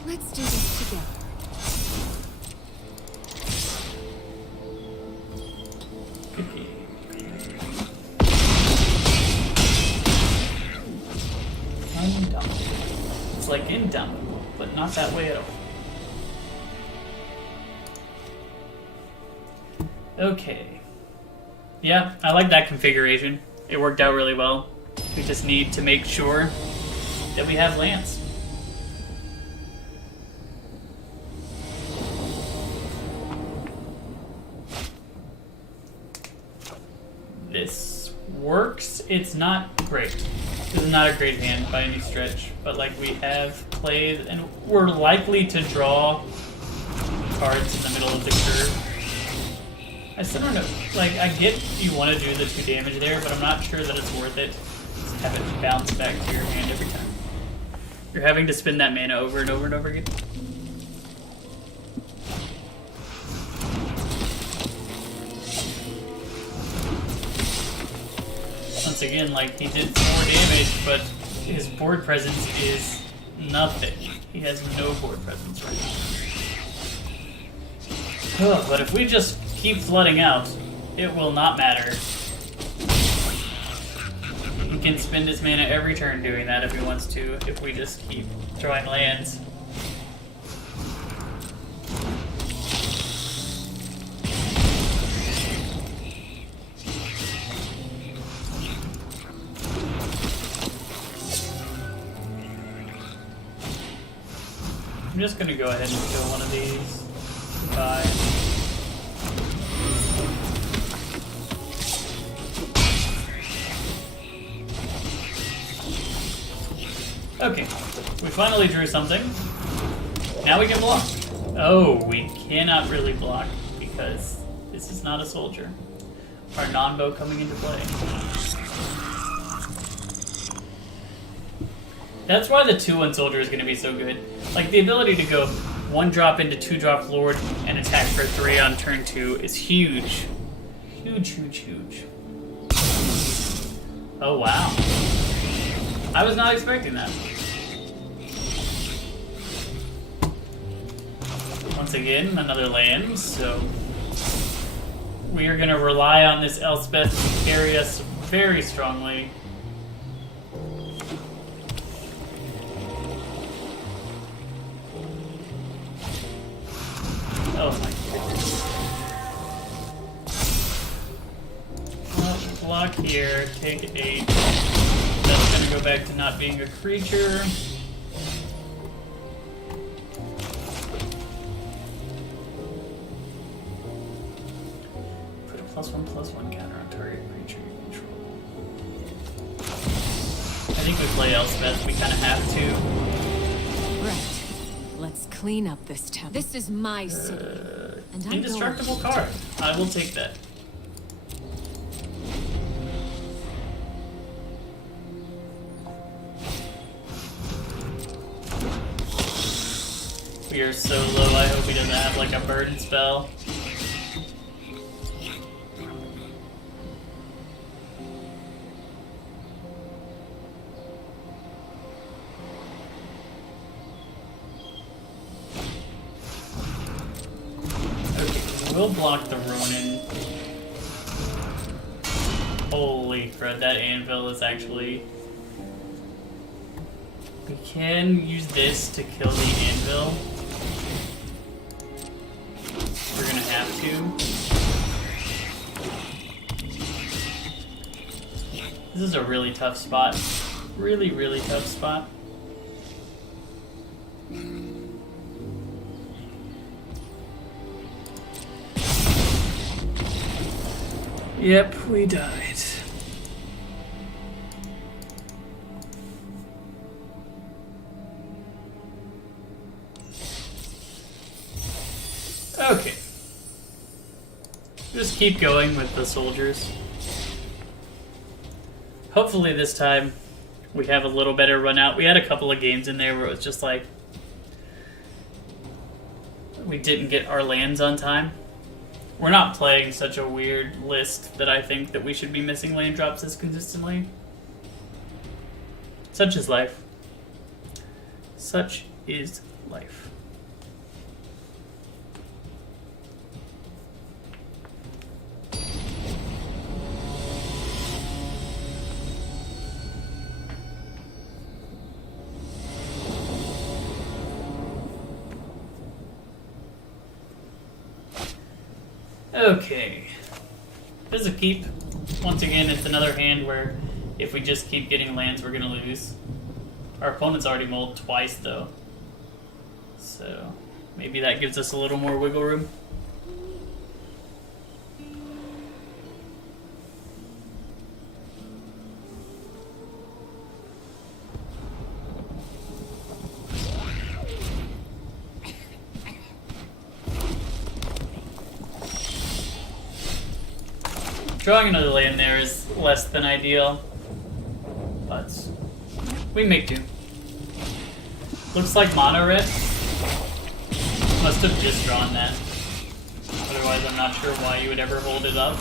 Let's do this together. Undoubtable. It's like indomitable, but not that way at all. Okay. Yeah, I like that configuration. It worked out really well. We just need to make sure that we have lands. This works. It's not great. This is not a great hand by any stretch, but like we have played, and we're likely to draw cards in the middle of the curve. I still don't know. Like, I get you want to do the 2 damage there, but I'm not sure that it's worth it. Just have it bounce back to your hand every time. You're having to spend that mana over and over and over again. Once again, like, he did 4 damage, but his board presence is nothing. He has no board presence right now. Oh, but if we just keep flooding out, it will not matter. He can spend his mana every turn doing that if he wants to, if we just keep drawing lands. I'm just gonna go ahead and kill one of these. Bye. Okay, we finally drew something. Now we can block. Oh, we cannot really block because this is not a soldier. Our non-bow coming into play. That's why the 2/1 soldier is going to be so good. Like, the ability to go 1 drop into 2 drop lord and attack for 3 on turn 2 is huge. Huge, huge, huge. Oh, wow. I was not expecting that. Once again, another land, so we are going to rely on this Elspeth to carry us very strongly. Oh my goodness. Block here, take 8. That's going to go back to not being a creature. Put a +1/+1 counter on target creature you control. I think we play Elspeth, we kind of have to. Right. Let's clean up this town. This is my city. And I'm Indestructible card. I will take that. We are so low, I hope he doesn't have like a burden spell. Okay, we'll block the Ronin. Holy crud, that anvil is actually... We can use this to kill the anvil. We're gonna have to. This is a really tough spot. Really, really tough spot. Yep, we died. Okay. Just keep going with the soldiers. Hopefully this time we have a little better run out. We had a couple of games in there where it was just like We didn't get our lands on time. We're not playing such a weird list that I think that we should be missing land drops this consistently. Such is life. Such is life. Okay. This is a keep. Once again, it's another hand where if we just keep getting lands, we're going to lose. Our opponent's already mulled twice, though. So, maybe that gives us a little more wiggle room. Drawing another land there is less than ideal, but we make do. Looks like mono red must have just drawn that. Otherwise, I'm not sure why you would ever hold it up.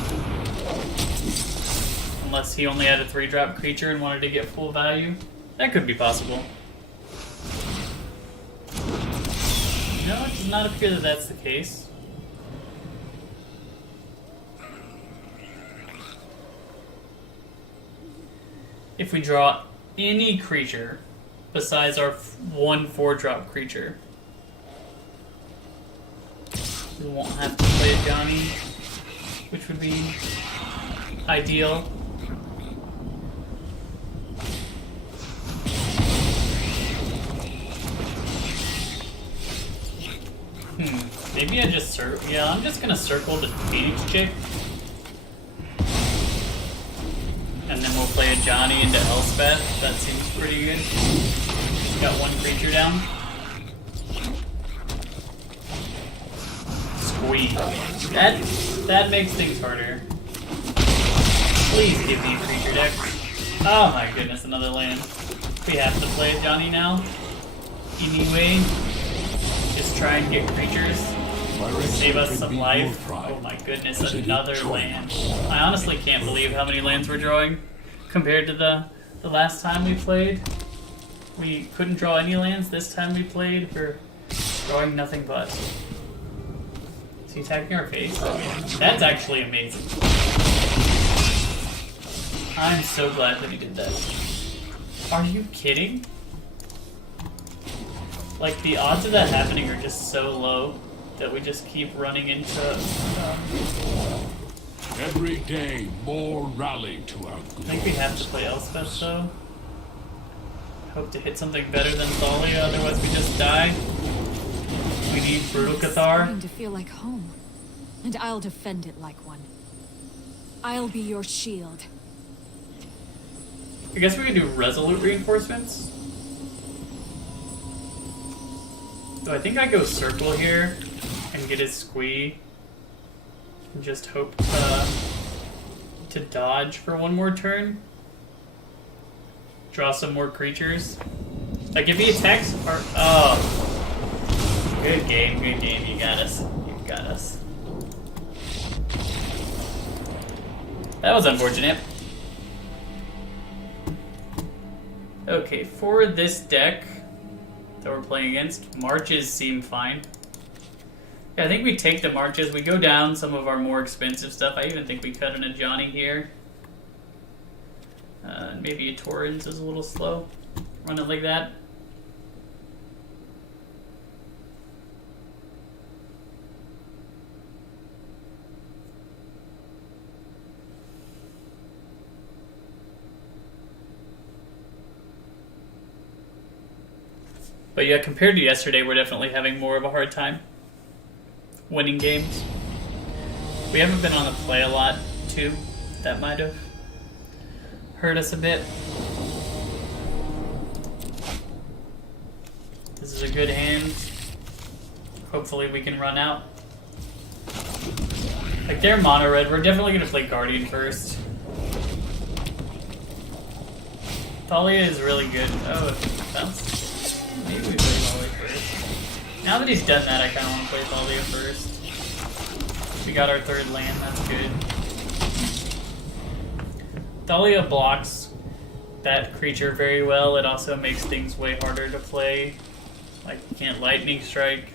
Unless he only had a 3-drop creature and wanted to get full value. That could be possible. No, it does not appear that that's the case. If we draw any creature besides our 1 4-drop creature, we won't have to play a Johnny, which would be ideal. Maybe I just circle. Yeah, I'm just gonna circle the Phoenix chick. And then we'll play a Johnny into Elspeth. That seems pretty good. Got 1 creature down. Squeeze. That makes things harder. Please give me a creature deck. Oh my goodness, another land. We have to play a Johnny now. Anyway, just try and get creatures. Save us some life. Oh my goodness, another land. I honestly can't believe how many lands we're drawing compared to the last time we played. We couldn't draw any lands. This time we played, we're drawing nothing but. Is he attacking our face? That's actually amazing. I'm so glad that he did that. Are you kidding? Like, the odds of that happening are just so low that we just keep running into... Every day, more rally to our goal. I think we have to play Elspeth, though. Hope to hit something better than Thalia, otherwise we just die. We need Brutal It's Cathar. starting to feel like home, and I'll defend it like one. I'll be your shield. I guess we could do Resolute Reinforcements. So I think I go Circle here and get his Squee. And just hope to dodge for 1 more turn. Draw some more creatures. Like if he attacks our... Oh. Good game, you got us. You got us. That was unfortunate. Okay, for this deck that we're playing against, Marches seem fine. Yeah, I think we take the Marches, we go down some of our more expensive stuff. I even think we cut in a Johnny here. Maybe a Torrens is a little slow. Run it like that. But yeah, compared to yesterday, we're definitely having more of a hard time winning games. We haven't been on the play a lot, too. That might have hurt us a bit. This is a good hand. Hopefully we can run out. Like, they're mono red. We're definitely going to play Guardian first. Thalia is really good. Oh, if it bounces. Maybe we play Thalia first. Now that he's done that, I kind of want to play Thalia first. We got our third land, that's good. Thalia blocks that creature very well. It also makes things way harder to play. Like, you can't lightning strike.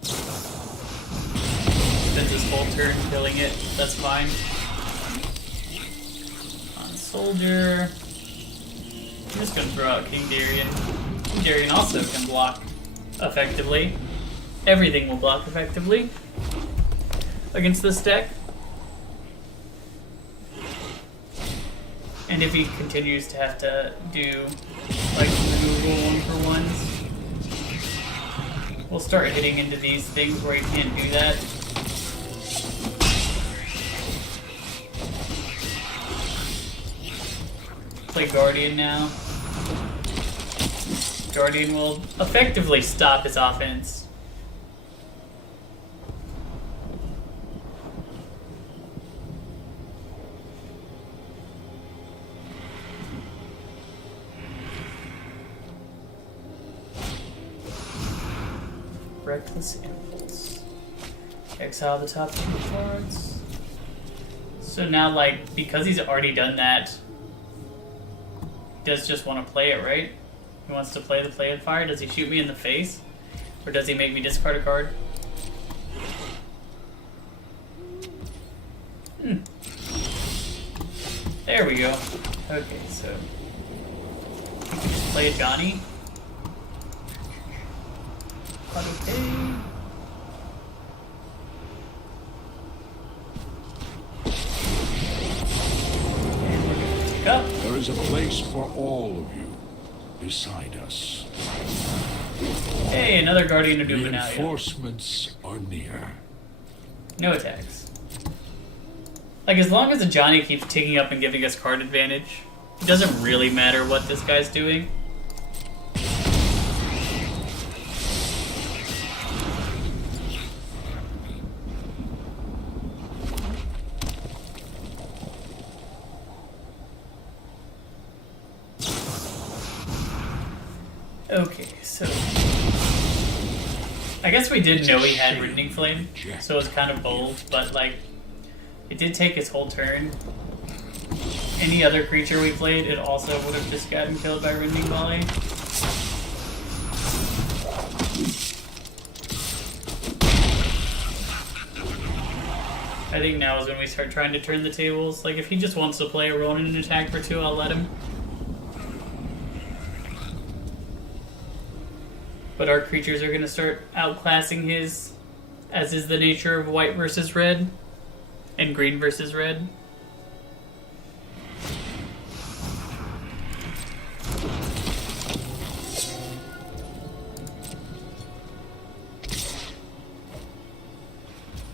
Spends his whole turn killing it. That's fine. On Soldier. I'm just gonna throw out King Darien. King Darien also can block effectively. Everything will block effectively against this deck. And if he continues to have to do like removal 1-for-1s, we'll start hitting into these things where he can't do that. Play Guardian now. Guardian will effectively stop his offense. Reckless Impulse. Exile the top 2 cards. So now, like, because he's already done that, he does just want to play it, right? He wants to play the Play of Fire. Does he shoot me in the face? Or does he make me discard a card? There we go. Okay, so we can just play a Johnny. Okay. And we're gonna take up. There is a place for all of you beside us. Hey, another Guardian of Dubenalia. Reinforcements are near. No attacks. Like, as long as the Johnny keeps ticking up and giving us card advantage, it doesn't really matter what this guy's doing. Okay, so I guess we didn't know he had Rending Flame, so it was kind of bold, but like, it did take his whole turn. Any other creature we played, it also would have just gotten killed by Rending Volley. I think now is when we start trying to turn the tables. Like, if he just wants to play a Ronin and attack for 2, I'll let him. But our creatures are going to start outclassing his, as is the nature of white versus red, and green versus red.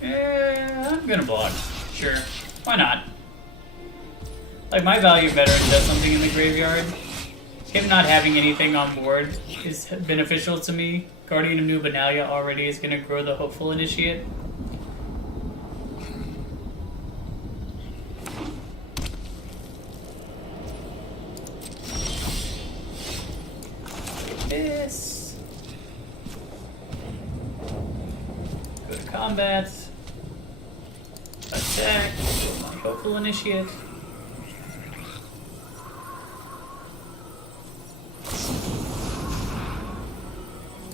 I'm going to block. Sure. Why not? Like, my value veteran does something in the graveyard. Him not having anything on board is beneficial to me. Guardian of Dubenalia already is going to grow the Hopeful Initiate. This. Go to combat. Attack. Go my Hopeful Initiate.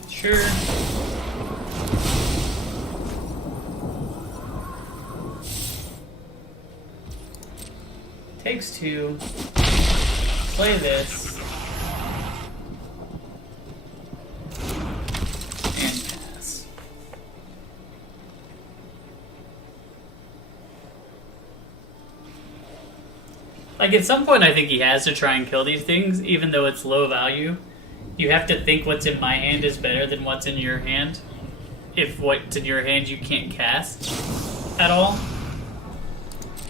Sure. Takes 2. Play this. And pass. Like, at some point I think he has to try and kill these things, even though it's low value. You have to think what's in my hand is better than what's in your hand. If what's in your hand you can't cast at all.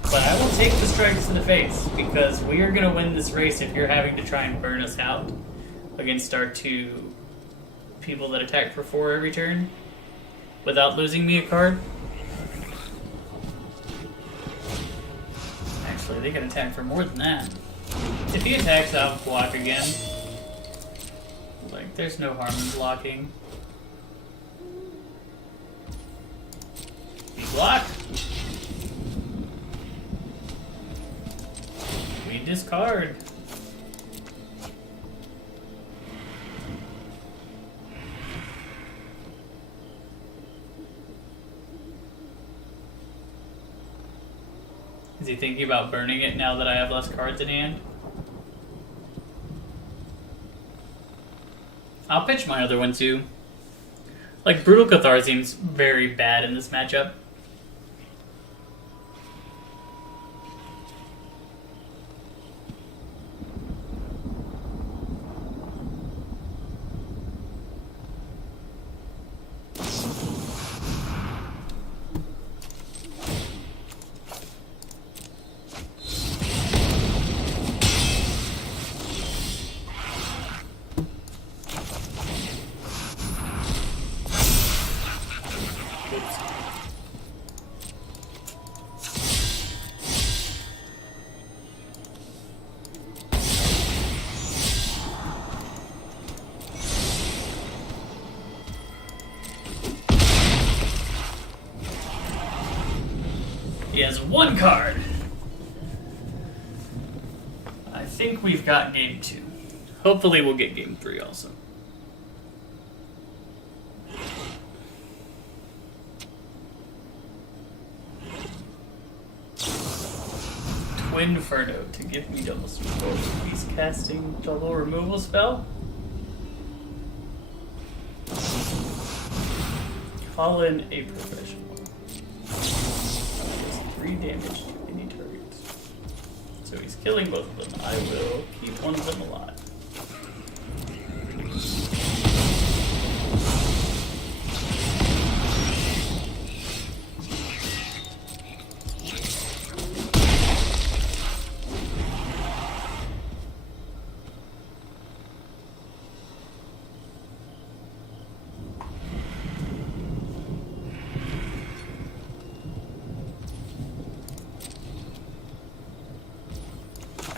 But I will take the strikes to the face, because we are going to win this race if you're having to try and burn us out against our 2 people that attack for 4 every turn without losing me a card. Actually, they can attack for more than that. If he attacks, I'll block again. Like, Like, there's no harm in blocking. We block. We discard. Is he thinking about burning it now that I have less cards in hand? I'll pitch my other one too. Like, Brutal Cathar seems very bad in this matchup. He has one card. I think we've got game 2. Hopefully we'll get game 3 also. Twin Inferno to give me double spell. He's casting double removal spell. Call in a professional. 3 damage to any target. So he's killing both of them. I will keep one of them alive.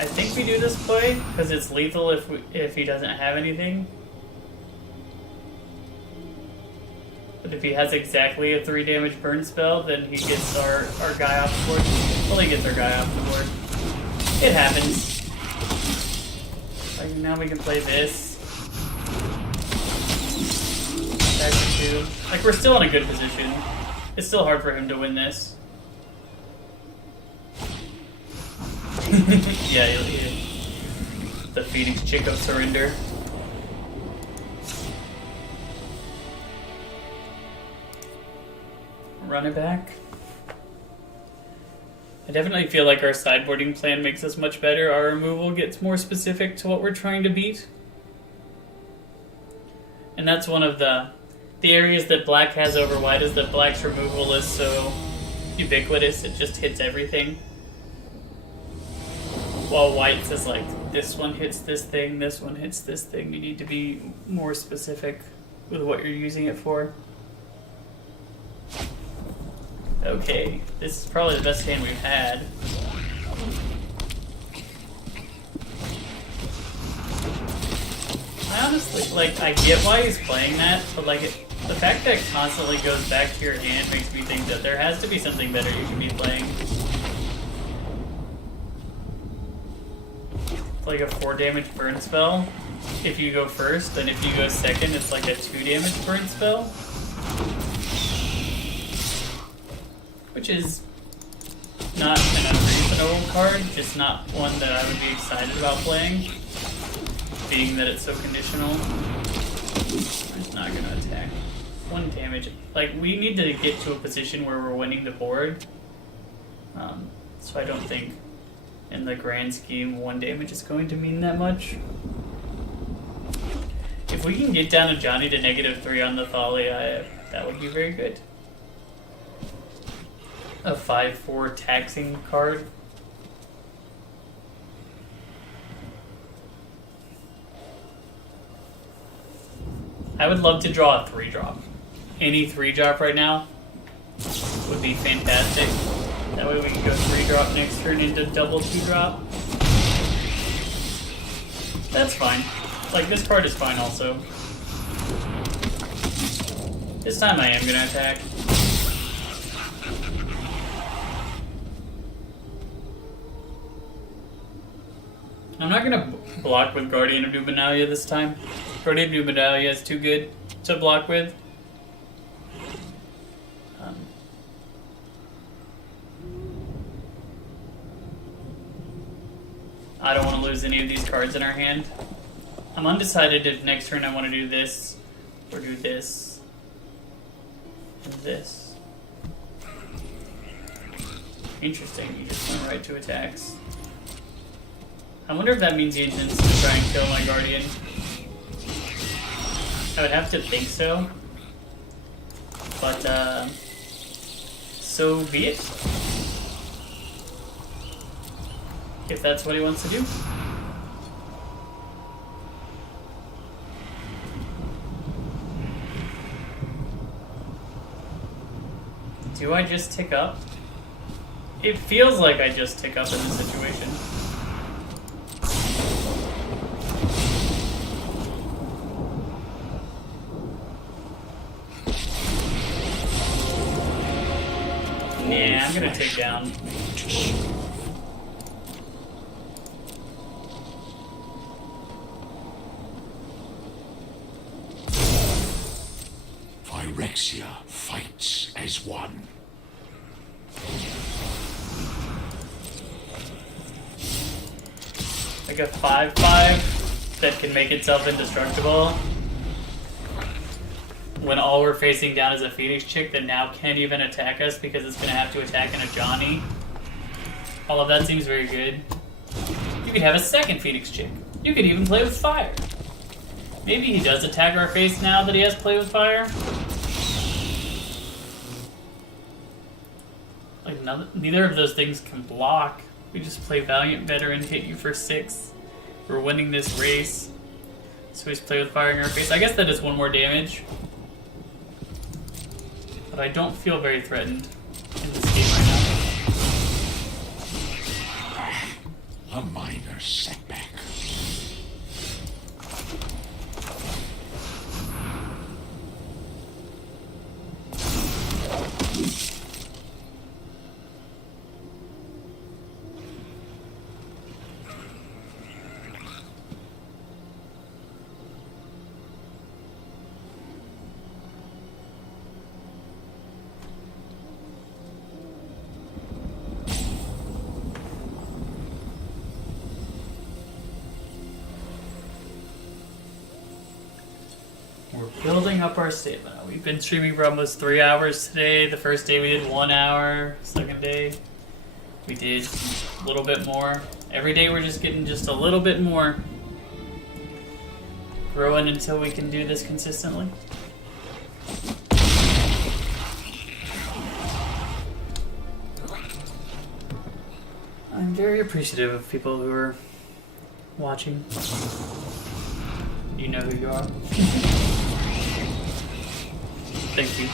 I think we do this play because it's lethal if he doesn't have anything. But if he has exactly a 3 damage burn spell, then he gets our guy off the board. Well, he gets our guy off the board. It happens. Like, now we can play this. Back to 2. Like, we're still in a good position. It's still hard for him to win this. Yeah, the Phoenix Chick of Surrender. Run it back. I definitely feel like our sideboarding plan makes us much better. Our removal gets more specific to what we're trying to beat. And that's one of the areas that black has over white, is that black's removal is so ubiquitous, it just hits everything. While white's is like, this one hits this thing, this one hits this thing. You need to be more specific with what you're using it for. Okay, this is probably the best hand we've had. I honestly, like, I get why he's playing that, but like, the fact that it constantly goes back to your hand makes me think that there has to be something better you can be playing. Like a 4 damage burn spell if you go first, and if you go second, it's like a 2 damage burn spell. Which is not an unreasonable card, just not one that I would be excited about playing, being that it's so conditional. I'm just not going to attack. 1 damage. Like, we need to get to a position where we're winning the board. So I don't think, in the grand scheme, 1 damage is going to mean that much. If we can get down to Johnny to -3 on the Thalia, that would be very good. A 5/4 taxing card. I would love to draw a 3-drop. Any 3-drop right now would be fantastic. That way we can go 3-drop next turn into double 2-drop. That's fine. Like, this card is fine also. This time I am gonna attack. I'm not gonna block with Guardian of Numenalia this time. Guardian of Numenalia is too good to block with. I don't want to lose any of these cards in our hand. I'm undecided if next turn I want to do this, or do this, and this. Interesting, you just went right to attacks. I wonder if that means he intends to try and kill my Guardian. I would have to think so. But, so be it. If that's what he wants to do. Do I just tick up? It feels like I just tick up in this situation. Yeah, I'm gonna take down. Phyrexia fights as one. Like a 5/5 that can make itself indestructible. When all we're facing down is a Phoenix chick that now can't even attack us because it's gonna have to attack in a Johnny. All of that seems very good. You could have a second Phoenix chick. You could even play with fire. Maybe he does attack our face now that he has play with fire. Like, neither of those things can block. We just play Valiant Veteran, hit you for 6. We're winning this race. So he's play with fire in our face. I guess that is one more damage. But I don't feel very threatened in this game right A minor setback. building up our stamina. We've been streaming for almost 3 hours today. The first day we did 1 hour. Second day we did a little bit more. Every day we're just getting just a little bit more. Growing until we can do this consistently. I'm very appreciative of people who are watching. You know who you are. Thank you.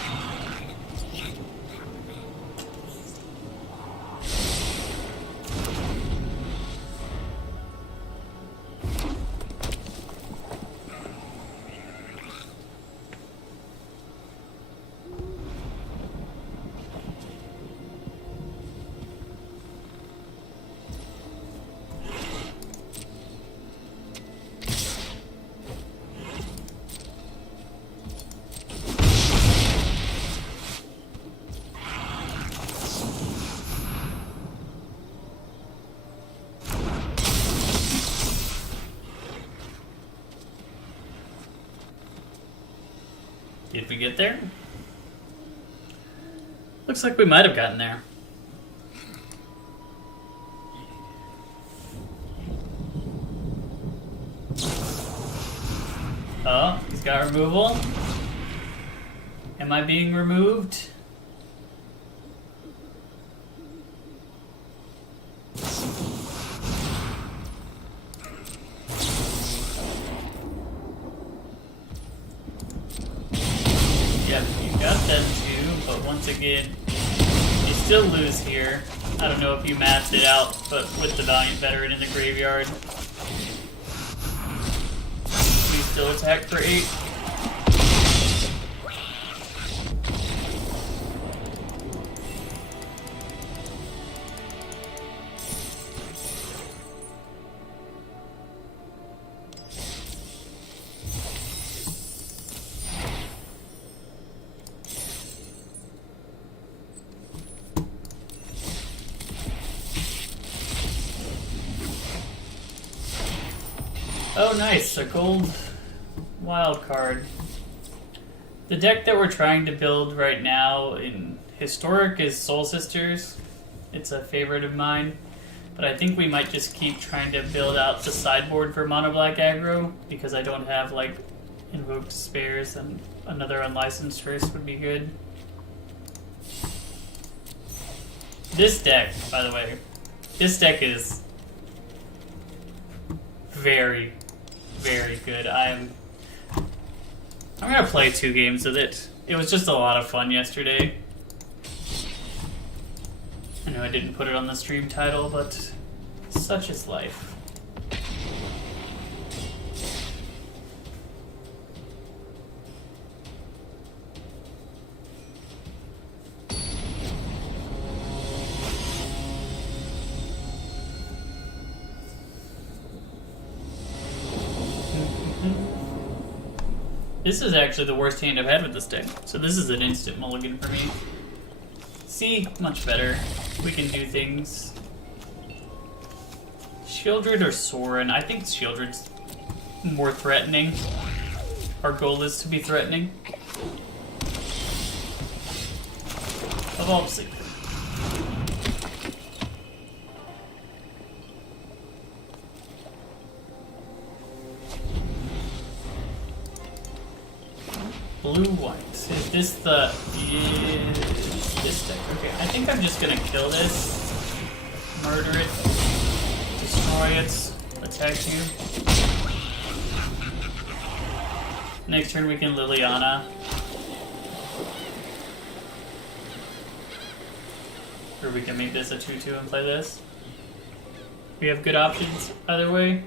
Did we get there? Looks like we might have gotten there. Oh, he's got removal. Am I being removed? Again, you still lose here. I don't know if you mathed it out, but with the Valiant Veteran in the graveyard. still attack for 8. Oh, nice, a gold wild card. The deck that we're trying to build right now in Historic is Soul Sisters. It's a favorite of mine, but I think we might just keep trying to build out the sideboard for Mono Black aggro because I don't have like invoked spares, and another unlicensed first would be good. This deck, by the way, this deck is very, very good. I'm gonna play 2 games with it. It was just a lot of fun yesterday. I know I didn't put it on the stream title, but such is life. This is actually the worst hand I've had with this deck, so this is an instant mulligan for me. See? Much better. We can do things. Shieldred or Sorin? I think Shieldred's more threatening. Our goal is to be threatening. Evolve Seeker. Blue-white. Is this the... Is this deck? Okay, I think I'm just gonna kill this. Murder it. Destroy it. Attack you. Next turn we can Liliana. Or we can make this a 2-2 and play this. We have good options either way.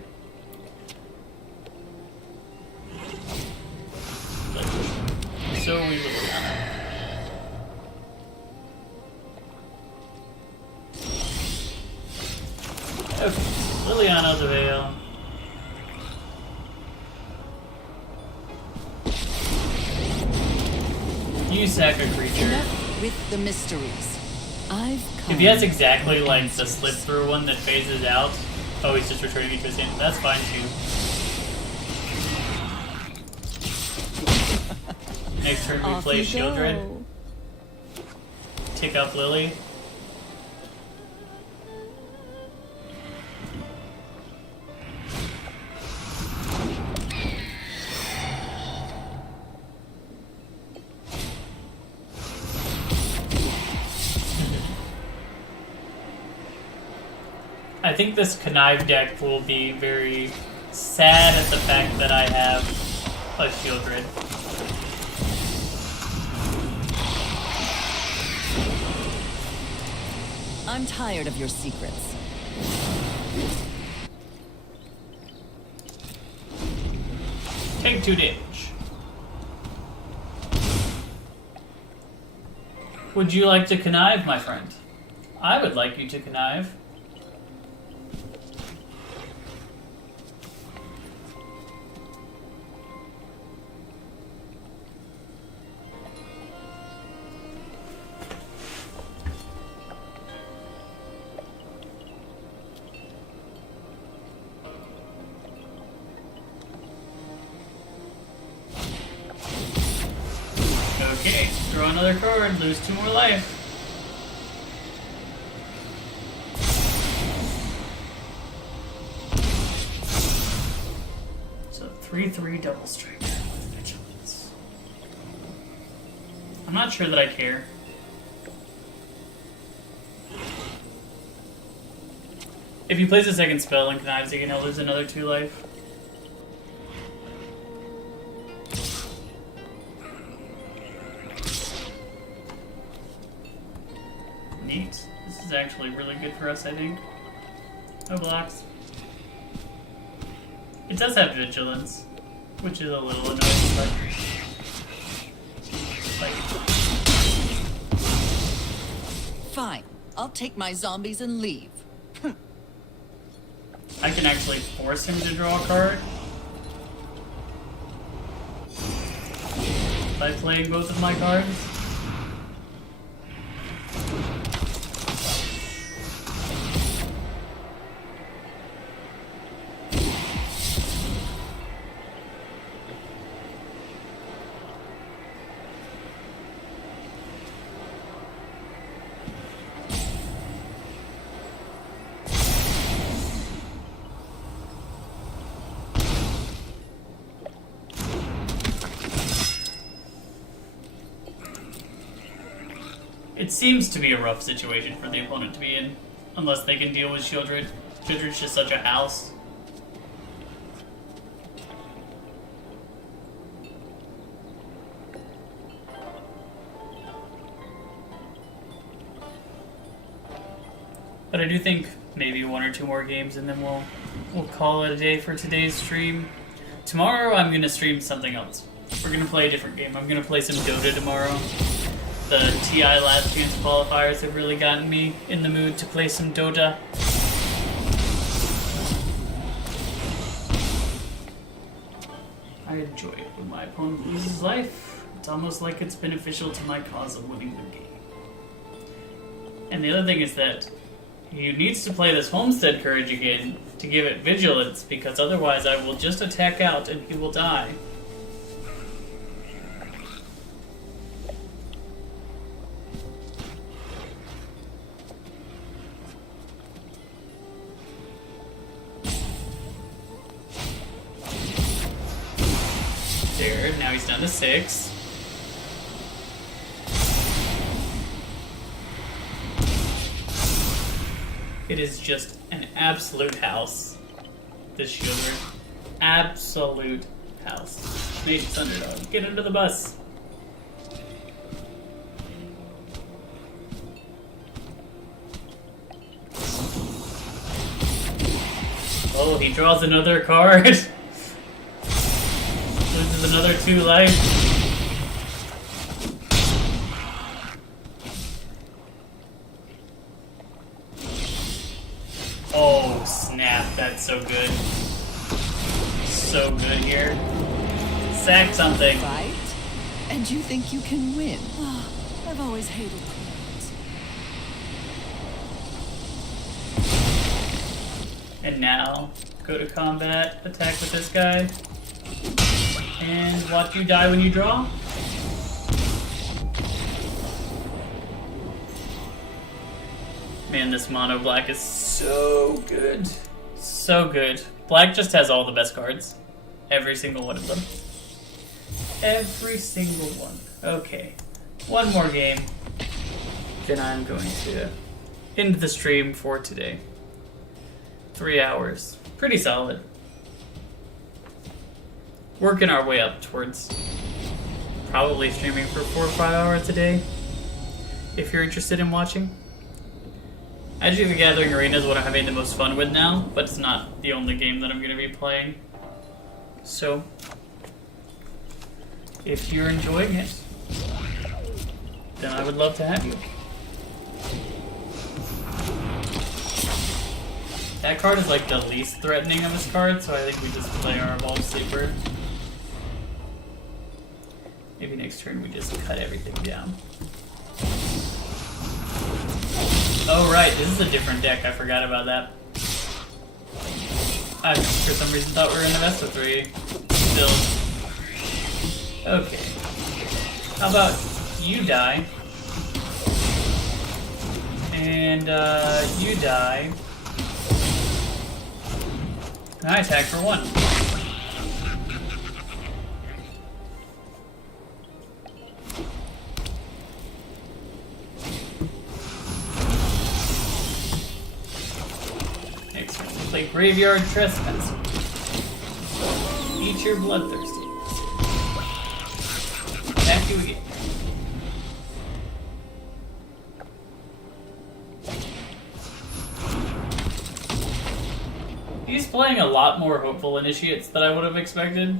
So we Liliana. Okay, Liliana's a veil. You sack a creature. Enough with the mysteries. I've come. If he has exactly like the slip through one that phases out, oh, he's just returning it to his hand. That's fine too. Next turn we play Shieldred. Take up Lily. I think this Connive deck will be very sad at the fact that I have a Shieldred. I'm tired of your secrets. Take 2 damage. Would you like to connive, my friend? I would like you to connive. Okay, draw another card, lose 2 more life. So 3/3 double striker with vigilance. I'm not sure that I care. If he plays a second spell and connives, he can lose another 2 life. Neat. This is actually really good for us, I think. No blocks. It does have vigilance, which is a little annoying, but like, Fine. I'll take my zombies and leave. I can actually force him to draw a card by playing both of my cards. It seems to be a rough situation for the opponent to be in, unless they can deal with Shieldred. Shieldred's just such a house. But I do think maybe 1 or 2 more games and then we'll call it a day for today's stream. Tomorrow I'm gonna stream something else. We're gonna play a different game. I'm gonna play some Dota tomorrow. The TI Last Chance qualifiers have really gotten me in the mood to play some Dota. I enjoy it when my opponent loses life. It's almost like it's beneficial to my cause of winning the game. And the other thing is that he needs to play this Homestead Courage again to give it vigilance, because otherwise I will just attack out and he will die. There, now he's down to 6. It is just an absolute house, this Shielder. Absolute house. Nate's underdog. Get into the bus. Oh, he draws another card. Loses another 2 life. Oh, snap. That's so good. So good here. Sack something. Right? And you think you can win? I've always hated queens. And now, go to combat, attack with this guy, and watch you die when you draw. Man, this mono black is so good. So good. Black just has all the best cards. Every single one of them. Every single one. Okay. One more game. Then I'm going to end the stream for today. 3 hours. Pretty solid. Working our way up towards probably streaming for 4 or 5 hours a day. If you're interested in watching. Actually, the Gathering Arena is what I'm having the most fun with now, but it's not the only game that I'm going to be playing. So, if you're enjoying it, then I would love to have you. That card is like the least threatening of his cards, so I think we just play our Evolved Sleeper. Maybe next turn we just cut everything down. Oh right, this is a different deck, I forgot about that. I for some reason thought we were in the best of 3. Still. Okay. How about you die? And you die. And I attack for 1. Next one, play Graveyard Trespass. Eat your bloodthirsty. Attack you again. He's playing a lot more hopeful initiates than I would have expected.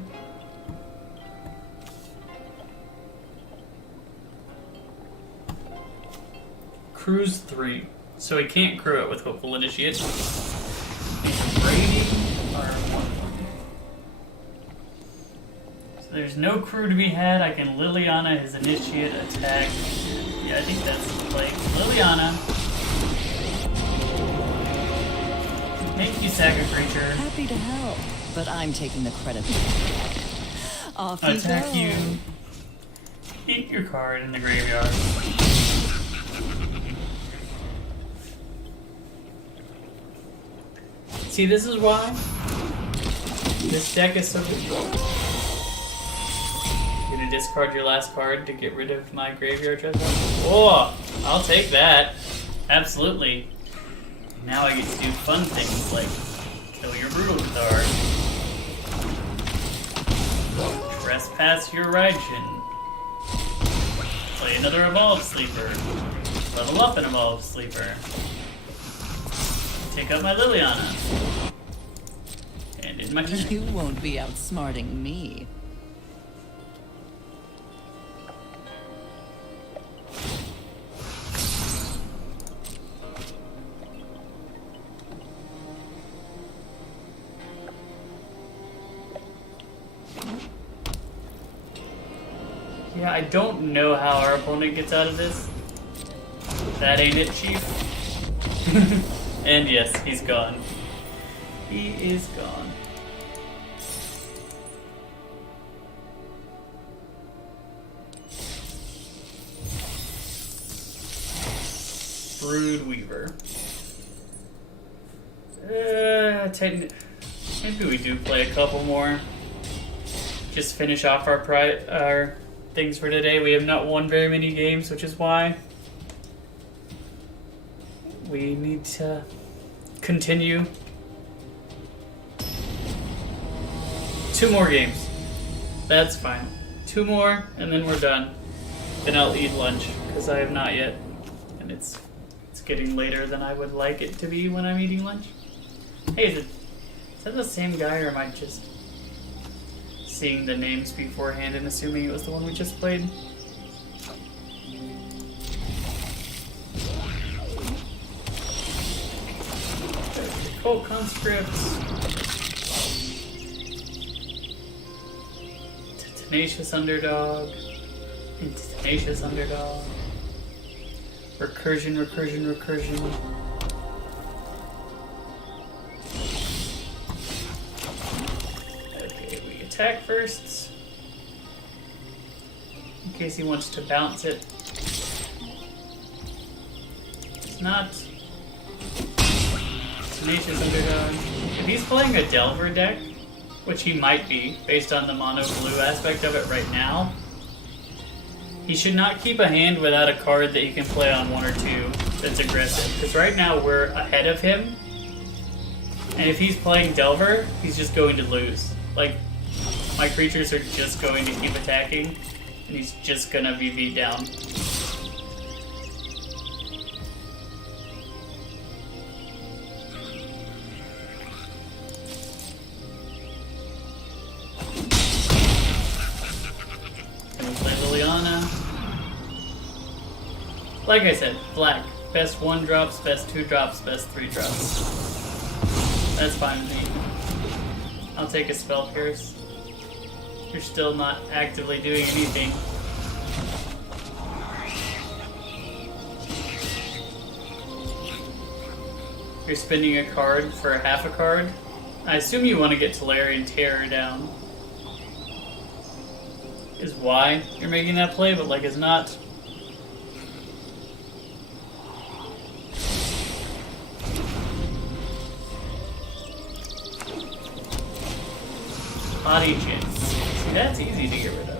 Crew's 3. So he can't crew it with Hopeful Initiate. He's raiding our 1/1. So there's no crew to be had. I can Liliana his Initiate attack. Yeah, I think that's the play. Liliana. Make you sack a creature. Happy to help, but I'm taking the credit. Off you Attack go. you. Eat your card in the graveyard. See, this is why this deck is so good. You're gonna discard your last card to get rid of my graveyard treasure? Oh, I'll take that. Absolutely. Now I get to do fun things like kill your Brutal Guitar, trespass your Raijin, play another Evolved Sleeper, level up an Evolved Sleeper, take up my Liliana, and in my turn. You won't be outsmarting me. Yeah, I don't know how our opponent gets out of this. That ain't it, Chief. And yes, he's gone. He is gone. Brood Weaver. Maybe we do play a couple more. Just finish off our things for today. We have not won very many games, which is why we need to continue. 2 more games. That's fine. 2 more, and then we're done. Then I'll eat lunch, because I have not yet. And it's getting later than I would like it to be when I'm eating lunch. Hey, is that the same guy, or am I just seeing the names beforehand and assuming it was the one we just played? Cult Conscripts. Tenacious Underdog. And Tenacious Underdog. Recursion. Okay, we attack first. In case he wants to bounce it. It's not. Tenacious Underdog. If he's playing a Delver deck, which he might be, based on the mono blue aspect of it right now, he should not keep a hand without a card that he can play on 1 or 2 that's aggressive. Because right now we're ahead of him, and if he's playing Delver, he's just going to lose. Like, my creatures are just going to keep attacking, and he's just gonna be beat down. Like I said, black. Best 1 drops, best 2 drops, best 3 drops. That's fine with me. I'll take a Spell Pierce. You're still not actively doing anything. You're spending a card for half a card. I assume you want to get Tolarian Terror down. Is why you're making that play, but like it's not. Body Chance. See, that's easy to get rid of.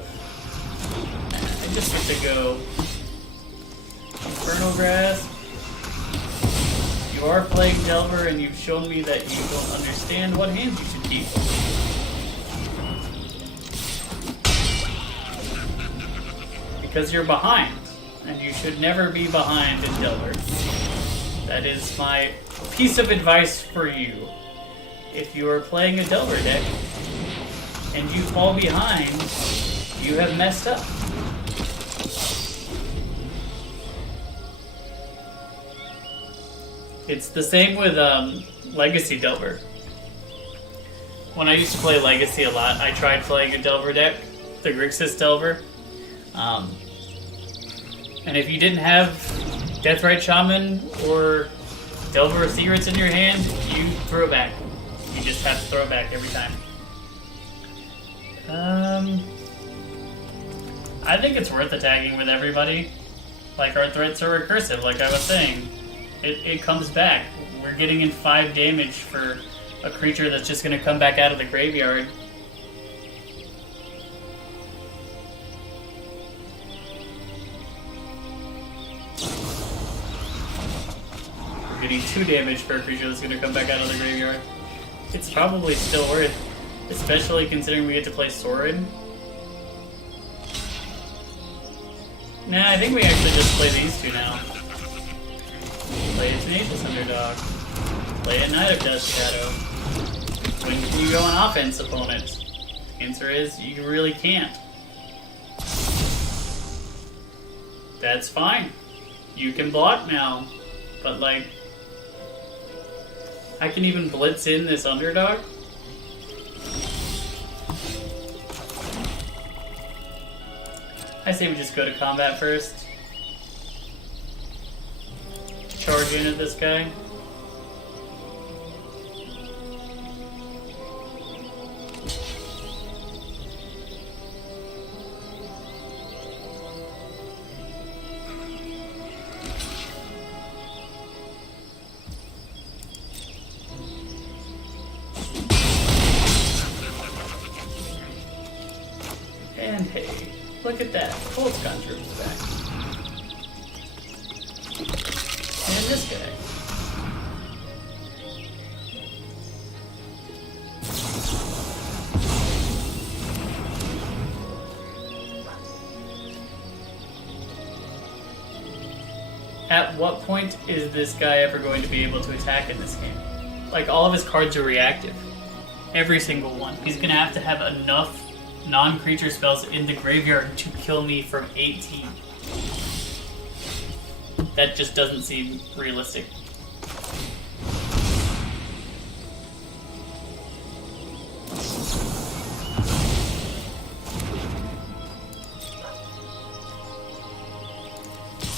I just have to go Infernal Grasp. You are playing Delver, and you've shown me that you don't understand what hands you should keep. Because you're behind, and you should never be behind in Delver. That is my piece of advice for you. If you are playing a Delver deck, and you fall behind, you have messed up. It's the same with Legacy Delver. When I used to play Legacy a lot, I tried playing a Delver deck, the Grixis Delver. And if you didn't have Deathrite Shaman or Delver of Secrets in your hand, you throw back. You just have to throw it back every time. I think it's worth attacking with everybody. Like, our threats are recursive, like I was saying. It comes back. We're getting in 5 damage for a creature that's just going to come back out of the graveyard. We're getting 2 damage for a creature that's going to come back out of the graveyard. It's probably still worth, especially considering we get to play Sorin. Nah, I think we actually just play these 2 now. Play a Tenacious Underdog. Play a Knight of Dust Shadow. When can you go on offense, opponent? The answer is, you really can't. That's fine. You can block now. But, like, I can even blitz in this Underdog? I say we just go to combat first. Charge into this guy. And hey, look at that. Cold's Conjure's back. And this guy. At what point is this guy ever going to be able to attack in this game? Like, all of his cards are reactive. Every single one. He's gonna have to have enough non-creature spells in the graveyard to kill me from 18. That just doesn't seem realistic.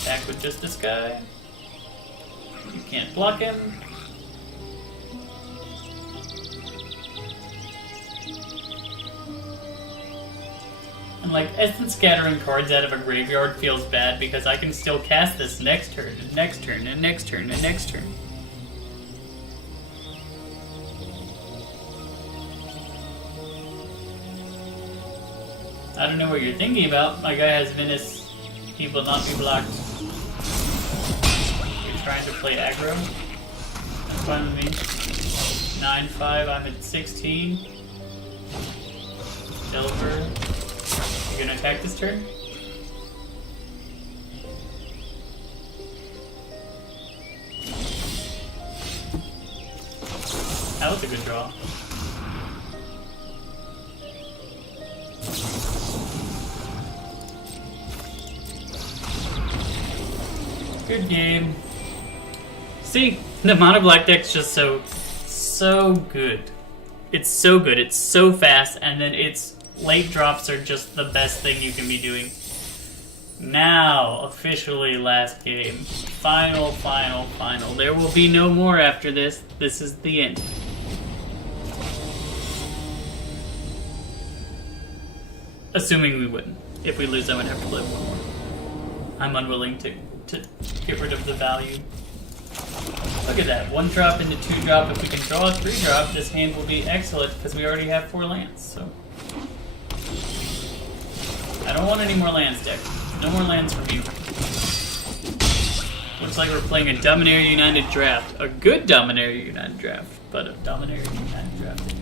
Back with just this guy. You can't block him. And like, Essence scattering cards out of a graveyard feels bad because I can still cast this next turn, and next turn, and next turn, and next turn. I don't know what you're thinking about. My guy has Venice. He will not be blocked. You're trying to play aggro? That's fine with me. 9-5, I'm at 16. Delver. You gonna attack this turn? That was a good draw. Good game. See, the mono black deck's just so good. It's so good, it's so fast, and then its late drops are just the best thing you can be doing. Now, officially last game. Final. There will be no more after this. This is the end. Assuming we win. If we lose, I would have to live one more. I'm unwilling to get rid of the value. Look at that. 1 drop into 2 drop. If we can draw a 3 drop, this hand will be excellent because we already have 4 lands. So I don't want any more lands, deck. No more lands for me. Looks like we're playing a Dominaria United draft. A good Dominaria United draft, but a Dominaria United draft.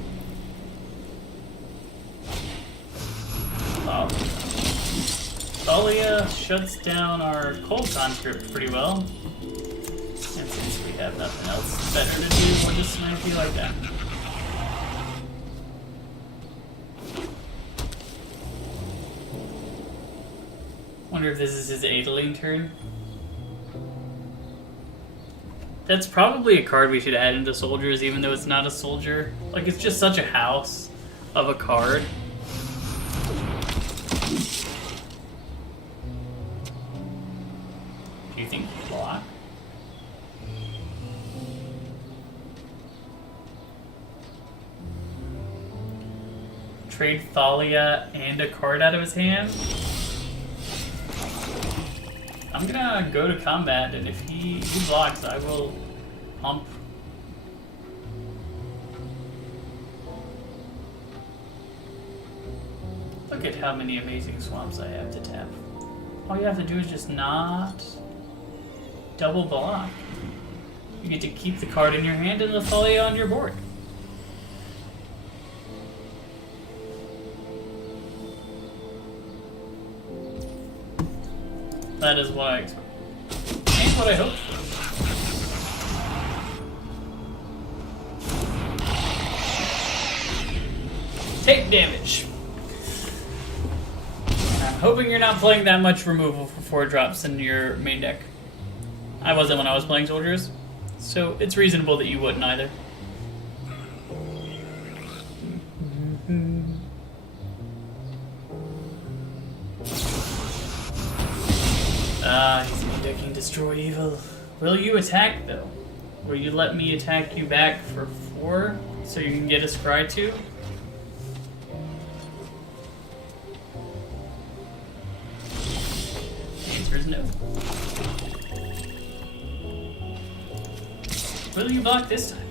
Thalia shuts down our Cold Conscript pretty well. And since we have nothing else better to do, we'll just snipe you like that. Wonder if this is his Adeline turn. That's probably a card we should add into soldiers, even though it's not a soldier. Like, it's just such a house of a card. Do you think block? Trade Thalia and a card out of his hand? I'm gonna go to combat, and if he blocks, I will pump. Look at how many amazing swamps I have to tap. All you have to do is just not double block. You get to keep the card in your hand and the Thalia on your board. That is what I expect. And what I hope for. Take damage. And I'm hoping you're not playing that much removal for 4 drops in your main deck. I wasn't when I was playing soldiers, so it's reasonable that you wouldn't either. He's main decking Destroy Evil. Will you attack, though? Will you let me attack you back for 4 so you can get a scry 2? The answer is no. Will you block this time?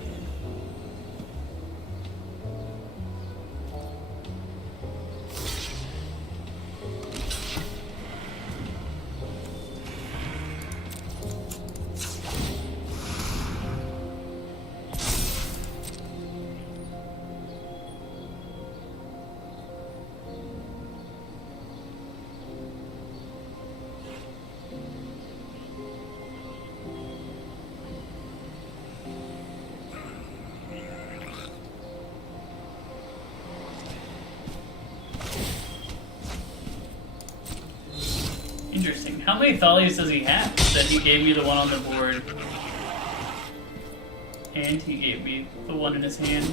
Interesting. How many Thalias does he have? That he gave me the one on the board. And he gave me the one in his hand.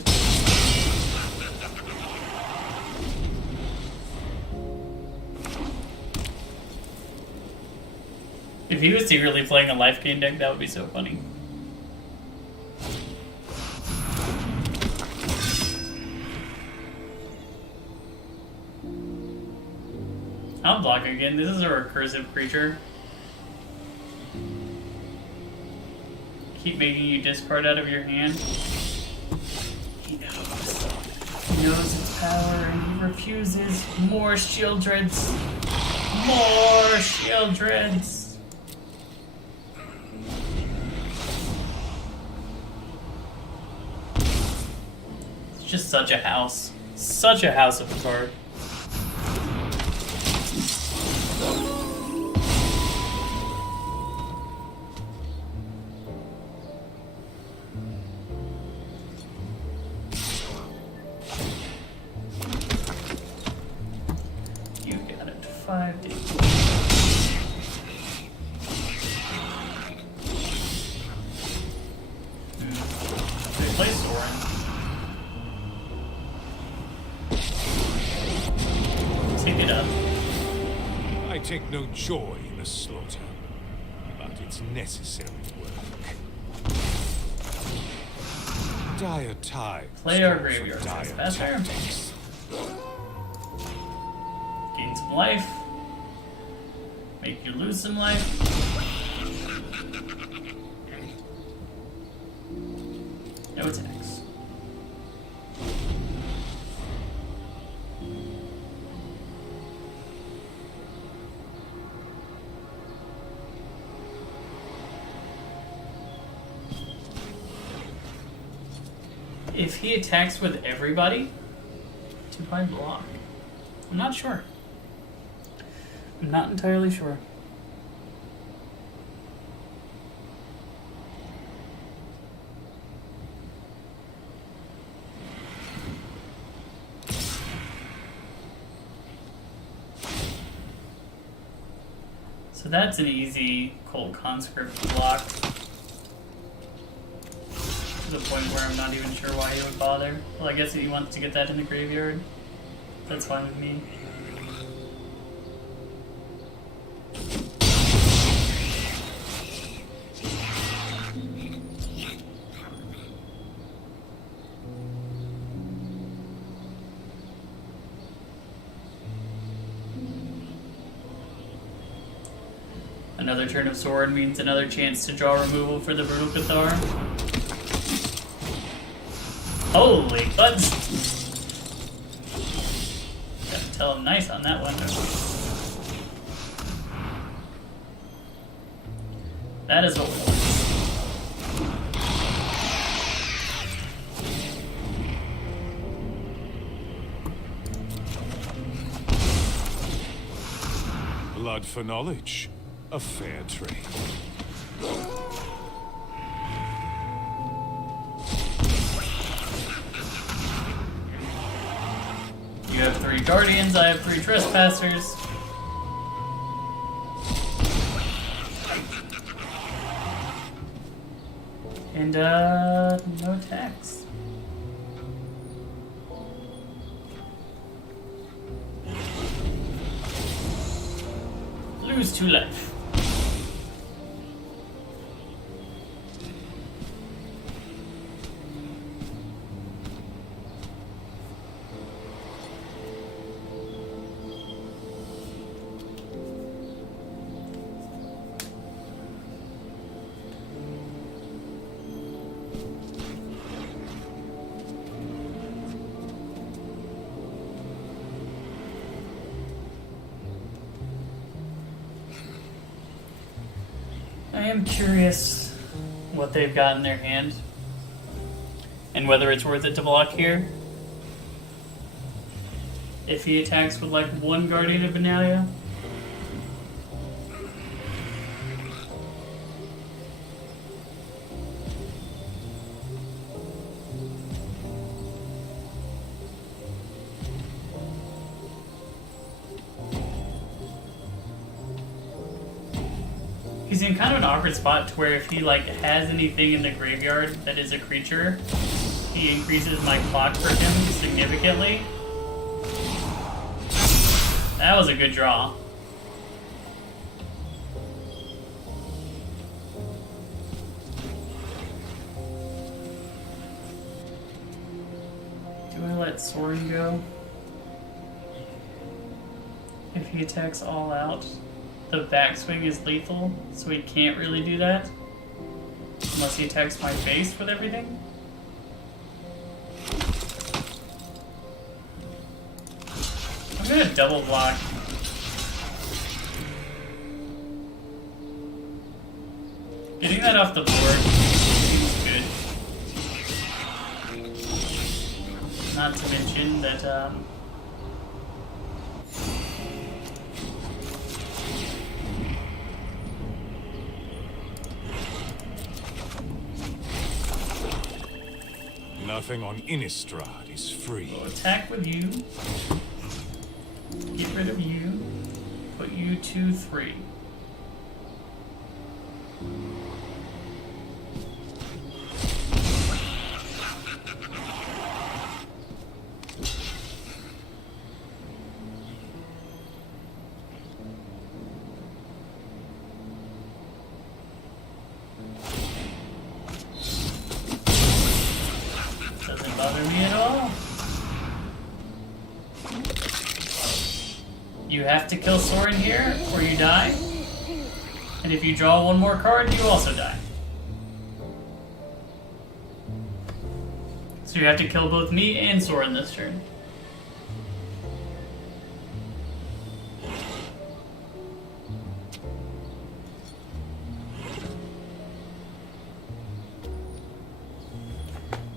If he was secretly playing a life gain deck, that would be so funny. I'll block again. This is a recursive creature. Keep making you discard out of your hand. He knows. He knows its power and he refuses. More shield dreads. More shield dreads. It's just such a house. Such a house of a card. You got it. 5 days. They play Sorin. Take it up. I take no joy in the slaughter, but it's necessary work. Dire times. Play our call for graveyard. dire Fast fire. tactics. Gain some life. Make you lose some life. No attacks. If he attacks with everybody, do I block? I'm not sure. I'm not entirely sure. So that's an easy Cold Conscript block. the point where I'm not even sure why he would bother. Well, I guess he wants to get that in the graveyard. That's fine with me. Another turn of sword means another chance to draw removal for the Brutal Cathar. Holy buds! Gotta tell him nice on that one. That is what we want. Blood for knowledge. A fair trade. You have 3 guardians, I have 3 trespassers. And, no attacks. Lose 2 life. I am curious what they've got in their hand and whether it's worth it to block here. If he attacks with like 1 Guardian of Benalia. He's in kind of an awkward spot to where if he like has anything in the graveyard that is a creature, he increases my clock for him significantly. That was a good draw. Do I let Sorin go? If he attacks all out? The backswing is lethal, so he can't really do that. Unless he attacks my base with everything. I'm gonna double block. Getting that off the board seems good. Not to mention that, Nothing on Innistrad is free. we'll attack with you. Get rid of you. Put you 2/3. Doesn't bother me at all. You have to kill Sorin here, or you die. And if you draw 1 more card, you also die. So you have to kill both me and Sorin this turn.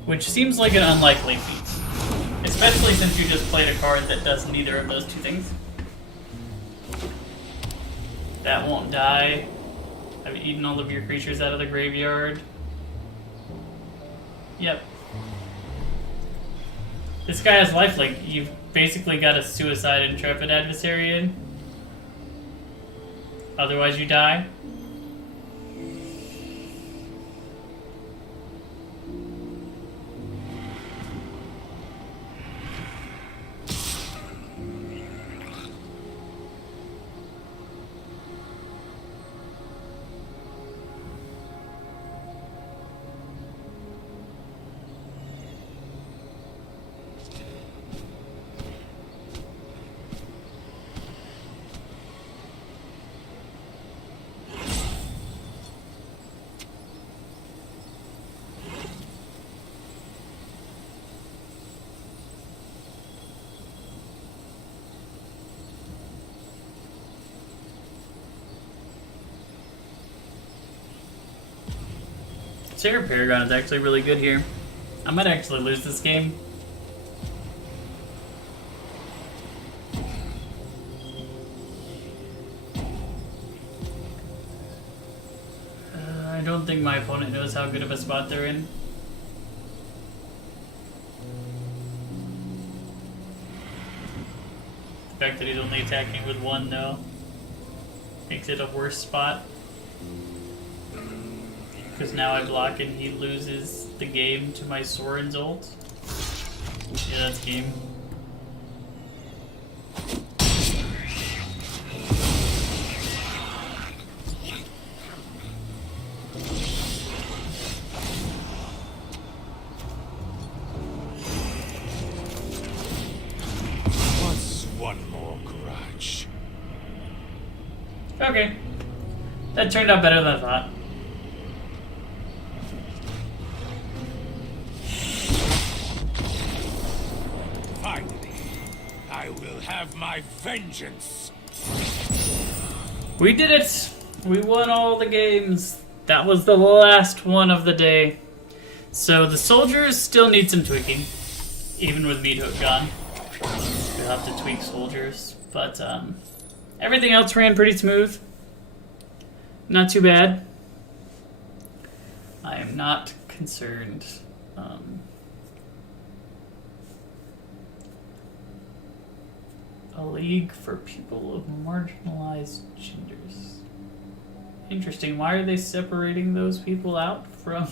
Which seems like an unlikely feat. Especially since you just played a card that does neither of those 2 things. That won't die. I've eaten all of your creatures out of the graveyard. Yep. This guy has lifelink. You've basically got a suicide intrepid adversary in. Otherwise you die. Sarah Paragon is actually really good here. I might actually lose this game. I don't think my opponent knows how good of a spot they're in. The fact that he's only attacking with one, though, makes it a worse spot. Because now I block and he loses the game to my Soren's ult. Yeah, that's game. What's one more grudge? Okay. That turned out better than I thought. Finally, I will have my vengeance. We did it! We won all the games. That was the last one of the day. So the soldiers still need some tweaking, even with Meathook gone. We'll have to tweak soldiers, but everything else ran pretty smooth. Not too bad. I am not concerned. A league for people of marginalized genders. Interesting. Why are they separating those people out from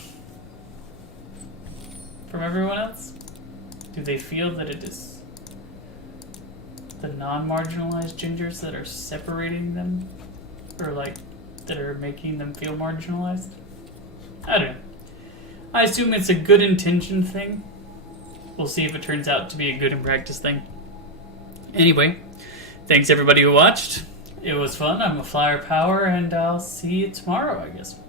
everyone else? Do they feel that it is the non-marginalized genders that are separating them? Or like, that are making them feel marginalized? I don't know. I assume it's a good intention thing. We'll see if it turns out to be a good in practice thing. Anyway, thanks everybody who watched. It was fun. I'm a Flyer Power, and I'll see you tomorrow, I guess.